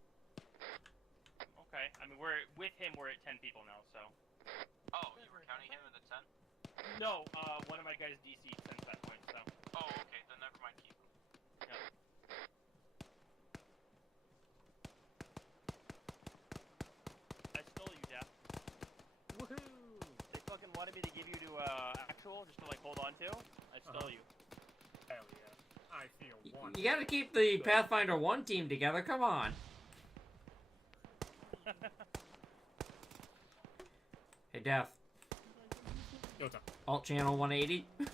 Okay. I mean, we're with him. We're at 10 people now, so. Oh, you were counting him in the 10? No, one of my guys DC since that point, so. Oh, okay. Then never mind. Keep him. Yeah. I stole you, Death. Woohoo! They fucking wanted me to give you to actual just to like hold on to. I stole you. Hell yeah. I feel one. You gotta keep the Pathfinder 1 team together. Come on. Hey, Death. Yo, what's up? Alt channel 180. Yeah,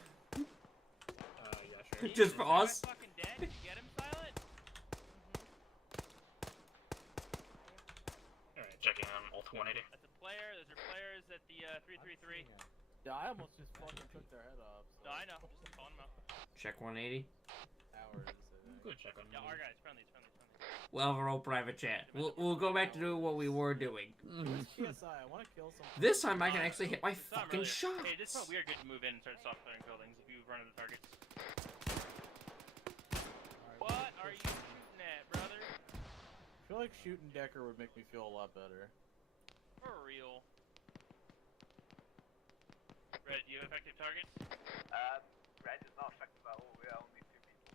sure. Just for us. Fucking dead? Did you get him, Silent? Alright, checking on Alt 180. That's a player. Those are players at the 333. Yeah, I almost just fucking took their head off. So. No, I know. Just calling them out. Check 180. Hours. Good check on Yeah, our guys. Friendly. We'll have our old private chat. We'll go back to doing what we were doing. PSI, I want to kill someone. This time I can actually hit my It's not fucking really- shots. Hey, this point we are good to move in and start soft clearing buildings if you run into targets. What are you shooting feel like shooting Decker would make me feel a lot better. For real. Red, do you have effective targets? Red is not effective at all. We are only 2 people.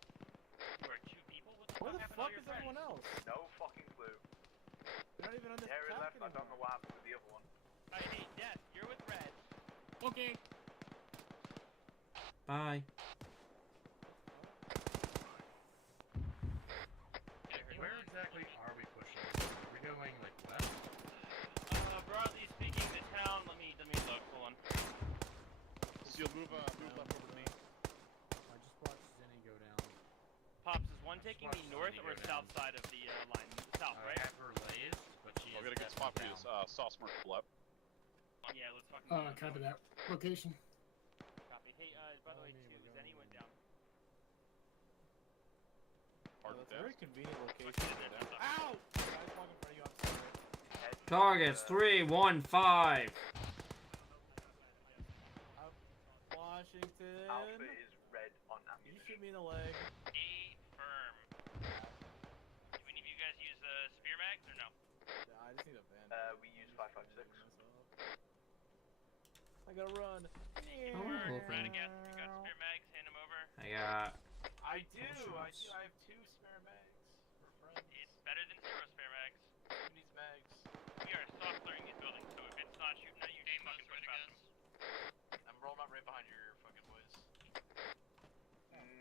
You are 2 people? What Where the happened to all fuck your is everyone friends? else? No fucking clue. They're not even on this Harry track left. I don't know what happened with the other one. Alright, hey, Death, you're with Red. Okay. Bye. Where exactly are we pushing? Are we going like west? Broadly speaking, the town. Let me look. Hold on. So you'll move left over to me. I just watched Zenny go down. Pops, is one taking me north or south side of the line? South, right? I have her lased, but she I'll get a good spot for you. Saw smart pull up. Yeah, let's fucking. Copy that location. Copy. Hey, by the way, too, Zenny went down. That's a very convenient location. Ow! Guys walking in front of you, I'm sorry. Targets 3, 1, 5. Washington. Alpha is red on You ammunition. shoot me in the leg. Firm. Do any of you guys use spear mags or no? Yeah, I just need a band. We use 5.56. I gotta run. Radagast, if you got spear mags, hand them over. I got. I do. I have 2 spare mags for friends. It's better than 0 spare mags. Who needs mags? We are soft clearing these buildings, so if it's not shooting at you, just fucking push past them. I'm rolling up right behind your fucking boys.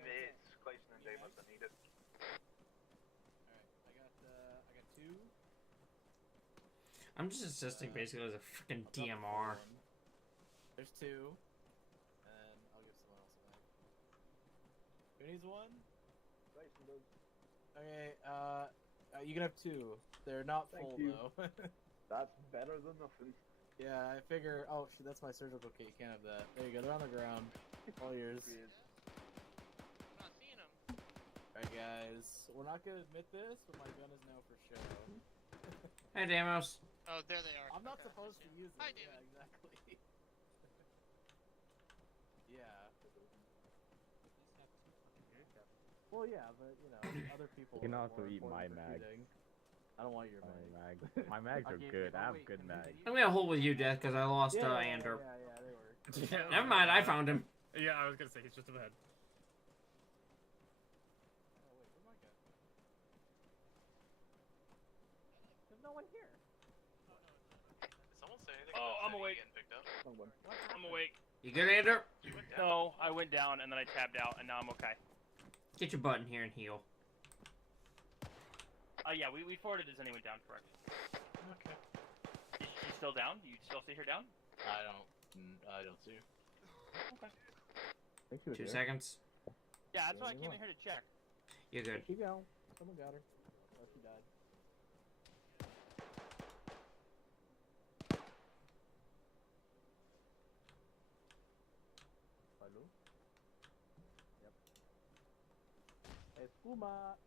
It's Clayton and James that need it. Alright, I got 2. I'm just assisting basically as a freaking DMR. There's 2. And I'll give someone else a mag. Who needs 1? Okay, you can have 2. They're not full though. That's better than nothing. Yeah, I figure. Oh shit, that's my surgical kit. You can't have that. There you go. They're on the ground. All yours. I'm not seeing them. Alright, guys. We're not gonna admit this, but my gun is now for show. Hey, Damos. Oh, there they are. I'm not supposed to use it. Hi, Yeah, David. exactly. Yeah. Well, yeah, but you know, other people. You can are also more eat my important for mags. shooting. I don't want your My mag. mags. My mags are good. I have good mags. I'm gonna hold with you, Death, because I lost Yeah, Ander. yeah, they were. Never mind, I found him. Yeah, I was gonna say he's just ahead. Oh wait, where'd my gun? There's no one here. Did someone say anything Oh, about I'm Zenny awake. getting picked up? I'm awake. You good, Ander? No, I went down and then I tabbed out, and now I'm okay. Get your butt in here and heal. Yeah, we forwarded as Zenny went down, correct. Okay. Is she still down? You still see her down? I don't see her. Okay. 2 seconds. Yeah, that's why I came in here to check. You're good. She go. Someone got her. Oh, she died. Hello? Yep. Espuma.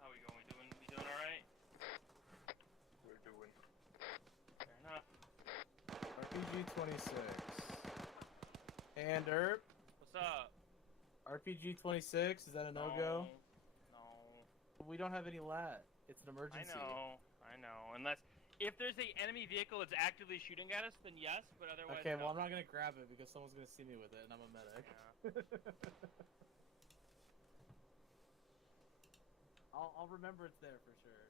How we going? We doing alright? We're doing. Fair enough. RPG 26. And Erp. What's up? RPG 26, is that a no-go? No. We don't have any lat. It's an emergency. I know. Unless, if there's a enemy vehicle that's actively shooting at us, then yes, but otherwise Okay, no. well I'm not gonna grab it because someone's gonna see me with it and I'm a medic. I'll remember it's there for sure.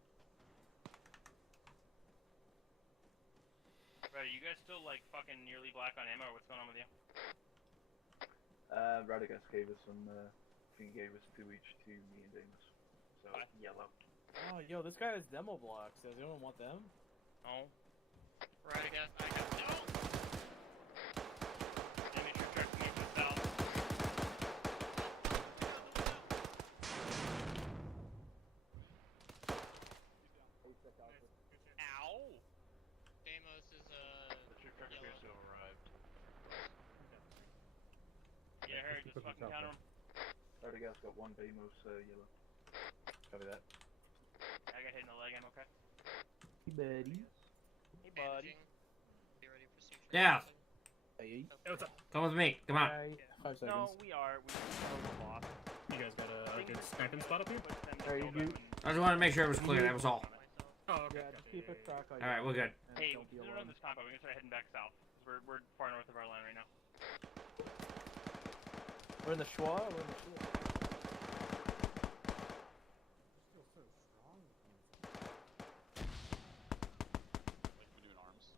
Right, are you guys still like fucking nearly black on ammo, or what's going on with you? Radagast gave us some, he gave us 2 each to me and Damus. So, yellow. Oh, yo, this guy has demo blocks. Does anyone want them? No. Right, I got two. Damage your truck to the south. Ow! Damos is The trip truck appears to have arrived. Yeah, hurry, just fucking counter him. Radagast got 1 Damus, yellow. Copy that. I got hit in the leg, I'm okay. Hey, buddy. Hey, buddy. Be ready for suture. Yeah. Hey. Come with me. Come on. Right. 5 seconds. No, we are. We lost. You guys got a good sniping spot up here? I just wanted to make sure it was clear. That was all. Oh, okay. Yeah, just keep a track on All right, we're good. Hey, don't be we're on alone. this compound. We're gonna start heading back south. We're far north of our line right now. We're in the Schwa. We're in the Schwa. Still so strong. Like we're doing arms.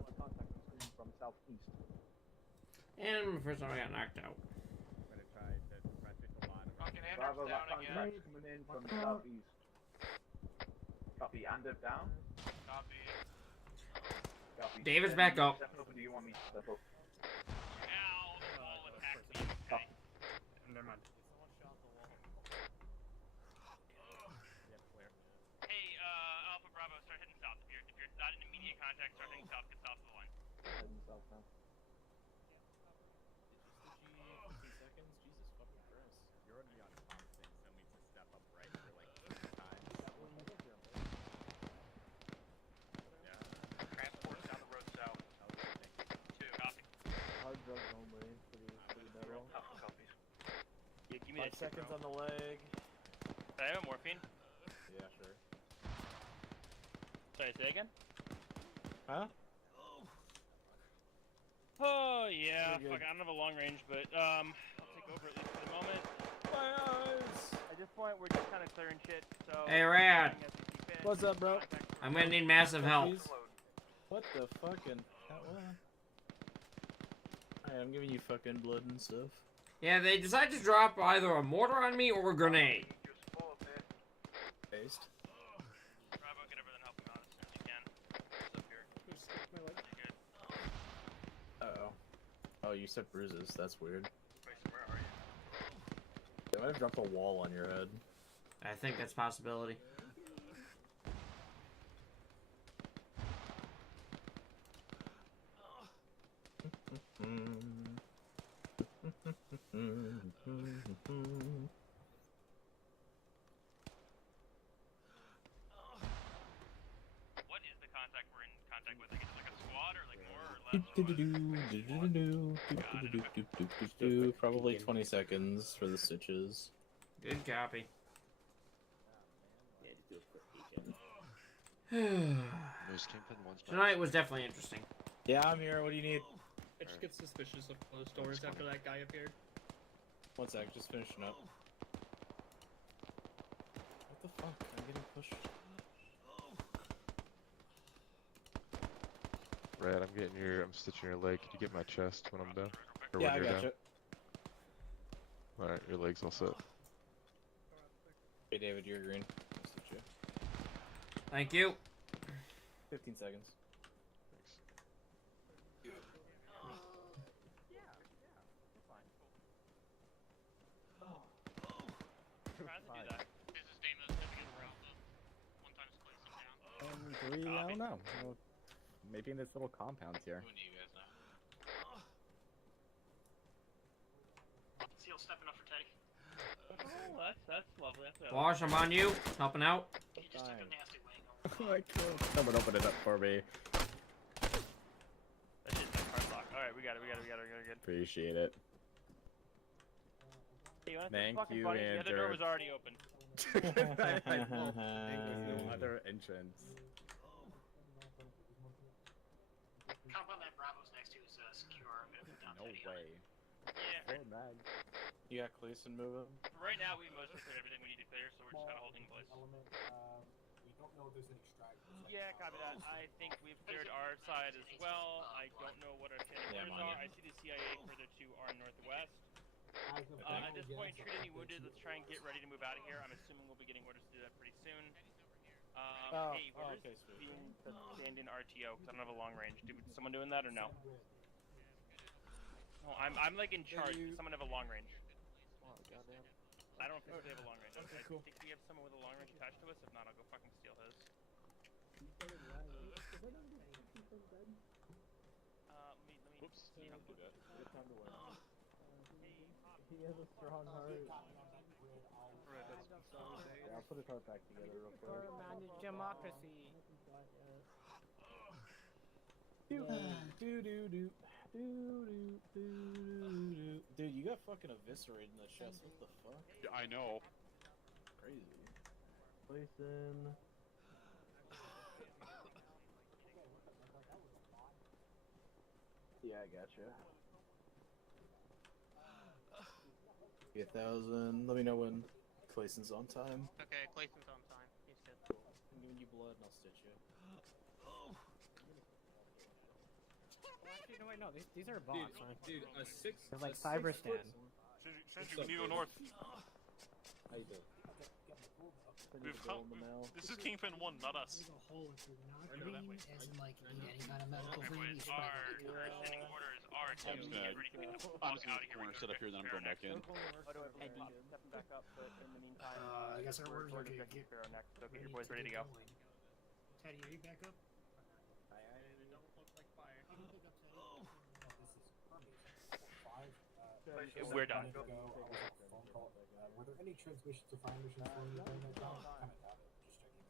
The contact was coming from southeast. And the first time I got knocked out. I'm gonna try to message the line. Bravo, that contact coming in from southeast. Copy, and up down. Copy. Copy. David's Then back you up. step up, or do you want me to step up? Copy. Never mind. Hey, Alpha Bravo, start heading south. If you're not in immediate contact, start heading south. Get south of the line. Heading south now. 15 seconds. Jesus fucking Christ. You're already on top thing, so needs to step up right for like 6 times. Transport's down the road south. 2. Copy. Hard drugs only. Pretty narrow. Alpha copies. Yeah, give me 5 seconds on the leg. Did I have a morphine? Yeah, sure. Sorry, say again? Huh? Oh, yeah. Pretty good. Fuck, I don't have a long range, but, I'll take over at least for the moment. My eyes! At this point, we're just kind of clearing shit, so... Hey, Rad. What's up, bro? I'm gonna need massive help. What the fucking... Alright, I'm giving you fucking blood and stuff. Yeah, they decided to drop either a mortar on me or a grenade. Based. Bravo, get over there and help him out as soon as you can. He's up here. Pretty good. Uh-oh. Oh, you said bruises. That's weird. Mason, where are you? They might have dropped a wall on your head. I think that's a possibility. What is the contact we're in contact with? Like, is it like a squad or like more or less? Probably 20 seconds for the stitches. Good copy. Tonight was definitely interesting. Yeah, I'm here. What do you need? I just get suspicious of closed doors after that guy appeared. 1 sec, just finishing up. What the fuck? I'm getting pushed. Rad, I'm stitching your leg. Could you get my chest when I'm done? Or Yeah, when I you're gotcha. down? Alright, your leg's all set. Hey, David, you're green. I'll stitch you. Thank you. 15 seconds. This is Deimos heading in Bravo. One time's closing down. I don't know. Well, maybe in this little compound here. Who do you guys know? Seal stepping up for Teddy. Oh, that's lovely. That's lovely. Wash, I'm on you. Helping out. He just took a nasty wing over. Oh my god. Someone open it up for me. That shit's like hard lock. Alright, we got it. Good. Appreciate it. Hey, you want Thank fucking you, funny? The other door Andrew. was already open. I will think there's no other entrance. Compound that Bravo's next to is secure. I'm gonna put down No Teddy on way. it. Yeah. Oh man. You got Cleason moving? Right now, we mostly cleared everything we need to clear, so we're just kind of holding in place. We don't know if there's any stragglers. Yeah, copy that. I think we've cleared our side as well. I don't know what our standing Yeah, I'm orders on are. you. I see the CIA further to our northwest. At this point, treat any wounded. Let's try and get ready to move out of here. I'm assuming we'll be getting orders to do that pretty soon. Hey, whoever's okay, sweet. being the stand-in RTO, because I don't have a long range. Someone doing that or no? No, I'm like in charge. Does someone have a long range? Oh, goddamn. I don't physically have a long range. Okay, I cool. think we have someone with a long range attached to us. If not, I'll go fucking steal his. Let me Whoops, see how do that. Hey, He has a strong heart. Alright, that's Yeah, I'll put his heart back together real quick. For managed democracy. Dude, you got fucking eviscerated in the chest. What the fuck? Yeah, I know. Crazy. Placing. Yeah, I gotcha. 8,000. Let me know when Clayson's on time. Okay, Clayson's on time. He's good. I'm giving you blood and I'll stitch you. Well, actually, no, wait, no. These are bots. Dude, a six. They're like a cyber 6 foot- stand. Shanji, we need to go north. How you doing? We've come. This is Kingpin 1, not us. Green, as in like need any kind of medical thing, you spread Our it like standing orders are to I'm just get gonna, ready to get the fuck I'm just out gonna of here. corner set up here, then I'm going back in. Stepping back up, but in the meantime, I guess our orders are to get Sparrow next, so get your boys ready to go. Teddy, are you back up? We're done. Were there any transmissions or fire missions for you during that time? Kind of doubt it. Just checking.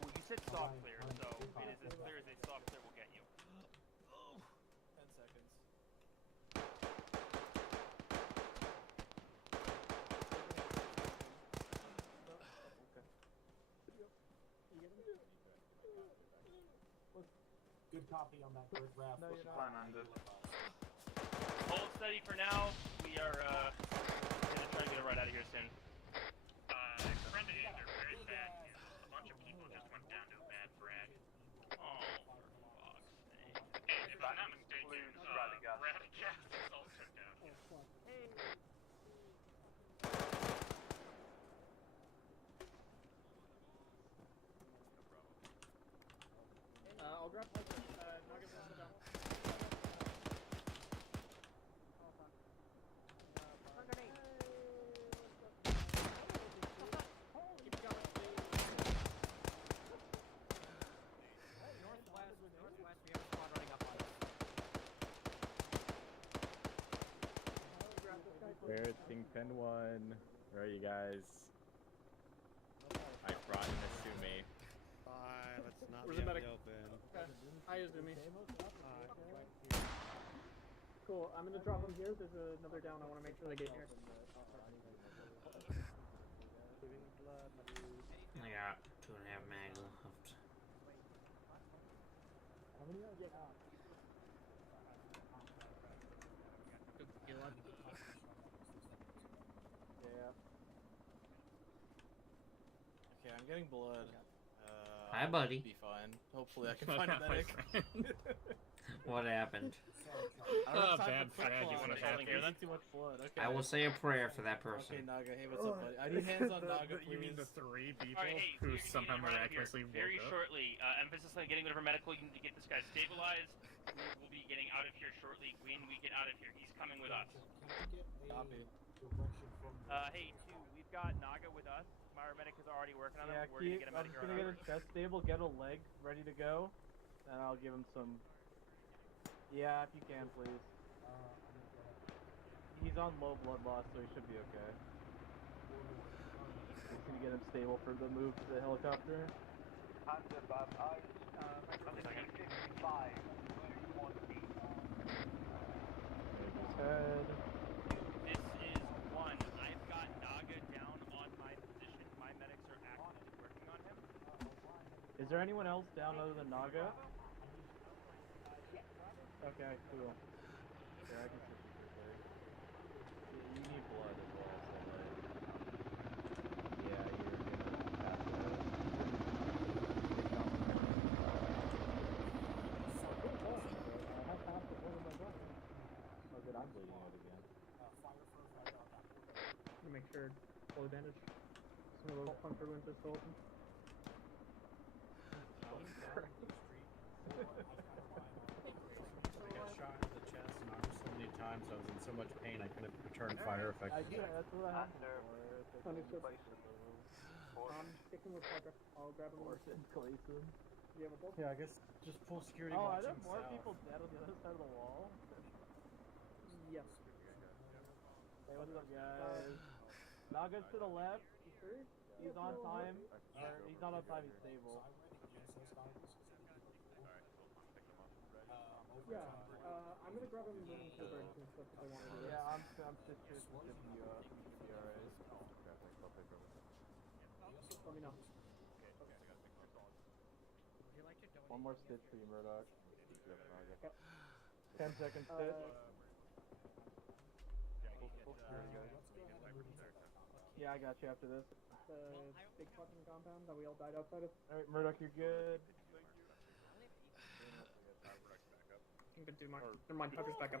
Well, you said soft clear, so it is as clear as a soft clear will get you. 10 seconds. Good copy on that grid graph. No, you're not. Hold steady for now. We are gonna try to get it right out of here soon. Friend of Ander, very bad news. A bunch of people just went down to a bad frag. Oh, for fuck's sake. And if I'm not mistaken, Radicast is also down. I'll grab like nuggets and sit down. Keep going. Northwest, we have a squad running up on us. Where it's Kingpin 1. Where are you guys? I brought an Asumi. Bye, let's not Where's be the out in medic? the open. Okay. Hi, Izumi. Cool, I'm gonna drop them here. There's another down. I want to make sure they get here. I got 2.5 mags left. How many are you? Yeah. Okay, I'm getting blood. Hi, buddy. Be fine. Hopefully, I can find a medic. What happened? I don't have time Bad for quick frag, you claw. wanna I'm have using me? too much blood. Okay. I will say a prayer for that person. Okay, Naga. Hey, what's up, buddy? I need hands on Naga, please. You mean the 3 people Alright, hey, who so you're somehow getting right out of here miraculously woke very up? shortly. Emphasis on getting whatever medical you need to get this guy stabilized. We'll be getting out of here shortly. When we get out of here, he's coming with us. Copy. Hey, 2, we've got Naga with us. My medic is already working on him. Yeah, We're gonna get a I'm medic just gonna get his chest stable, get a leg ready to go, and I'll give him some. Yeah, if you can, please. He's on low blood loss, so he should be okay. Just gonna get him stable for the move to the helicopter. I'm 55, 218. There's his head. This is 1. I've got Naga down on my position. My medics are actively working on him. Is there anyone else down other than Naga? Okay, cool. Yeah, I can switch it quickly. You need blood as well, so like... Yeah, you're gonna have to... Oh, good, I'm bleeding out again. Make sure full advantage. Some of those puncture wounds are still open. I got shot in the chest and arm so many times, I was in so much pain I couldn't return fire I effectively. do, that's what I have for. Understood. I'm sticking with Parker. I'll grab him. Orson Clayson. You have a pulse? Yeah, I guess just full security Oh, are watching there more south. people dead on the other side of the wall? Yes. Hey, what's up, guys? Naga's to the left. He's on time. Or he's not on time, he's stable. Yeah, I'm gonna grab him and move him to the bridge and stuff if I want to do it. Yeah, I'm just shipping you up. You should be alright. Let me know. One more stitch for you, Murdoch. 10 seconds stitch. Yeah, I got you after this. The big fucking compound that we all died outside of. Alright, Murdoch, you're good. I'm gonna do mine. Never mind, Tucker's back up.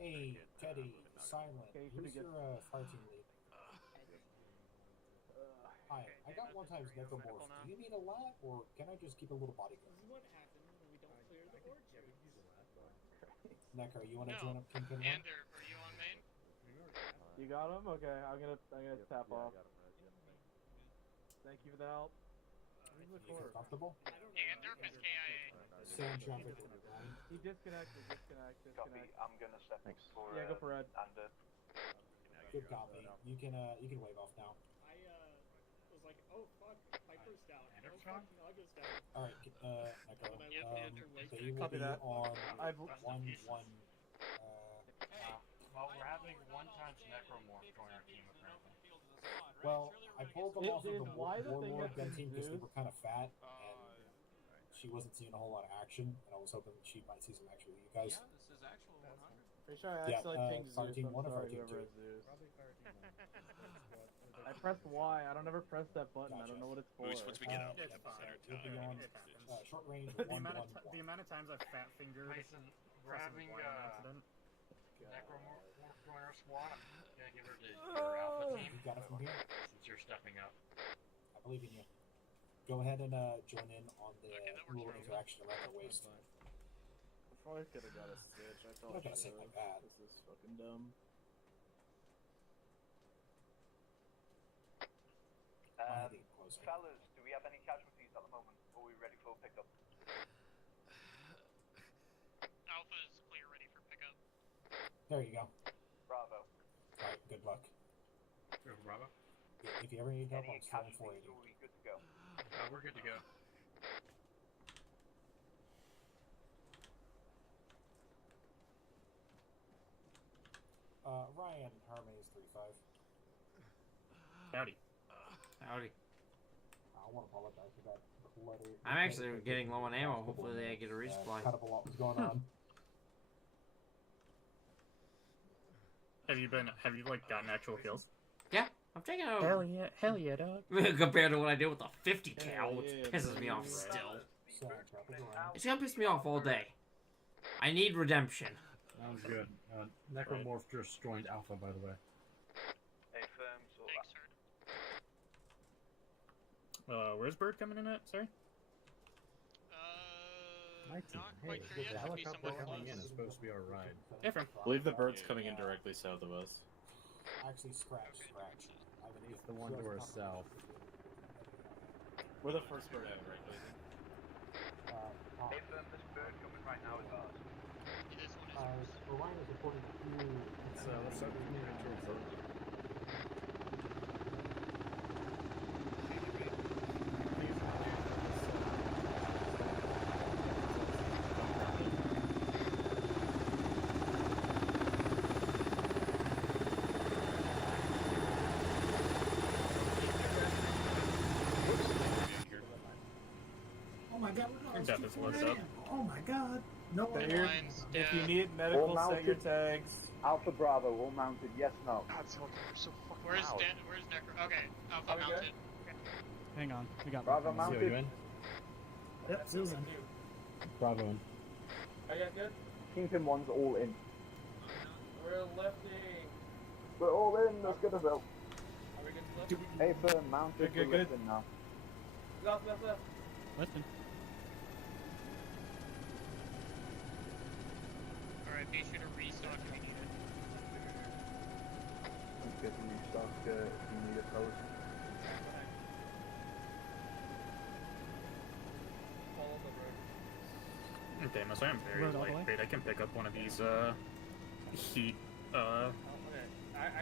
Hey, Teddy, Silent, who's your fire team lead? Hi, I got one times necromorph. Do you need a lab, or can I just keep a little bodyguard? This is what happens when we don't clear the orchard. Necro, you want to join up Kingpin 1? Ander, are you on main? You got him? Okay, I'm gonna tap off. Thank you for the help. You feel comfortable? Ander is KIA. Same traffic. He disconnected. Copy. I'm gonna step in for Yeah, go for red. Ander. Good copy. You can wave off now. I was like, oh fuck, Piper's down. Oh fucking August down. All right, Necro. When I They will Copy be that. on I've 1-1. Well, we're having one times necromorph join our team apparently. Well, I pulled them off of the why the thing Warlord that's gun team because they Zeus? were kind of fat, and she wasn't seeing a whole lot of action, and I was hoping she might see some action with you guys. Yeah, this is actual 100. Pretty sure I Yeah, accidentally pinged Fire Zeus. Team I'm 1 or Fire sorry, Team whoever 2? is Zeus. I pressed Y. I don't ever press that button. I don't know what it's for. Once we get out, You'll be on short range The 1-1-1. amount of times I've fat fingered Mason, we're having accident. necromorph join our squad. I'm gonna give her to your alpha team. You got it from here? Since you're stepping up. I believe in you. Go ahead and join in on the little interaction around the waist. I probably could have got a stitch. I I'm not gonna say my bad. This is fucking dumb. Fellas, do we have any casualties at the moment? Or are we ready for pickup? Alpha is clear, ready for pickup. There you go. Bravo. Alright, good luck. Bravo. If you ever need help, Any I'm still in casualties, 480. or are we good to go? We're good to go. Ryan, Hermes 3-5. Howdy. Howdy. I want to apologize for that clutter. I'm actually getting low on ammo. Hopefully they get a resupply. Kind of a lot was going on. Have you like gotten actual kills? Yeah, I'm taking out. Hell yeah, dog. Compared to what I did with the 50 cal, which pisses me off still. It's gonna piss me off all day. I need redemption. Sounds good. Necromorph just joined Alpha, by the way. Hey, firms, or Where's Bird coming in at? Sorry. My team. Hey, the helicopter coming in is supposed to be our ride. Yeah, from. I believe the bird's coming in directly south of us. Actually, scratch. It's the one to our south. We're the first bird out, right, Clayton? Hey, firm, this bird coming right now is ours. Orion is reporting a few. Let's start moving towards the. Oh my god, Death is what's up. oh my god. No one. If you need medical, All set your mounted. tags. Alpha Bravo, all mounted, yes, no. God, so fucking Where's loud. Where's Necro? Okay, Alpha mounted. Hang on, we got Bravo Seal, mounted. you in? Yep, Seal's in. Bravo in. Are you good? Kingpin 1's all in. We're lefty. We're all in, let's get us out. Are we good to left? Hey, firm, mounted, Good, we're good. lifting now. Left. Listen. Alright, be sure to restock if you need it. Let's get the restock if you need a post. Follow the road. Damus, I am very Road all the way? lightweight. I can pick up one of these heat I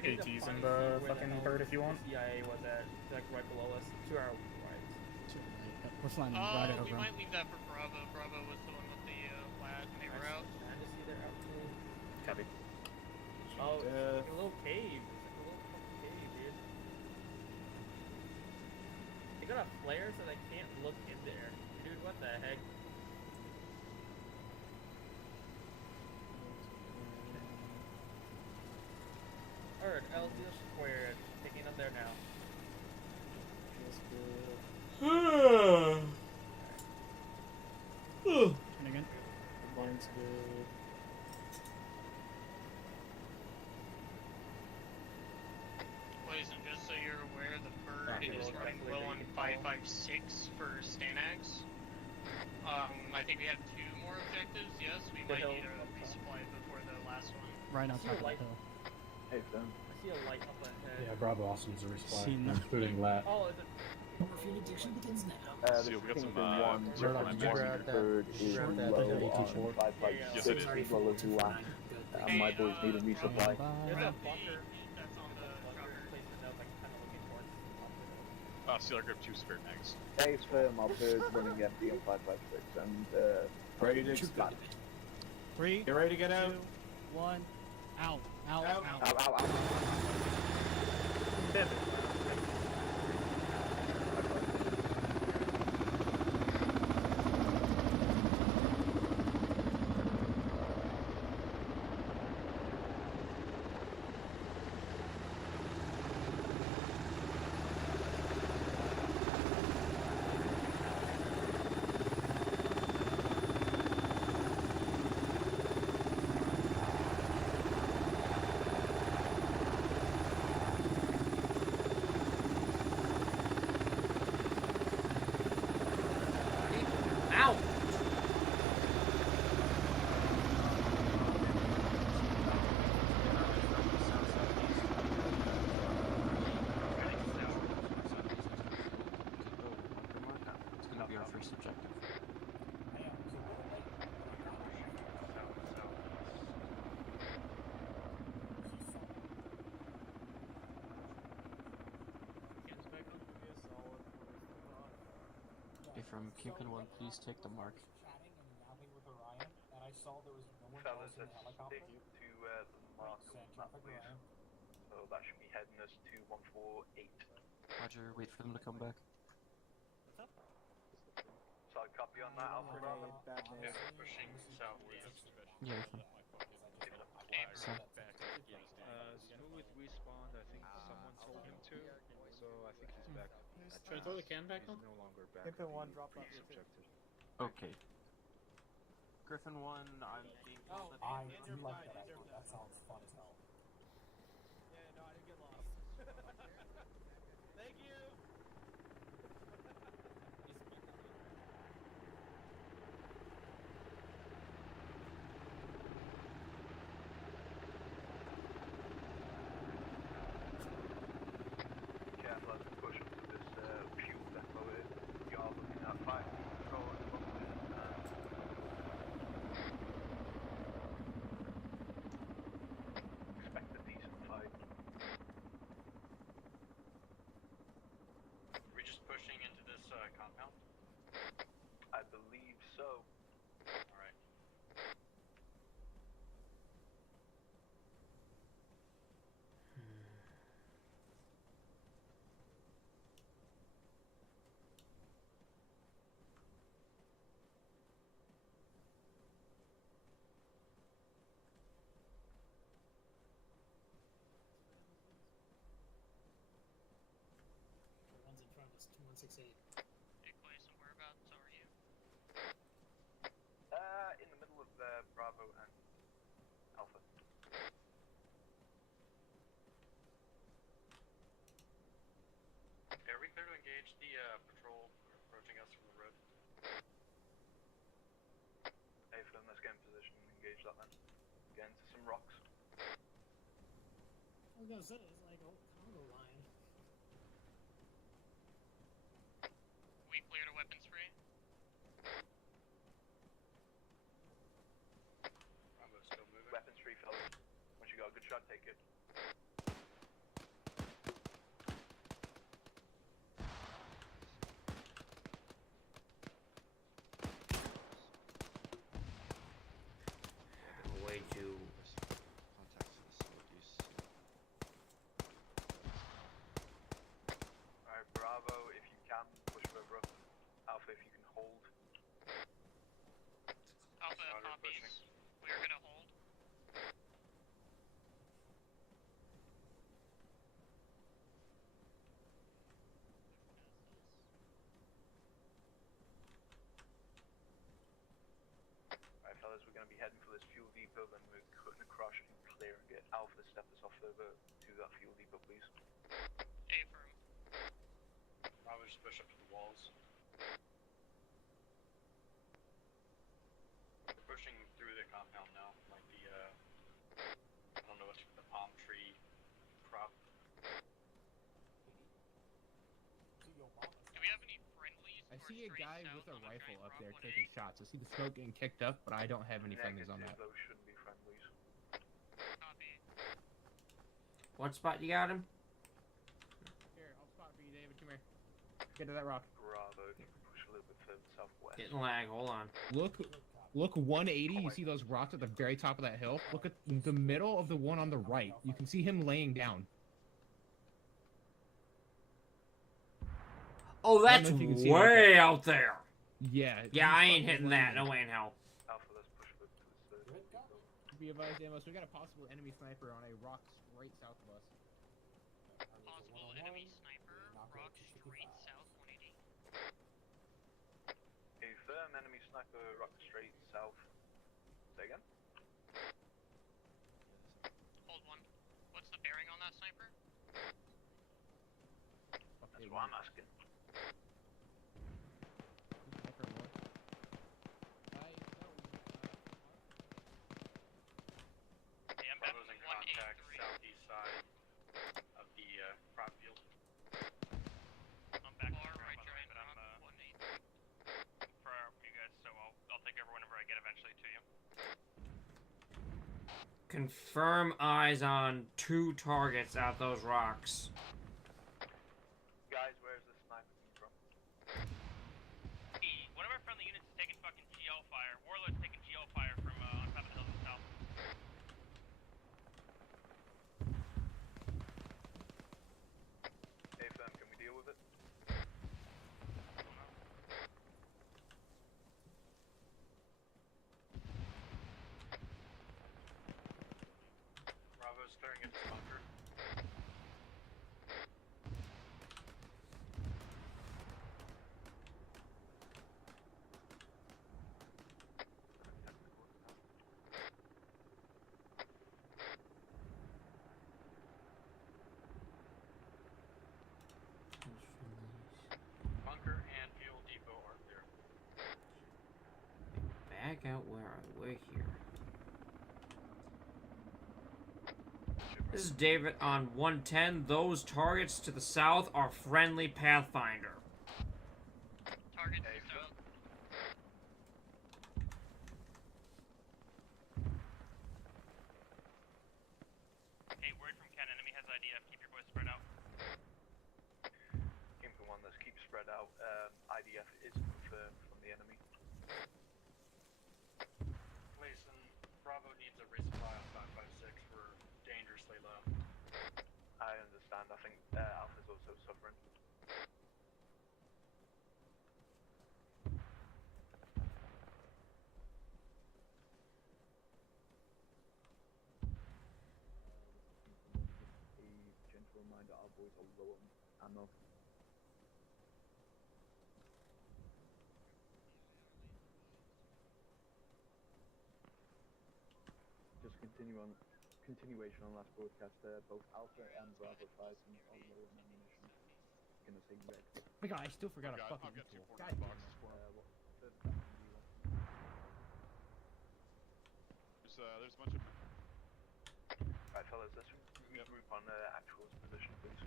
need to ATs find in where the the fucking hell bird if you want. The CIA was at, like right below us, 2 hour right. We're flying right over We him. might leave that for Bravo. Bravo was the one with the flag and they were out. Trying to see their outfit. Copy. Oh, it's like a little cave. It's like a little fucking cave, dude. They got a flare so they can't look in there. Dude, what the heck? Alright, LZ squared. Picking up there now. And again. Mine's good. Ladies, and just so you're aware, the bird is running low on 556 for Stanax. I think we have 2 more objectives. Yes, we might need a resupply before the last one. Right on top of the hill. Hey, Finn. I see a light up ahead. Yeah, Bravo also needs a resupply, Seen that. including that. Oh, is it? Morphine addiction begins now. See, we got some, one, Murdoch, different did you one, third is low on 556 Yes, it is. as well as last. My boys need a resupply. There's a bunker that's on the place that I was like kind of looking towards. Seal, I grabbed 2 spare mags. Hey, firm, our bird's running empty on 556 and Ready to expand. 3, Get ready to get out. 2, 1, out, out, Out. out. Ow, ow, ow. Ow! It's gonna be our first objective. Okay, from Pumpkin 1, please take the mark. Chatting and napping with Orion, and I saw there was no one else in the helicopter. to the mark Send traffic Orion. So that should be heading us to 148. Roger, wait for them to come back. So copy on that, Alpha Bravo. Pushing southeast. Yeah, we can. So, Smooth respawned. I think someone told him to, so I think he's back. Should I throw the can back on? He's no longer back. Hit the one, drop off Previous your objective. okay. Griffin 1, I'm being told that I do like that effort. That sounds fun as hell. Yeah, no, I didn't get lost. Thank you! Careful as we push up to this fuel depot here. You are looking at fire control at the moment. Expect a decent fight. we're just pushing into this compound? I believe so. Alright. The ones in front of us, 2168. Hey, Clay, so whereabouts are you? In the middle of Bravo and Alpha. Are we clear to engage the patrol approaching us from the road? Hey, Flynn, let's get in position and engage that then. Get into some rocks. I was gonna say, it's like a whole Congo line. We clear to weapons free? you got a good shot, take it. Way too. Alright, Bravo, if you can, push further up. Alpha, if you can hold. Alpha copies. We are gonna hold. Alright, fellas, we're gonna be heading for this fuel depot, then we're cutting across and clear and get Alpha step us off over to that fuel depot, please. Affirm. Bravo, just push up to the walls. We're pushing through the compound now, like the, I don't know what the palm tree crop. Do we have any friendlies? I see a guy with a rifle up there taking shots. I see the smoke getting kicked up, but I don't have any friendlies on that. Those shouldn't be friendlies. Copy. What spot you got him? Here, I'll spot for you, David. Come here. Get to that rock. Bravo, if you can push a little bit further southwest. Getting lag. Hold on. Look 180. You see those rocks at the very top of that hill? Look at the middle of the one on the right. You can see him laying down. Oh, that's way out there. Yeah. Yeah, I ain't hitting that. No way in hell. Alpha, let's push further to the side. Be advised, Amos. We got a possible enemy sniper on a rock straight south of us. Possible enemy sniper. Rock straight south 180. A firm enemy sniper, rock straight south. Say again? Hold one. What's the bearing on that sniper? That's what I'm asking. Bravo's in contact southeast side of the crop field. I'm back far right giant but I'm rock 180. for you guys, so I'll take over whenever I get eventually to you. Confirm eyes on 2 targets at those rocks. Guys, where's the sniper coming from? One of our friendly units is taking fucking GL fire. Warlord's taking GL fire from on top of the hill to the south. Hey, firm, can we deal with it? Bravo's clearing its bunker. Bunker and fuel depot are clear. Back out where we're here. This is David on 110. Those targets to the south are friendly Pathfinder. Target to the south. Hey, word from Ken, enemy has IDF. Keep your boys spread out. Team for one, let's keep spread out. IDF is confirmed from the enemy. Gleason, Bravo needs a resupply on 556. We're dangerously low. I understand. I think Alpha's also suffering. A gentle reminder, our boys are low on ammo. Just continuation on last broadcast there, both Alpha and Bravo fighting are low on ammunition. Gonna say red. Oh my god, I still forgot a fucking I've got tool. 2 God damn boxes it. for him. What further back do you want? There's a bunch of... Right, fellas, let's regroup on actual position, please.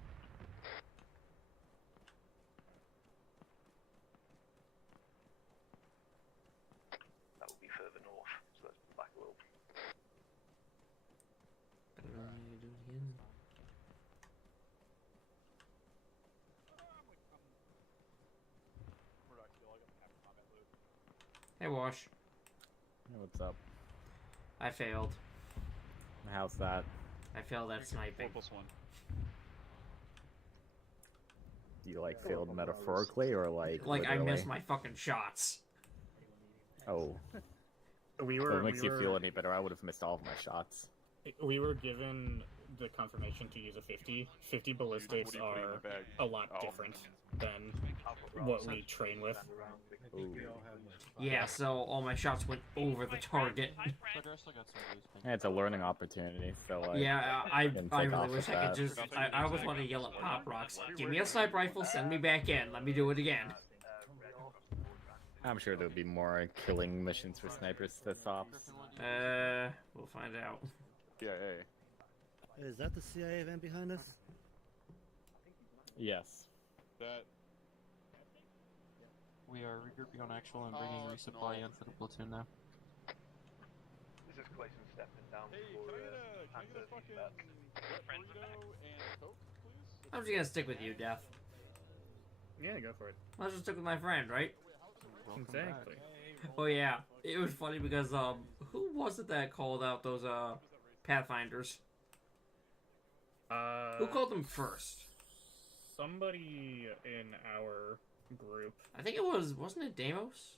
That will be further north, so let's pull back a little. Hey, Wash. Hey, what's up? I failed. How's that? I failed at sniping. 4+1. You like failed metaphorically or like Like literally? I missed my fucking shots. Oh. We If were. it makes we you were, feel any better, I would have missed all of my shots. We were given the confirmation to use a 50. 50 ballistics What do you put in are the bag? a lot Oh. different than what we train with. Yeah, so all my shots went over the target. Yeah, it's a learning opportunity, so like... Yeah, I can really take off wish with I could that. just... I always want to yell at Pop Rocks. Give me a sniper rifle, send me back in. Let me do it again. I'm sure there'll be more killing missions for snipers this ops. We'll find out. CIA. Is that the CIA event behind us? Yes. That. We are regrouping on actual and bringing resupply in for the platoon now. This is Clayton stepping down Hey, for can I get a fucking wet burrito and a Coke, please? I'm just gonna stick with you, Death. Yeah, go for it. I'll just stick with my friend, right? Exactly. Oh yeah, it was funny because who was it that called out those Pathfinders? Who called them first? Somebody in our group. I think wasn't it Deimos?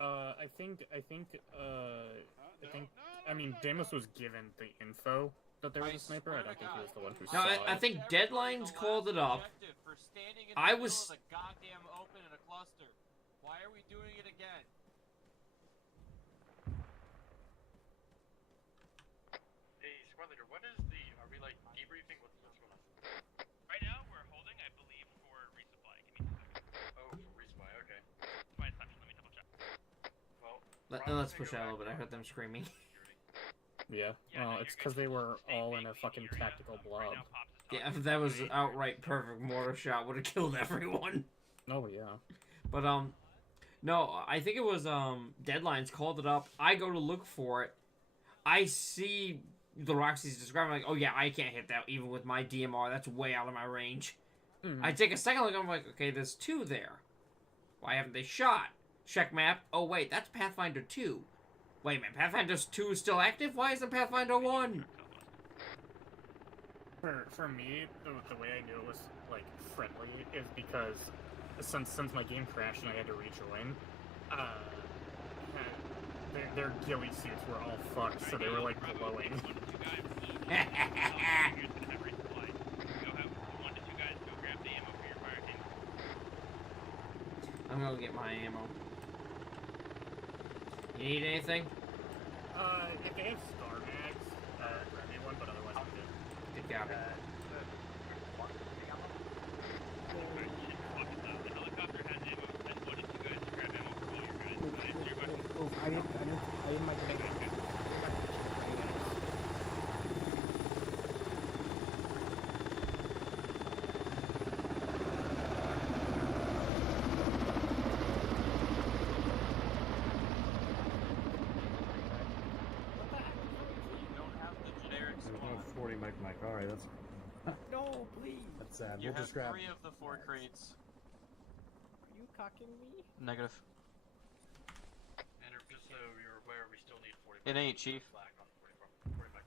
I mean, Deimos was given the info that there was a sniper. I don't think he was the one who No, saw I it. think Deadlines called it up. I was. Goddamn open in a cluster. Why are we doing it again? Hey, squad leader, what is the? Are we like debriefing? What's going on? Right now, we're holding, I believe, for resupply. Give me 2 seconds. Oh, for resupply. Okay. That's my assumption. Let me double check. Well, Let's push out a little bit. I heard them screaming. Yeah. Well, it's because they were all in a fucking tactical blob. Yeah, if that was outright perfect mortar shot, would have killed everyone. Oh yeah. But no, I think it was Deadlines called it up. I go to look for it. I see the Roxy's describing like, oh yeah, I can't hit that even with my DMR. That's way out of my range. I take a second look. I'm like, okay, there's 2 there. Why haven't they shot? Check map. Oh wait, that's Pathfinder 2. Wait a minute, Pathfinder 2 is still active? Why isn't Pathfinder 1? For me, the way I knew it was like friendly is because since my game crashed and I had to rejoin, their ghillie suits were all fucked, so they were like glowing. I'm gonna get my ammo. You need anything? If they have star mags, grab me one, but otherwise I'm good. Good copy. I didn't my grenade. There's no 40 mic. Alright, that's. No, please. That's sad. You We'll have just grab. 3 of the 4 crates. Are you cocking me? Negative. and just so you're aware, we still need 40. It ain't, Chief. Black on 44. 40 back.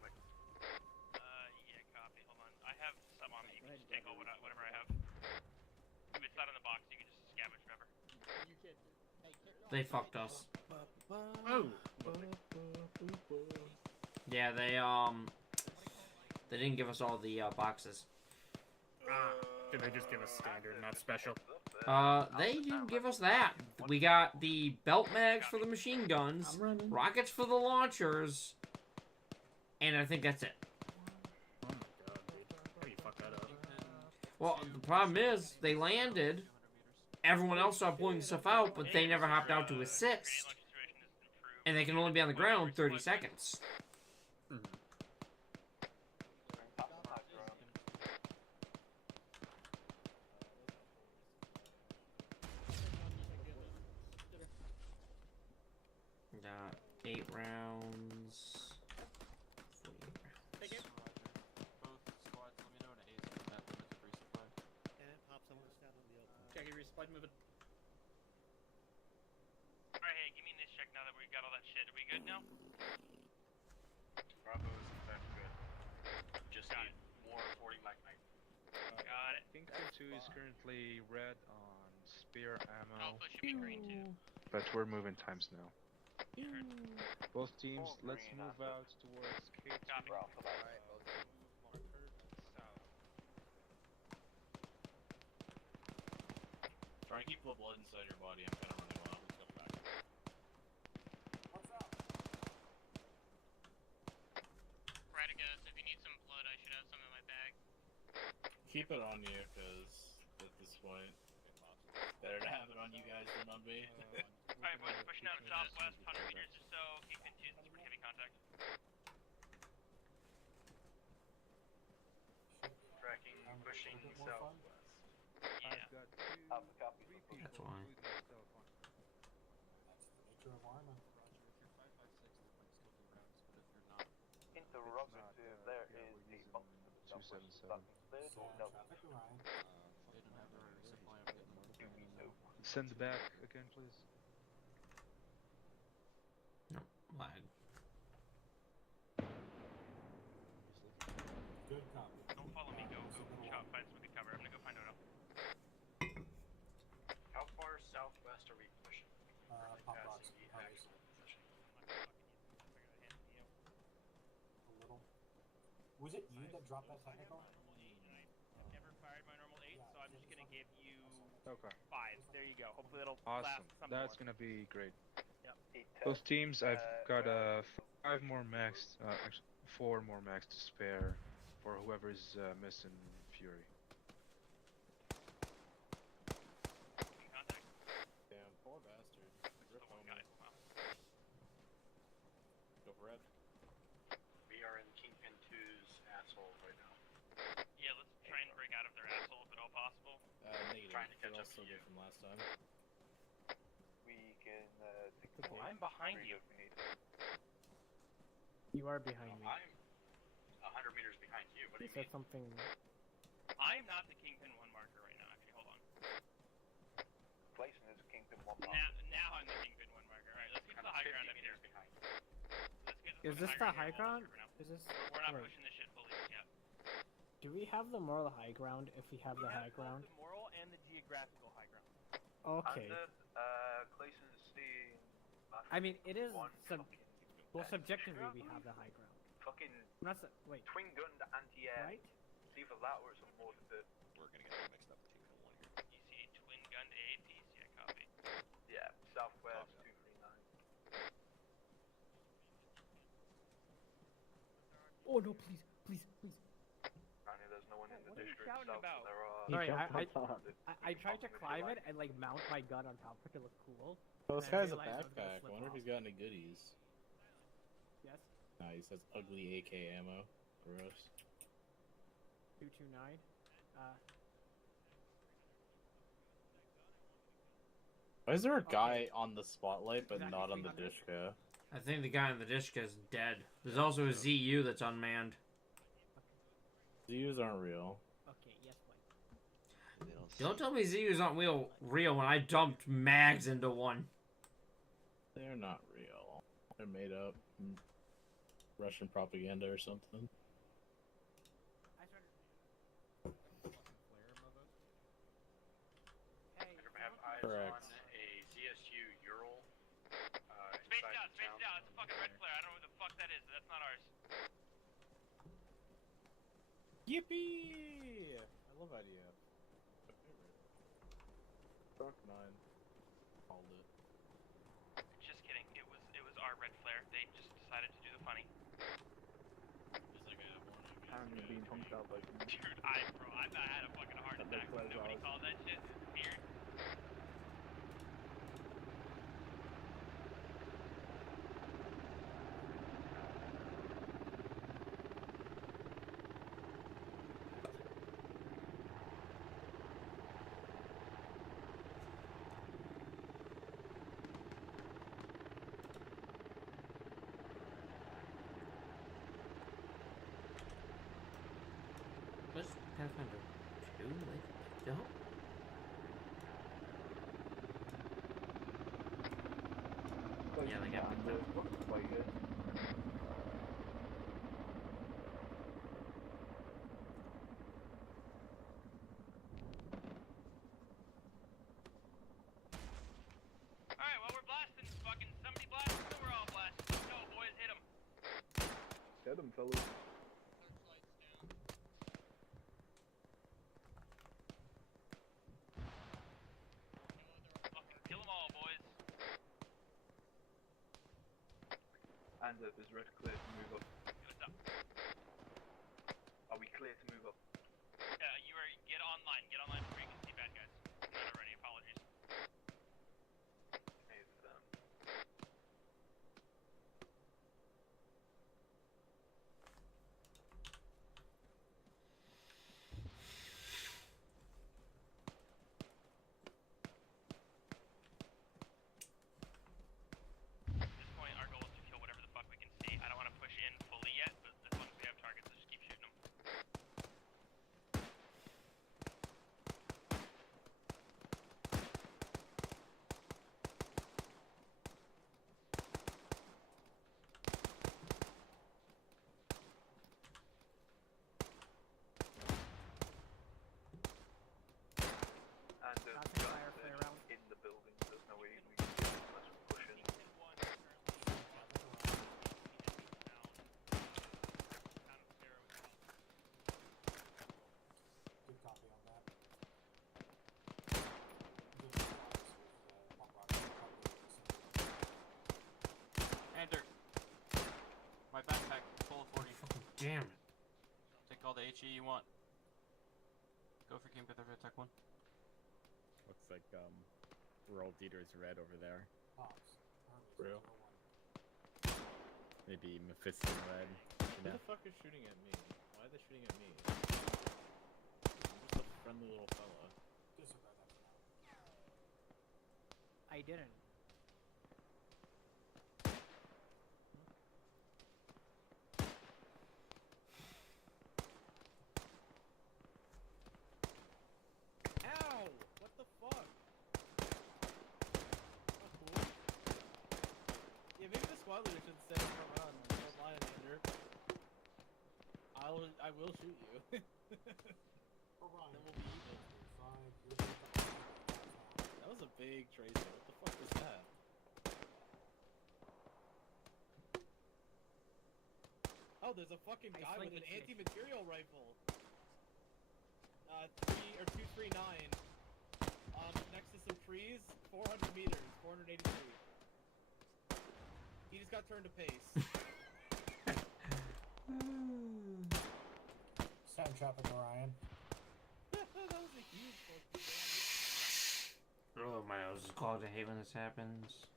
Yeah, copy. Hold on. I have some on me. You can just take all whatever I have. If it's not in the box, you can just scavenge whatever. They fucked us. Oh. Yeah, they didn't give us all the boxes. Did they just give us standard, not special? They didn't give us that. We got the belt mags for the machine guns, rockets for the launchers, and I think that's it. Oh my god, dude. How do you fuck that up? Well, the problem is, they landed, everyone else started pulling stuff out, but they never hopped out to assist. And they can only be on the ground 30 seconds. Got 8 rounds. 48 rounds. Both squads, let me know when A's in that limited resupply. And pop someone stab in the open. Jackie, resupply moving. Alright, hey, give me initiative. Got it. Kingpin 2 is currently red on spear ammo. Alpha should be green too. But we're moving times now. Both teams, let's move out towards K2. Copy. Alright, both teams move marker south. Try and keep the blood inside your body. I'm kind of running wild. Let's go back. What's up? Radigas, if you need some blood, I should have some in my bag. Keep it on you, because at this point, better to have it on you guys than on me. Alright, boys, pushing out southwest, 100 meters or so. Kingpin 2 is pretty heavy contact. Tracking, pushing southwest. Yeah. I've got three people That's why. with my telephone. That's the nature of Arma. Roger, if you're 556, the might still be rounds, but if you're not... Interrogative, there is a box to the southwest. 277. So, traffic around. They don't have a supply of getting more. Send back again, please. No, lag. Good copy. Don't follow me, go chop fights with the cover. I'm gonna go find Odo. How far southwest are we pushing? Pop rocks. Passing the How actual is it? position. A little. Was it you that dropped that technical? I've never fired my normal 8, so I'm just gonna give you Okay. 5. There you go. Hopefully it'll Awesome. last some That's more. gonna be great. Yep. Both teams, I've got 5 more max, actually 4 more max to spare for whoever's missing Fury. In contact. Damn, poor bastard. Rip Oh, home. guy. Wow. Go for red. We are in Kingpin 2's asshole right now. Yeah, let's try and break out of their asshole if at all possible. Negative. Trying to catch You're up all still to you. good from last time. We can Oh, I'm behind you. You are behind me. I'm 100 meters behind you. What do You you said mean? something. I'm not the Kingpin 1 marker right now. Actually, hold on. Clayson is Kingpin 1 Now I'm the Kingpin 1 marker. Alright, let's get to the high ground up here. behind. Let's get to Is this the high ground? ground? Is this? We're not Alright. pushing this shit fully yet. Do we have the moral high ground if we have We the have high both ground? the moral and the geographical high ground. Okay. Clayson's seeing. I mean, it is one well, subjectively we have the high ground. fucking Not wait. twin gunned anti-air. Right? It's either that or it's a mortar pit. We're gonna get mixed up with Kingpin 1 here. You see twin gunned AAPs? Yeah, copy. Yeah, southwest 239. Oh no! Please, please, please. Apparently there's no one in the What are you district shouting south, about? so there are. Sorry, I You tried to fucking climb like- it and like mount my gun on top of it to look cool. Oh, this and I guy's a realized I was gonna backpack. slip Wonder if off. he's got any goodies. Yes. Nah, he says ugly AK ammo. Gross. 229. Why is there a guy on the spotlight but not on the Dishka? I think the guy on the Dishka is dead. There's also a ZU that's unmanned. Zeus aren't real. Okay. Yes, Mike. Don't tell me ZU's aren't real when I dumped mags into one. They're not real. They're made up. Russian propaganda or something. I have eyes Correct. on a ZSU Ural. Space out, space it out. It's a fucking red flare. I don't know who the fuck that is. That's not ours. Yippee! I love IDF. Dark 9. Called it. Just kidding. It was our red flare. They just decided to do the funny. I'm being humped out by Dude, I had a fucking heart attack when nobody called that shit. Weird. What's Pathfinder 2? Like, don't? Yeah, they got picked up. quite good. Get them, fellas. Fucking kill them all, boys. And is red clear to move up? What's up? Are we clear to move up? You are. Get online. Get online before you can see bad guys. Not already. Apologies. At this point, our goal is to kill whatever the fuck we can see. I don't want to push in fully yet, but as long as we have targets, let's just keep shooting them. And guns in the building. There's no way we can do it unless we push in. Good copy on that. Enter. My backpack full of 40. Damn it. Take all the HE you want. Go for Game Pathfinder Tech 1. Looks like World Eater's red over there. Real. Maybe Mephisto red. Who the fuck is shooting at me? Why are they shooting at me? I'm just a friendly little fella. Disregard that for now. I didn't. Ow! What the fuck? Oh, cool. Yeah, maybe the squad leader should set him around and don't lie under. I will shoot you. Then we'll be even. That was a big tracer. What the fuck was that? Oh, there's a fucking guy with an anti-material rifle. 239. Next to some trees, 400 meters, 483. He just got turned to pace. Sound traffic, Orion. That was a huge fucking thing. Oh, my nose is clogged. I hate when this happens.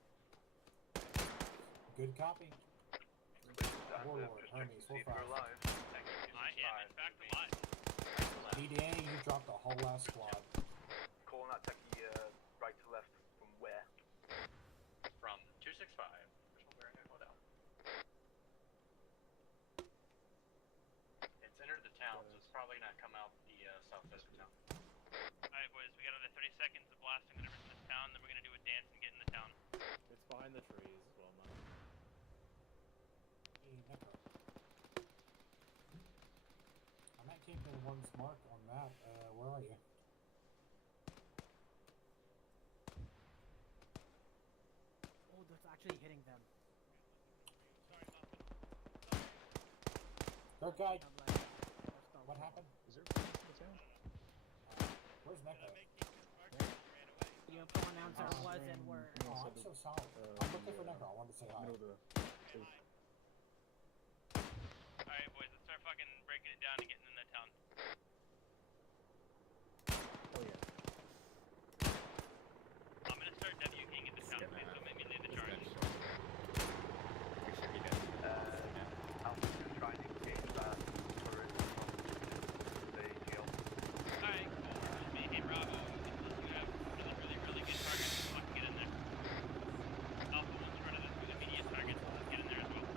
Good copy. Warlord, Hermes, 4-5. I am in fact alive. PDA, you dropped the whole last squad. Calling that techie right to left from where? From 265. Hold down. It's entered the town, so it's probably not come out the southwest of town. Alright, boys, we got another 30 seconds of blasting whatever's in this town, then we're gonna do a dance and get in the town. It's behind the trees. Well, not. I'm at Kingpin 1's mark on map. Where are you? Oh, that's actually hitting them. Dark guy. What happened? Is there a in the town? Where's Necro? Your pronouncer was and were. Oh, I'm so sorry. I'm looking for Necro. I wanted to say hi. Alright, boys, let's start fucking breaking it down and getting in the town. Oh yeah. I'm gonna start W-king in the town, please don't make me lead the charge. Alpha's gonna try and engage that turret from the jail. Alright, cool. Just me. Hey, Bravo, unless you have really good targets, fucking get in there. Alpha, once you're running through the immediate targets, let's get in there as well.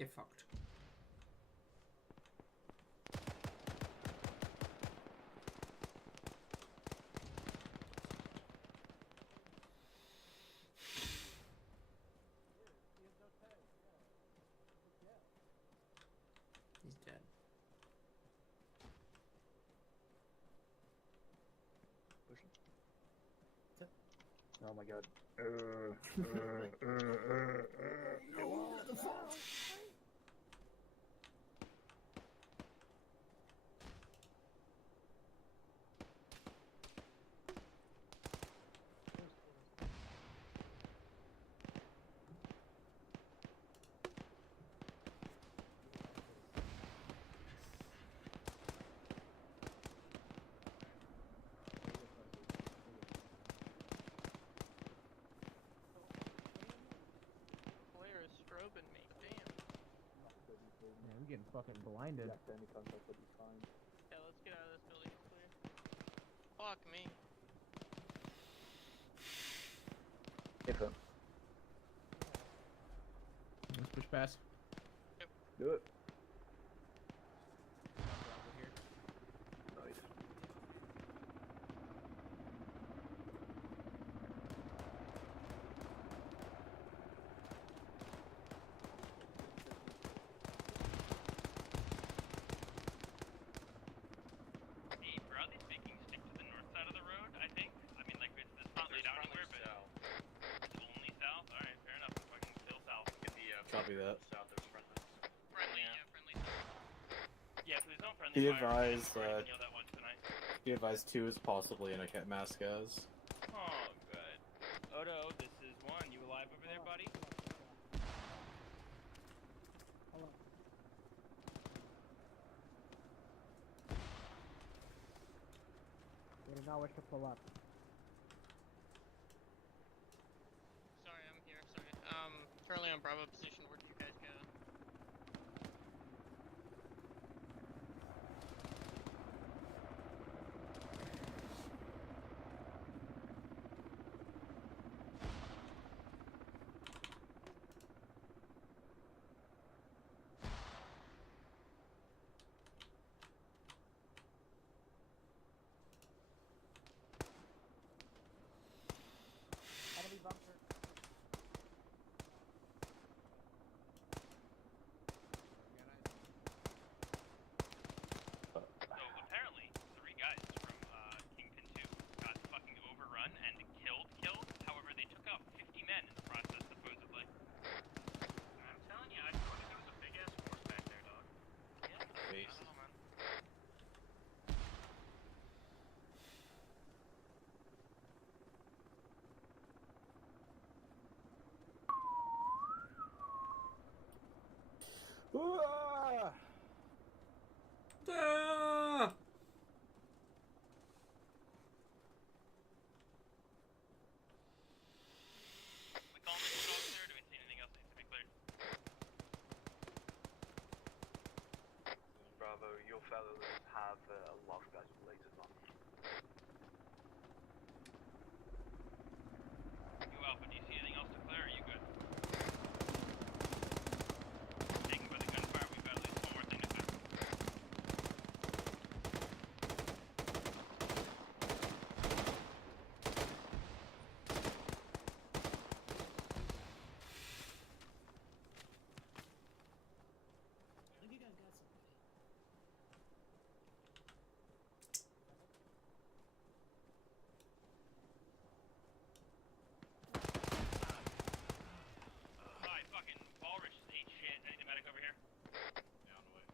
Get fucked. He's dead. Oh my god. Player is strobing me. Damn. Man, I'm getting fucking blinded. Yeah, any contact will be fine. Yeah, let's get out of this building. Clear. Fuck me. Hit him. Let's push past. Do it. Over here. Nice. Hey, broadly speaking, stick to the north side of the road, I think. I mean, like, it's not laid out anywhere, but it's only south? Alright, fair enough. Fucking still south. Get the, Copy that. south, there's friendly. Friendly, yeah, friendly south. Yeah, please don't friendly Be fire. advised We're that. gonna yell that once tonight. Be advised 2 is possibly in a mask as. Oh, good. Odo, this is 1. You alive over there, buddy? Hold on. We do not wish to pull up. Sorry, I'm here. Sorry. Currently on Bravo position. Where did you guys go? Enemy bunker. So apparently, 3 guys from Kingpin 2 got fucking overrun and killed. However, they took out 50 men in the process, supposedly. I'm telling you, I thought there was a big ass force back there, dog. Yeah. Face. I don't know, man. Ah! We calling this all clear, or do we see anything else needs to be cleared? Bravo, your fellows have a lot of guys with lasers on. You Alpha, do you see anything else to clear, or are you good? Taken by the gunfire, we've got at least one more thing to clear. I think you guys got something. Hi, fucking Walrus ate shit. I need a medic over here. Yeah, on the way.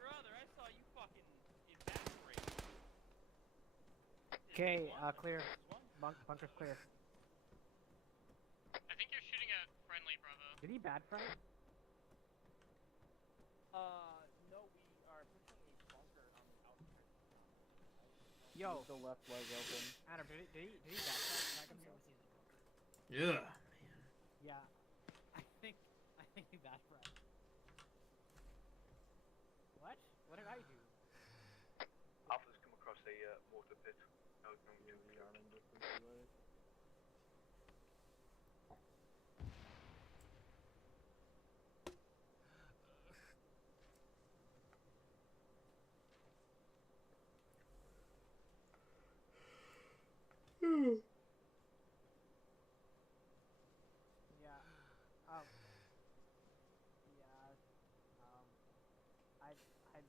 Brother, I saw you fucking evaporate. Okay, clear. Bunker's clear. I think you're shooting at friendly, Bravo. Did he bad friend? No, we are pushing a bunker on the outskirts of town. Yo, The left leg open. Adam, did he bad friend? Can I come see? Yeah. Yeah, I think he bad friend. What? What did I do? Alpha's come across a mortar pit. No, we are in the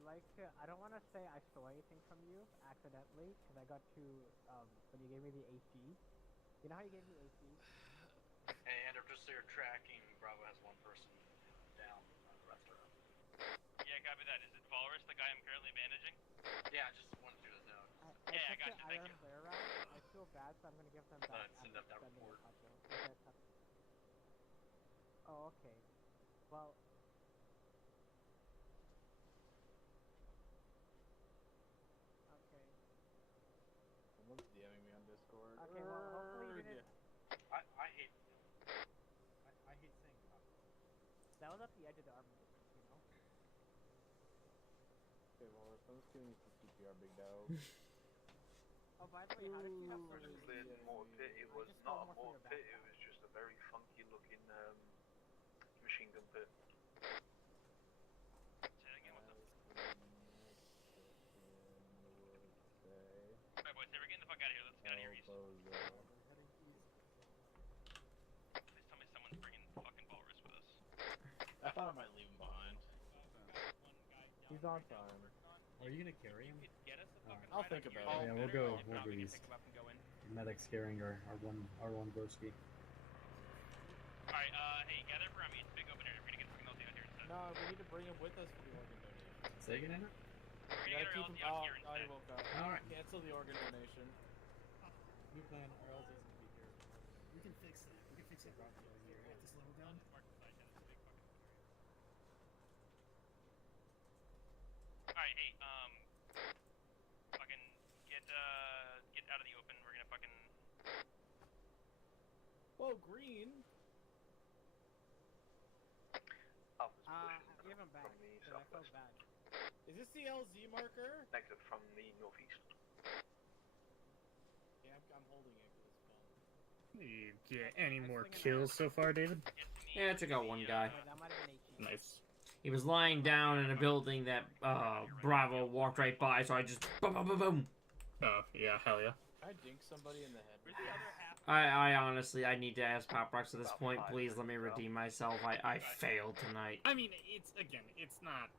like to. I don't want to say I stole anything from you accidentally, because I got to when you gave me the HG. You know how you gave me HG? And just so you're tracking, Bravo has one person down. The rest are up. Yeah, copy that. Is it Walrus, the guy I'm currently bandaging? Yeah, just one to the zone. Yeah, I took got the you. Thank iron you. flare route. I feel bad, so I'm gonna give them back. Send up that report. Oh, okay. Well. Okay. Someone's DMing me on Discord. Okay, well, hopefully you didn't. I hate. I hate saying that. That was at the edge of the armor distance, you know? Okay, well, if someone's giving me some CPR, big dog. Oh, by the way, how did you have so many Cleared the mortar pit. It was not a mortar pit, it was just a very funky looking machine gun pit. Say that again, what's up? Alright, boys, hey, we're getting the fuck out of here. Let's get out of here east. Please tell me someone's bringing fucking Walrus with us. I thought I might leave him behind. He's on time. Are you gonna carry him? I'll think about it. Yeah, we'll go east. Medic's carrying our one broski. Alright, hey, gather for me. It's a big open area. We're gonna get fucking LT out here instead. No, we need to bring him with us for the organ donation. Say again, Andrew? We're gonna get our LT out here instead. I woke up. Alright. Cancel the organ donation. New plan, our LT's gonna be here. We can fix that. We can fix that problem here at this level down. Alright, hey, fucking get out of the open. We're gonna fucking. Whoa, green. I gave him back, because I felt bad. Is this the LZ marker? Negative from the northeast. Yeah, I'm holding it because it's fun. You get any more kills so far, David? Yeah, I took out one guy. Okay, that might have been HG. Nice. He was lying down in a building that Bravo walked right by, so I just boom, boom, boom, boom. Oh, yeah, hell yeah. I dink somebody in the head. Where's the other half? I honestly, I need to ask Pop Rocks at this point. Please let me redeem myself. I failed tonight. I mean, it's not.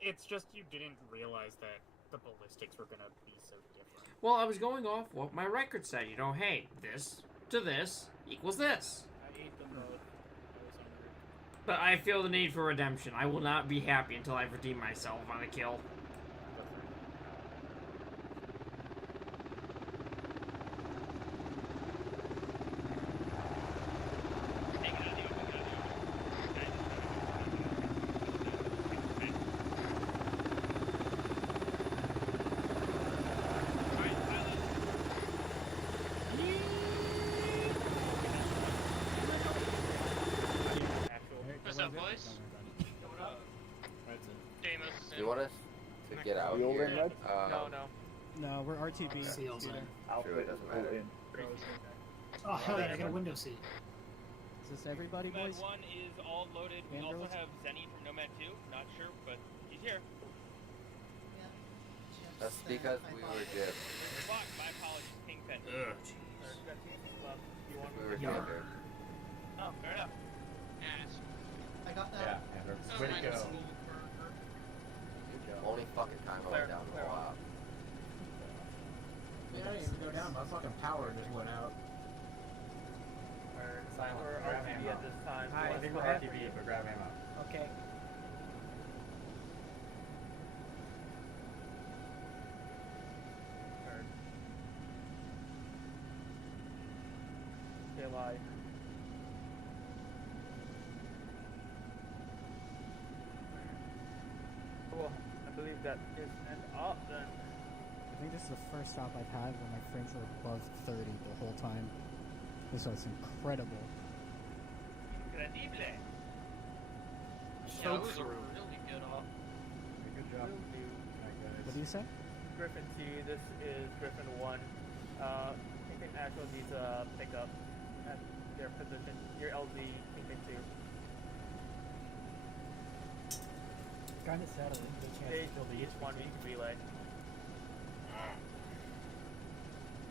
It's just you didn't realize that the ballistics were gonna be so different. Well, I was going off what my record said. You know, hey, this to this equals this. I ate them both. I was hungry. But I feel the need for redemption. I will not be happy until I've redeemed myself on a kill. What's up, boys? Deimos is in. You want us to get out We all here? in red? No, we're RTB. Seals in. Alpha Sure, it doesn't all matter. in. Oh, hell yeah, I got a window seat. Is this everybody, Nomad boys? 1 is all loaded. We also Andros? have Zenny from Nomad 2. Not sure, but he's here. That's because we were gypped. Fuck, my apologies, Kingpin. Ugh, Or, we got two things left. You want We were together. Oh, fair enough. I got Yeah, Andrew. Way to go. Only fucking time I went down the wall. Yeah, I didn't even go down. My fucking power just went out. We're RTB at this time. I think we're RTB, but grab ammo. Okay. Stay alive. Cool. I believe that is an up then. I think this is the first stop I've had where my frames were above 30 the whole time. This was incredible. Incredible. Yeah, it was a really good off. Good job. Alright, What do you say? Griffin T, this is Griffin 1. Kingpin Actual needs a pickup at their position. Your LZ, Kingpin 2. Kind of sad I didn't get a chance They to kill the each one needs relay.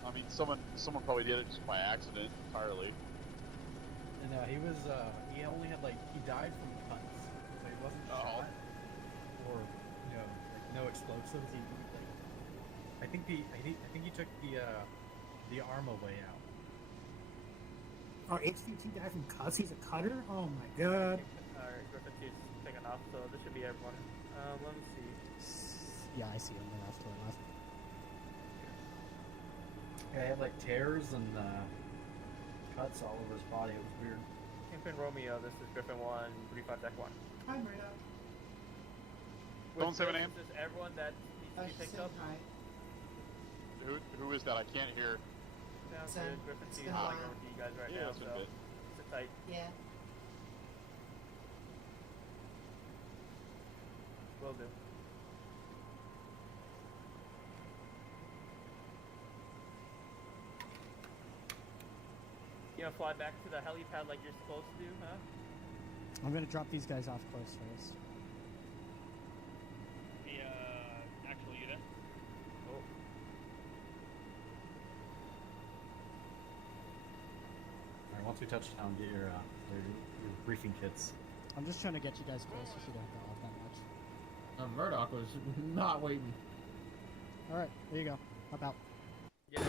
I mean, someone probably did it just by accident entirely. And he was, he only had he died from cuts. So he wasn't shot or, explosives. I think he took the armor way out. Oh, HVT guy from Cuss, he's a cutter? Oh my god. Alright, Griffin 2's taken off, so this should be everyone. Let me see. Yeah, I see him right off to the left. Yeah, he had like tears and cuts all over his body. It was weird. Kingpin Romeo, this is Griffin 1, Brief on deck 1. Hi, Marina. Don't say my name. This is everyone that needs to be picked up. Who is that? I can't hear. Sounds Sam. good. Griffin 2 is Ah. playing with you guys right Yeah, now, that's been so good. sit tight. Yeah. Will do. You gonna fly back to the helipad like you're supposed to do, huh? I'm gonna drop these guys off close first. Hey, actual, you there? Oh. Alright, once we touch town, get your briefing kits. I'm just trying to get you guys close. You should have to off that much. Murdoch was not waiting. Alright, there you go. Hop out. Yeah.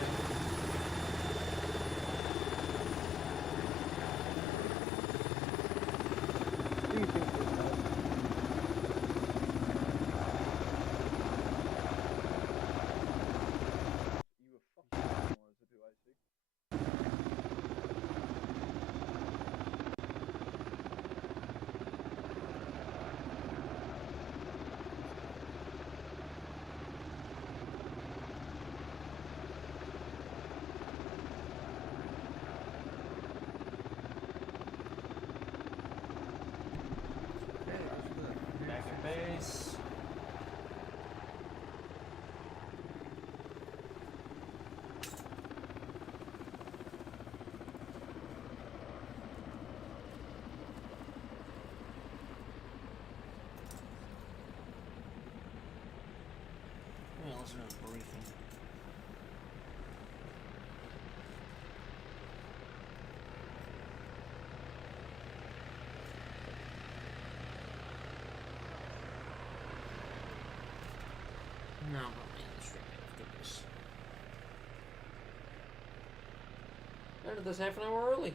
Back at base. Well, let's do a briefing. No, probably on the stream after this. Started this half an hour early.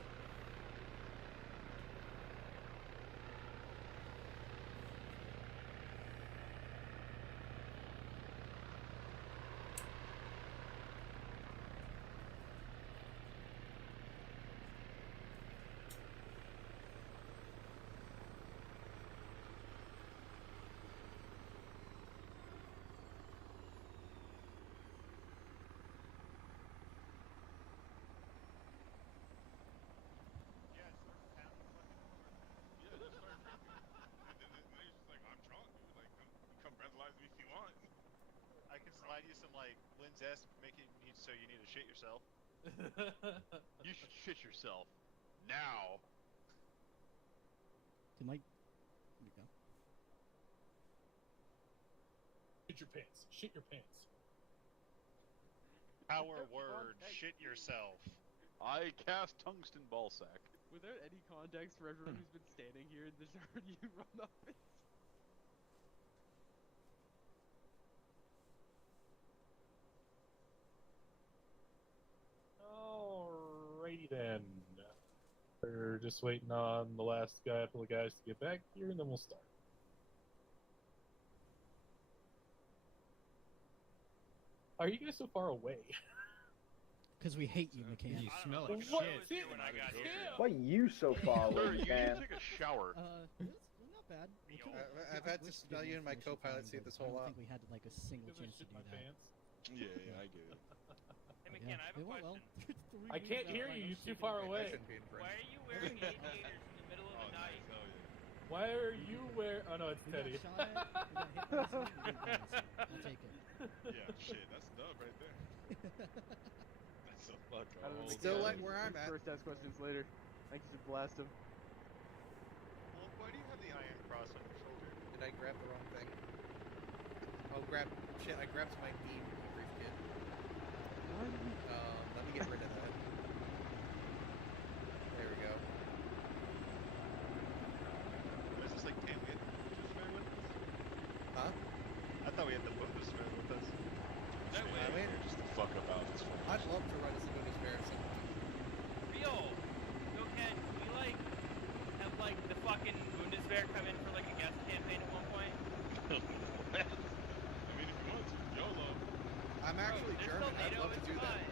I can slide you some like Linzess, make it need so you need to shit yourself. You should shit yourself now. Can like, there we go. Shit your pants. Shit your pants. Power word, shit yourself. I cast tungsten ball sack. Without any context for everyone who's been standing here, there's already run off it. Alrighty then. We're just waiting on the last couple of guys to get back here, and then we'll start. Are you guys so far away? Because we hate you, McCann. You smell like What? shit. Why you so far Sir, away, you man? need to take a shower. Not bad. I've had to smell you in my co-pilot seat this whole I while. don't think we had like a single chance to do that. Yeah, I get it. Hey, McCann, I have a question. I can't hear you. You're too far away. Why are you wearing aviators in the middle of the night? Why are you where? Oh no, it's Teddy. I'll take it. Yeah, shit, that's dub right there. That's a fuck. Still like where I'm at. First ask questions later. I can just blast him. Well, why do you have the iron cross on your shoulder? Did I grab the wrong thing? Oh, shit, I grabbed my beam in the brief kit. Let me get rid of that. There we go. What is this, like Tamlian? Huh? I thought we in the Bundeswehr with us. That way. I mean, Just the fuck about this one. I'd love to run as a Bundeswehr or something. Real. Yo, Ken, can we like have like the fucking Bundeswehr come in for like a guest campaign at one point? I mean, if you want to, YOLO. I'm actually They're German. still I'd NATO, love to it's do that. fine.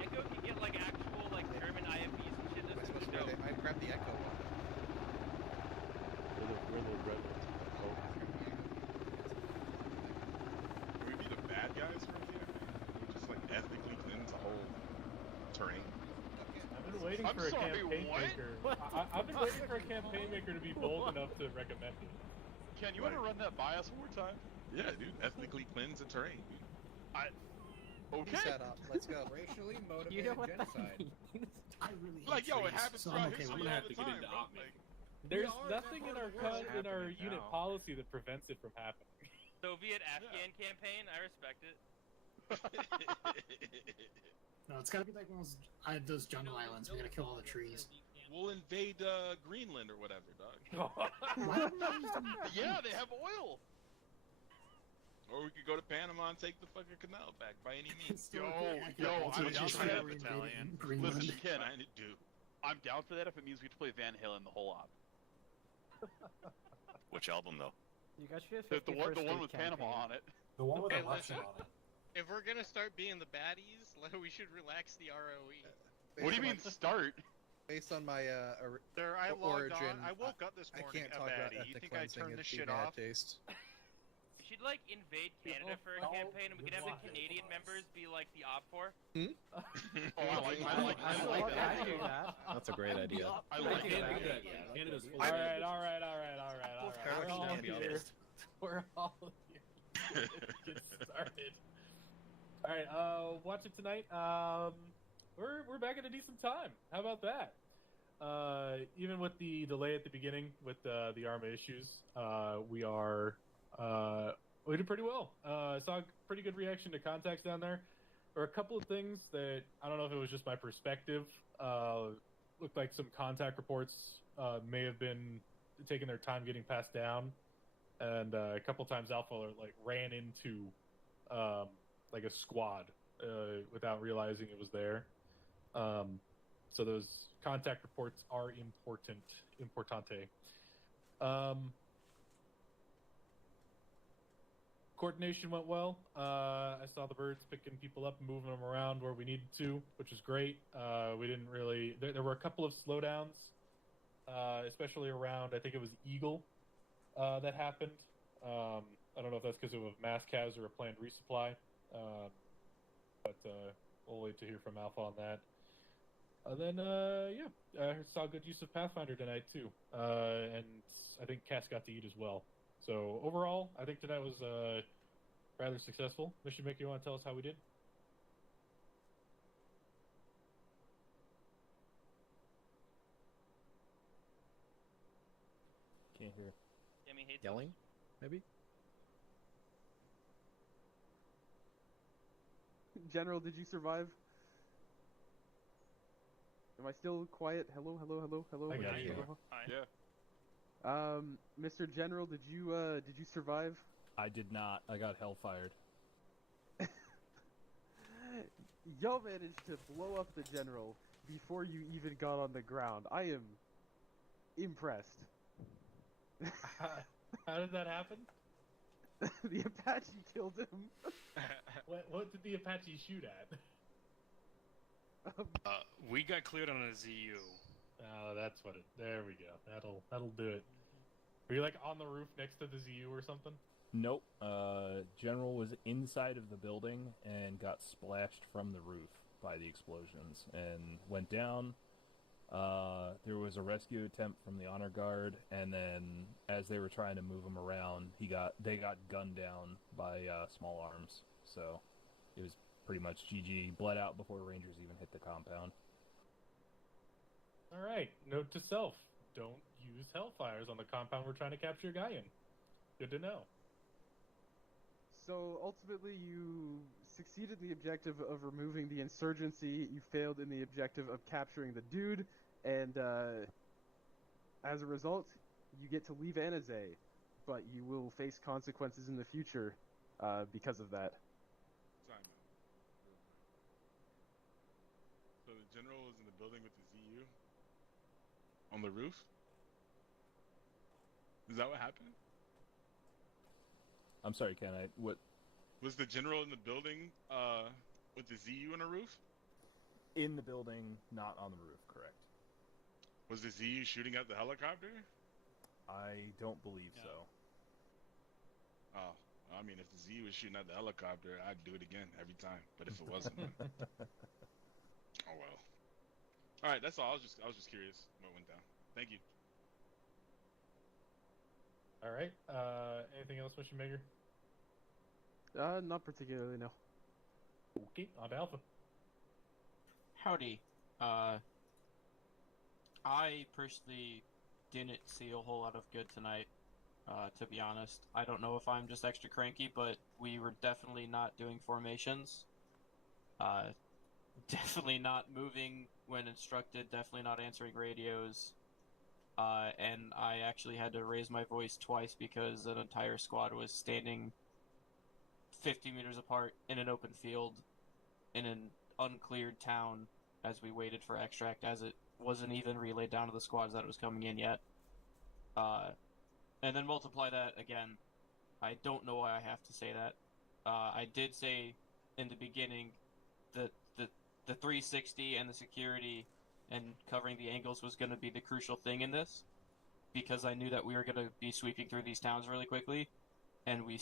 Echo can get like actual like German IFBs and shit. That's super dope. I'd grab the Echo one. We're the red ones. Oh. Would we be the bad guys for the campaign? We just like ethnically cleanse the whole terrain. I've been waiting I'm for a sorry, campaign what? maker. I've been waiting for a campaign maker to be bold enough to recommend it. Ken, you want to run that by us one more time? Yeah, dude, ethnically cleanse the terrain, dude. Okay. Set up. Let's go. Racially motivated You know what that genocide. means? I really Like, hate yo, it trees, happens so throughout I'm okay history with all it. the time, bro. Like, There's are nothing that in our part of the world. in our Happening unit now. policy that prevents it from happening. Soviet Afghan campaign, I respect it. No, it's gotta be like one of those jungle islands. We gotta kill all the trees. we'll invade Greenland or whatever, dog. Yeah, they have oil. Or we could go to Panama and take the fucking canal back by any means. Yo, Historically yo, accurate I'm to down for history that we invaded battalion. Greenland. Listen, Ken, Trying to do. I'm down for that if it means we have to play Van Halen the whole op. Which album though? You guys should The one with Panama on it. The one with Okay, election listen. on it. If we're gonna start being the baddies, we should relax the ROE. What do you mean start? Based on my There, I logged origin, on. I woke up this I morning can't a talk about baddie. You ethnic think I cleansing. turned It'd this be shit bad off? taste. We should like invade Canada for a campaign, and we can have the Canadian members be like the OPFOR. Oh, I like that. I do that. That's a great idea. I like Canada, that. yeah. Canada's full All of right. We're all here. We're all here. Get started. All right. Watch it tonight. We're back at a decent time. How about that? Even with the delay at the beginning with the ARMA issues, we did pretty well. Saw a pretty good reaction to contacts down there. There were a couple of things that I don't know if it was just my perspective. Looked like some contact reports may have been taking their time getting passed down, and a couple times Alpha like ran into like a squad without realizing it was there. So those contact reports are importante. Coordination went well. I saw the birds picking people up and moving them around where we needed to, which is great. We didn't really... There were a couple of slowdowns, especially around, I think it was Eagle, that happened. I don't know if that's because of a mass cas or a planned resupply, but we'll wait to hear from Alpha on that. Then, yeah, I saw good use of Pathfinder tonight, too. And I think Cass got to eat as well. So, overall, I think tonight was rather successful. Mission Maker, you want to tell us how we did? Can't hear. Yummy hates Yelling? Maybe? General, did you survive? Am I still quiet? Hello, hello, hello, hello. I got you. Hi. Yeah. Mr. General, did you survive? I did not. I got hellfired. Y'all managed to blow up the general before you even got on the ground. I am impressed. How did that happen? The Apache killed him. What did the Apache shoot at? We got cleared on a ZU. Oh, that's what it. There we go. That'll do it. Were you like on the roof next to the ZU or something? Nope. General was inside of the building and got splashed from the roof by the explosions and went down. There was a rescue attempt from the honor guard, and then as they were trying to move him around, they got gunned down by small arms. So it was pretty much GG. Bled out before Rangers even hit the compound. All right. Note to self: don't use hellfires on the compound we're trying to capture a guy in. Good to know. So ultimately, you succeeded in the objective of removing the insurgency. You failed in the objective of capturing the dude, and as a result, you get to leave Anaze, but you will face consequences in the future because of that. Time out. Real quick. So the general was in the building with the ZU on the roof? Is that what happened? I'm sorry, Ken. What? Was the general in the building with the ZU on the roof? In the building, not on the roof, correct. Was the ZU shooting at the helicopter? I don't believe so. Oh, I mean, if the ZU was shooting at the helicopter, I'd do it again every time. But if it wasn't, then... Oh well. All right, that's all. I was just curious what went down. Thank you. All right. Anything else, Mission Maker? Not particularly, no. Okay, on to Alpha. Howdy. I personally didn't see a whole lot of good tonight, to be honest. I don't know if I'm just extra cranky, but we were definitely not doing formations. Definitely not moving when instructed, definitely not answering radios. And I actually had to raise my voice twice because an entire squad was standing 50 meters apart in an open field in an uncleared town as we waited for extract, as it wasn't even relayed down to the squads that it was coming in yet. And then multiply that again. I don't know why I have to say that. I did say in the beginning that the 360 and the security and covering the angles was going to be the crucial thing in this, because I knew that we were going to be sweeping through these towns really quickly, and we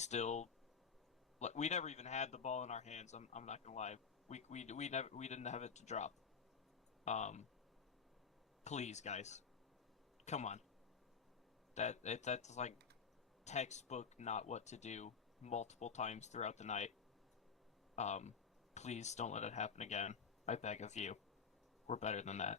never even had the ball in our hands. I'm not gonna lie, we didn't have it to drop. Please, guys, come on. That's like textbook not what to do multiple times throughout the night. Please don't let it happen again. I beg of you. We're better than that.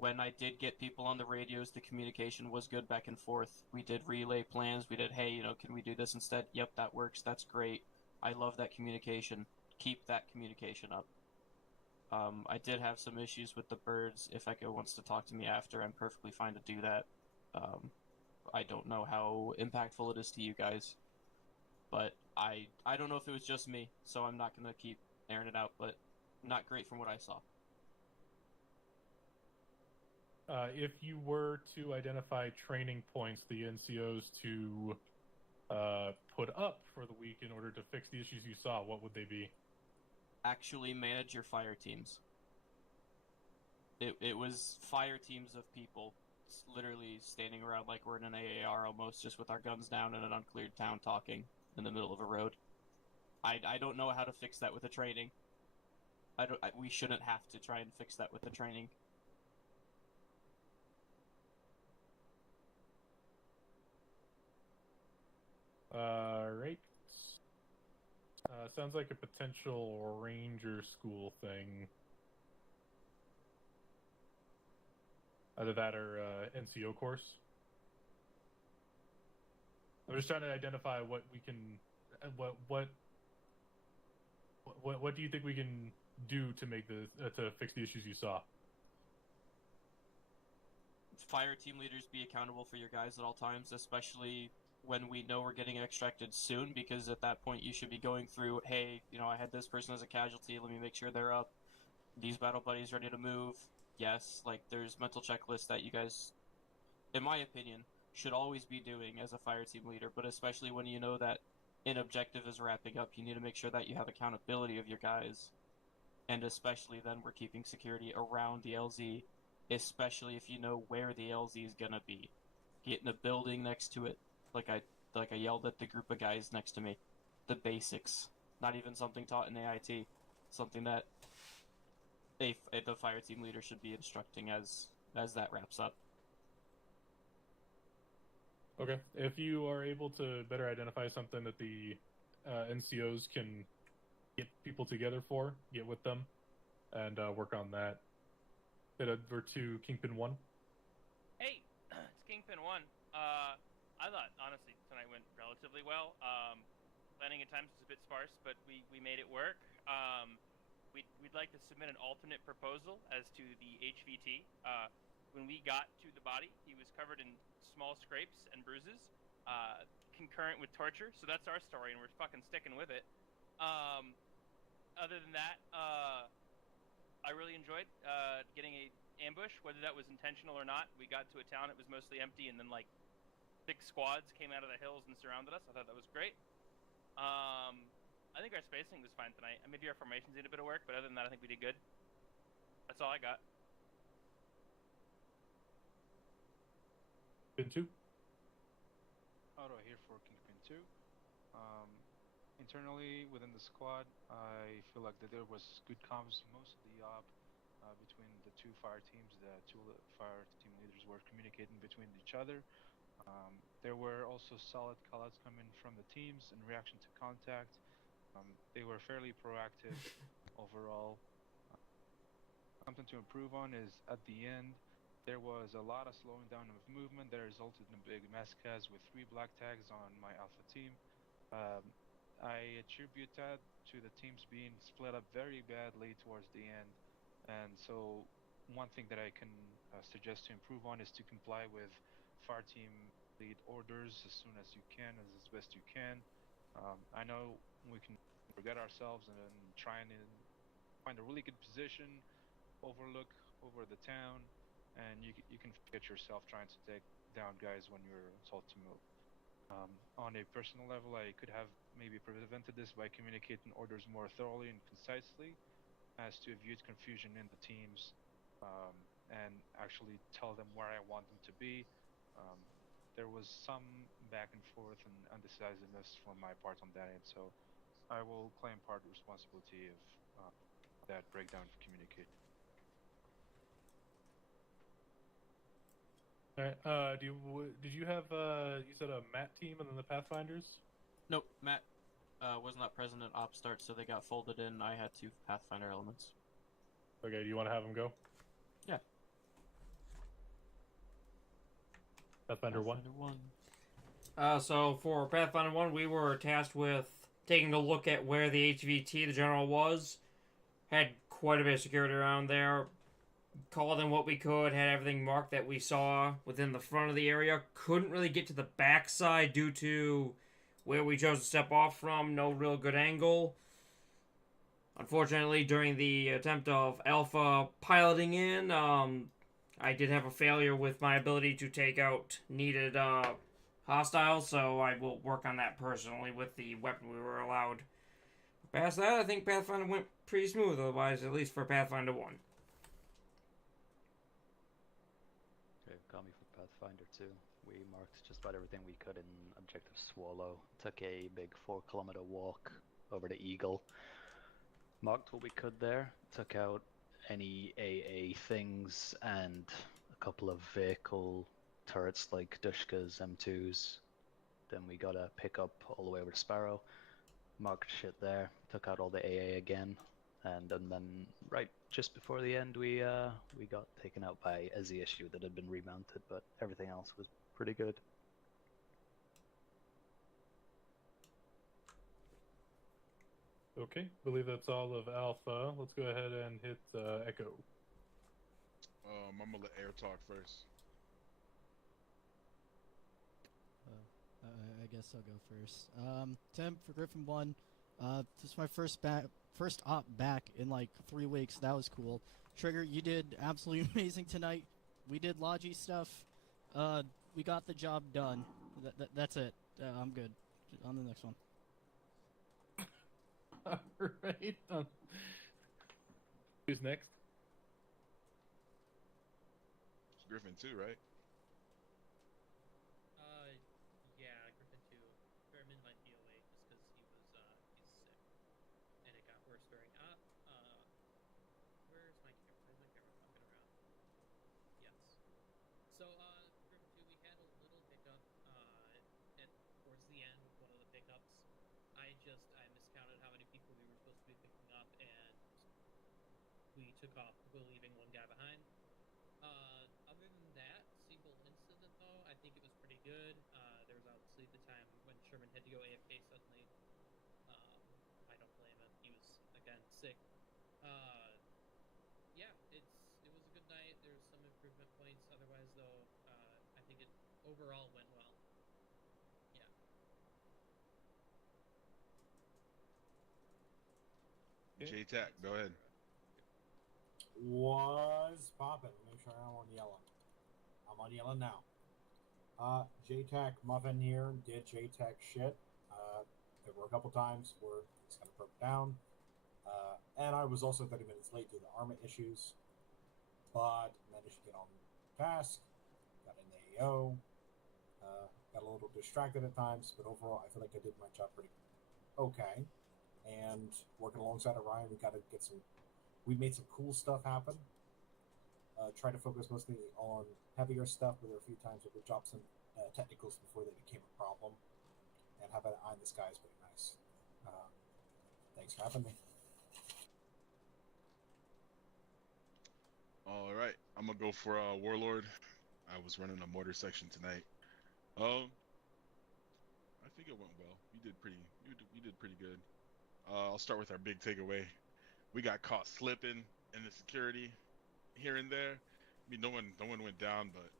When I did get people on the radios, the communication was good back and forth. We did relay plans. We did, hey, can we do this instead? Yep, that works. That's great. I love that communication. Keep that communication up. I did have some issues with the birds. If Echo wants to talk to me after, I'm perfectly fine to do that. I don't know how impactful it is to you guys, but I don't know if it was just me, so I'm not going to keep airing it out, but not great from what I saw. If you were to identify training points the NCOs to put up for the week in order to fix the issues you saw, what would they be? Actually manage your fire teams. It was fire teams of people literally standing around like we're in an AAR almost, just with our guns down in an uncleared town talking in the middle of a road. I don't know how to fix that with the training. We shouldn't have to try and fix that with the training. Alright. Sounds like a potential ranger school thing. Either that or NCO course. I'm just trying to identify what we can, what do you think we can do to make to fix the issues you saw? Fire team leaders be accountable for your guys at all times, especially when we know we're getting extracted soon, because at that point you should be going through, hey, I had this person as a casualty, let me make sure they're up. These battle buddies ready to move. Yes, there's mental checklists that you guys, in my opinion, should always be doing as a fire team leader, but especially when you know that an objective is wrapping up, you need to make sure that you have accountability of your guys. And especially then we're keeping security around the LZ, especially if you know where the LZ is gonna be. Get in a building next to it, like I yelled at the group of guys next to me. The basics. Not even something taught in AIT. Something that the fire team leader should be instructing as that wraps up. Okay. If you are able to better identify something that the NCOs can get people together for, get with them, and work on that. Head over to Kingpin 1. Hey, it's Kingpin 1. I thought, honestly, tonight went relatively well. Planning at times was a bit sparse, but we made it work. We'd like to submit an alternate proposal as to the HVT. when we got to the body, he was covered in small scrapes and bruises, concurrent with torture. So that's our story, and we're fucking sticking with it. Other than that, I really enjoyed getting a ambush, whether that was intentional or not. We got to a town, it was mostly empty, and then like 6 squads came out of the hills and surrounded us. I thought that was great. I think our spacing was fine tonight. Maybe our formations need a bit of work, but other than that, I think we did good. That's all I got. Kingpin 2. Auto here for Kingpin 2. Internally within the squad, I feel like that there was good comms most of the op between the 2 fire teams. The 2 fire team leaders were communicating between each other. There were also solid callouts coming from the teams in reaction to contact. They were fairly proactive overall. Something to improve on is at the end, there was a lot of slowing down of movement that resulted in a big mass cas with 3 black tags on my alpha team. I attribute that to the teams being split up very badly towards the end. And so one thing that I can suggest to improve on is to comply with fire team lead orders as soon as you can, as best you can. I know we can forget ourselves and try and find a really good position, overlook over the town, and you can forget yourself trying to take down guys when you're told to move. On a personal level, I could have maybe prevented this by communicating orders more thoroughly and concisely as to avoid confusion in the teams, and actually tell them where I want them to be. There was some back and forth and undecisiveness from my part on that end, so I will claim part of the responsibility of that breakdown of communication. All right. Did you have you said a Matt team and then the Pathfinders? Nope, Matt was not present at op start, so they got folded in. I had 2 Pathfinder elements. Okay, do you want to have them go? Yeah. Pathfinder 1. So for Pathfinder 1, we were tasked with taking a look at where the HVT, the general, was. Had quite a bit of security around there. Called in what we could, had everything marked that we saw within the front of the area. Couldn't really get to the backside due to where we chose to step off from. No real good angle. Unfortunately, during the attempt of Alpha piloting in, I did have a failure with my ability to take out needed hostiles, so I will work on that personally with the weapon we were allowed. Past that, I think Pathfinder went pretty smooth, otherwise, at least for Pathfinder 1. Okay, got me for Pathfinder 2. We marked just about everything we could in Objective Swallow. Took a big 4-kilometer walk over to Eagle. Marked what we could there. Took out any AA things and a couple of vehicle turrets like Dushkas, M2s. Then we got a pickup all the way over to Sparrow. Marked shit there. Took out all the AA again. And then right just before the end, we got taken out by a Z issue that had been remounted, but everything else was pretty good. Okay, believe that's all of Alpha. Let's go ahead and hit Echo. I'm gonna let Air talk first. I guess I'll go first. Tim for Griffin 1. This is my first op back in like 3 weeks. That was cool. Trigger, you did absolutely amazing tonight. We did Logi stuff. We got the job done. That's it. I'm good. On the next one. Alright. Who's next? It's Griffin 2, right? Yeah, Griffin 2. Sherman might be away just because he's sick. And it got worse during op. Where's my camera? Where's my camera fucking around? Yes. So, Griffin 2, we had a little hiccup, towards the end with one of the pickups. I miscounted how many people we were supposed to be picking up, and we took off, leaving one guy behind. Other than that, single incident though, I think it was pretty good. There was obviously the time when Sherman had to go AFK suddenly. I don't blame him. He was, again, sick. Yeah, it was a good night. There's some improvement points. overall went well. Yeah. J-Tac, go ahead. Was popping. Make sure I'm on yellow. I'm on yellow now. JTAC Muffin here did JTAC shit. There were a couple times where things kind of broke down. And I was also 30 minutes late due to armor issues. But managed to get on task. Got in the AO. Got a little distracted at times. But overall, I feel like I did my job pretty okay. And working alongside Orion, we made some cool stuff happen. Try to focus mostly on heavier stuff, but there were a few times where we dropped some technicals before they became a problem. And having an eye in the sky is pretty nice. Thanks for having me. All right, I'm gonna go for Warlord. I was running a mortar section tonight. I think it went well. You did pretty good. I'll start with our big takeaway. We got caught slipping in the security here and there. I mean, no one went down, but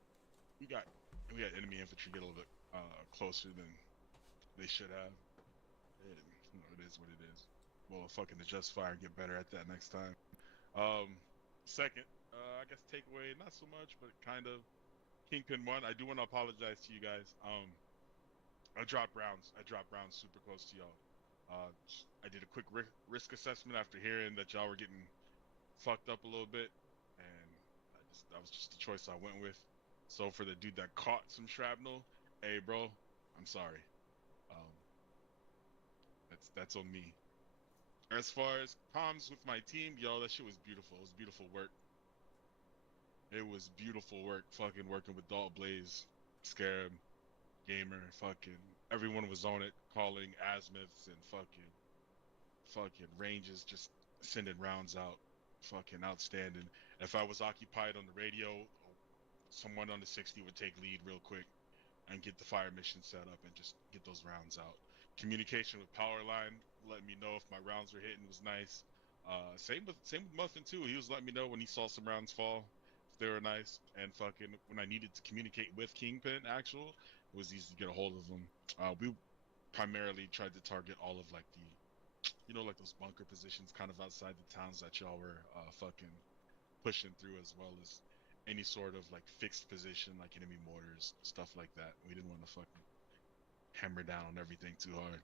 we got enemy infantry get a little bit closer than they should have. It is what it is. We'll fucking adjust fire and get better at that next time. Second, I guess takeaway, not so much, but kind of. Kingpin 1, I do want to apologize to you guys. I dropped rounds super close to y'all. I did a quick risk assessment after hearing that y'all were getting fucked up a little bit, and that was just the choice I went with. So for the dude that caught some shrapnel, hey bro, I'm sorry. That's on me. As far as comms with my team, yo, that shit was beautiful. It was beautiful work. It was beautiful work, fucking working with Dalt Blaze, Scarab, Gamer, fucking everyone was on it, calling azimuths and fucking ranges, just sending rounds out, fucking outstanding. If I was occupied on the radio, someone on the 60 would take lead real quick and get the fire mission set up and just get those rounds out. Communication with Powerline, let me know if my rounds were hitting, was nice. Same with Muffin too. He was letting me know when he saw some rounds fall, if they were nice. And fucking when I needed to communicate with Kingpin, it was easy to get a hold of him. We primarily tried to target all of like like those bunker positions kind of outside the towns that y'all were fucking pushing through, as well as any sort of like fixed position, like enemy mortars, stuff like that. We didn't want to fucking hammer down on everything too hard.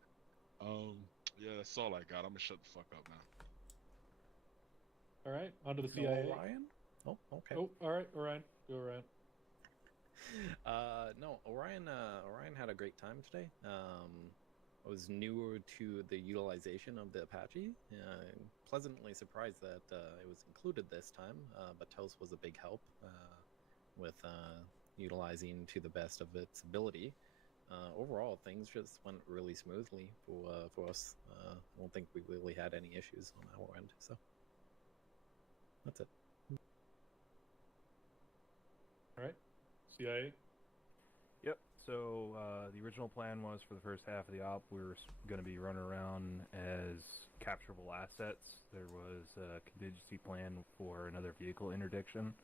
Yeah, that's all I got. I'm gonna shut the fuck up now. All right, on to the No CIA. Orion? Oh, okay. Oh, all right, Orion. Go Orion. No, Orion had a great time today. I was newer to the utilization of the Apache. Pleasantly surprised that it was included this time, but Toast was a big help with utilizing to the best of its ability. Overall, things just went really smoothly for us. I don't think we really had any issues on our end, so that's it. All right, CIA. Yep. So the original plan was for the first half of the op, we were going to be running around as capturable assets. There was a contingency plan for another vehicle interdiction.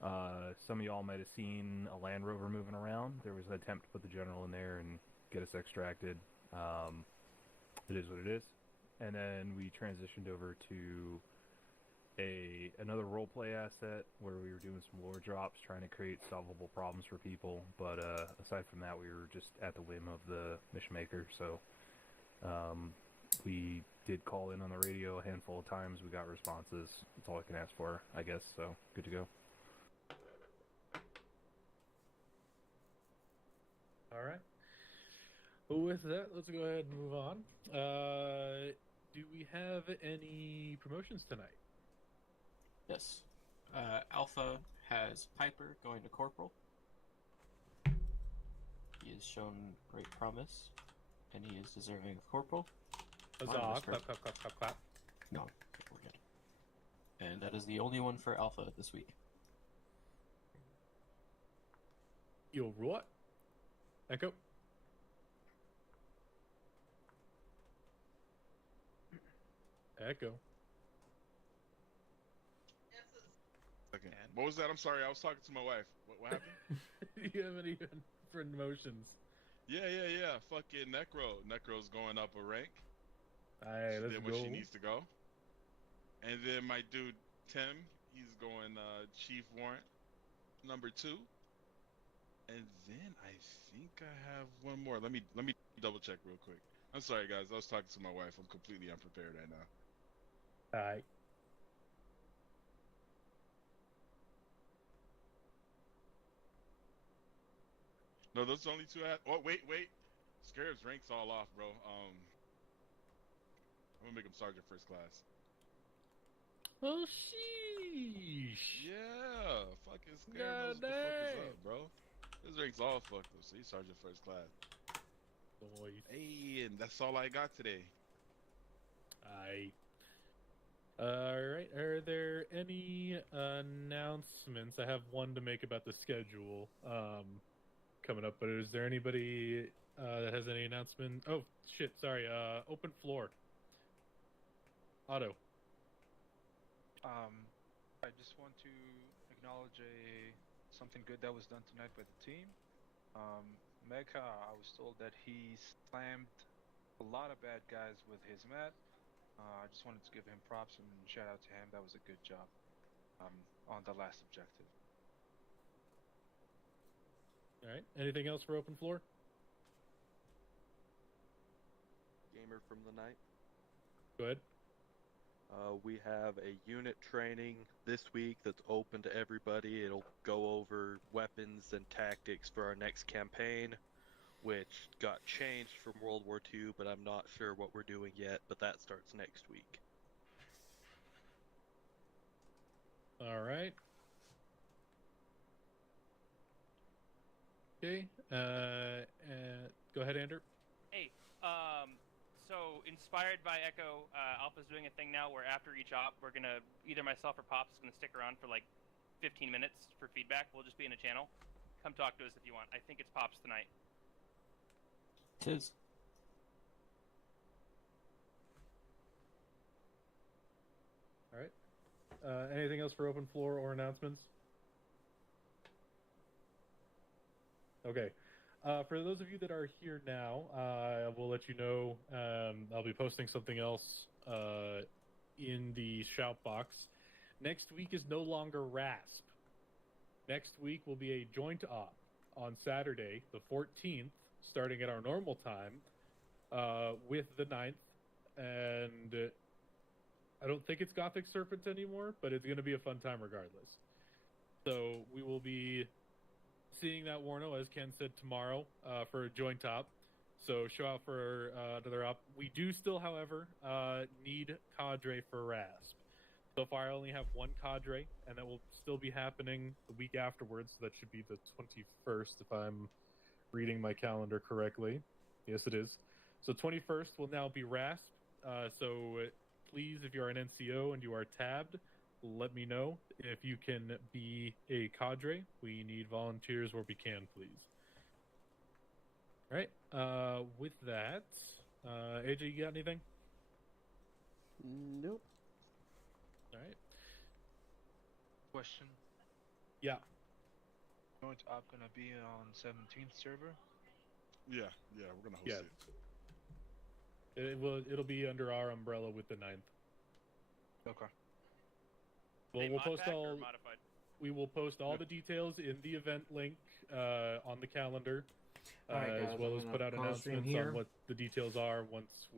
Some of y'all might have seen a Land Rover moving around. There was an attempt to put the general in there and get us extracted. It is what it is. And then we transitioned over to another roleplay asset where we were doing some lore drops, trying to create solvable problems for people. But aside from that, we were just at the whim of the mission maker. So we did call in on the radio a handful of times. We got responses. That's all I can ask for, I guess. So good to go. All right. Well, with that, let's go ahead and move on. Do we have any promotions tonight? Yes. Alpha has Piper going to Corporal. He has shown great promise, and he is deserving of Corporal. Huzzah! Clap, clap, clap, clap, clap. No, we're good. And that is the only one for Alpha this week. You'll rule it. Echo. Echo. Okay. What was that? I'm sorry. I was talking to my wife. What happened? Do you have any different emotions? Yeah. Fucking Necro. Necro's going up a rank. Alright, She let's did go. what she needs to go. And then my dude Tim, he's going Chief Warrant number 2. And then I think I have one more. Let me double check real quick. I'm sorry guys, I was talking to my wife. I'm completely unprepared right now. Alright. No, those are the only 2 I had. Oh wait. Scarab's ranks all off, bro. I'm gonna make him Sergeant First Class. Oh, sheesh. Yeah, fucking Scarab God knows what the fuck is damn. up, bro. His rank's all fucked up, so he's Sergeant First Class. Boys. Hey, and that's all I got today. Alright, are there any announcements? I have one to make about the schedule coming up, but is there anybody that has any announcement? Oh, shit, sorry. Open floor. Otto. I just want to acknowledge something good that was done tonight by the team. Mecha, I was told that he slammed a lot of bad guys with his mat. I just wanted to give him props and shout out to him. That was a good job on the last objective. Alright, anything else for open floor? Gamer from the night. Go ahead. We have a unit training this week that's open to everybody. It'll go over weapons and tactics for our next campaign, which got changed from World War II, but I'm not sure what we're doing yet, but that starts next week. Alright. Okay, go ahead, Andrew. Hey, so inspired by Echo, Alpha's doing a thing now where after each op, we're gonna, either myself or Pops is gonna stick around for like 15 minutes for feedback. We'll just be in a channel. Come talk to us if you want. I think it's Pops tonight. Tis. Alright. Anything else for open floor or announcements? Okay. For those of you that are here now, I will let you know I'll be posting something else in the shout box. Next week is no longer RASP. Next week will be a joint op on Saturday, the 14th, starting at our normal time, with the 9th. And I don't think it's Gothic Serpent anymore, but it's going to be a fun time regardless. So we will be seeing that Warno, as Ken said, tomorrow for a joint op. So show out for another op. We do still, however, need cadre for RASP. So far, I only have one cadre, and that will still be happening the week afterwards. So that should be the 21st, if I'm reading my calendar correctly. Yes, it is. So 21st will now be RASP. So please, if you are an NCO and you are tabbed, let me know if you can be a cadre. We need volunteers where we can, please. All right. With that, AJ, you got anything? Nope. All right. Question. Yeah. Joint op gonna be on 17th server? Yeah, we're gonna host it. It'll be under our umbrella with the 9th. Okay. Well, we'll post all. Modified? We will post all the details in the event link on the calendar, All right, guys, as well I'm as gonna put out pause stream announcements here. on what the details are once we.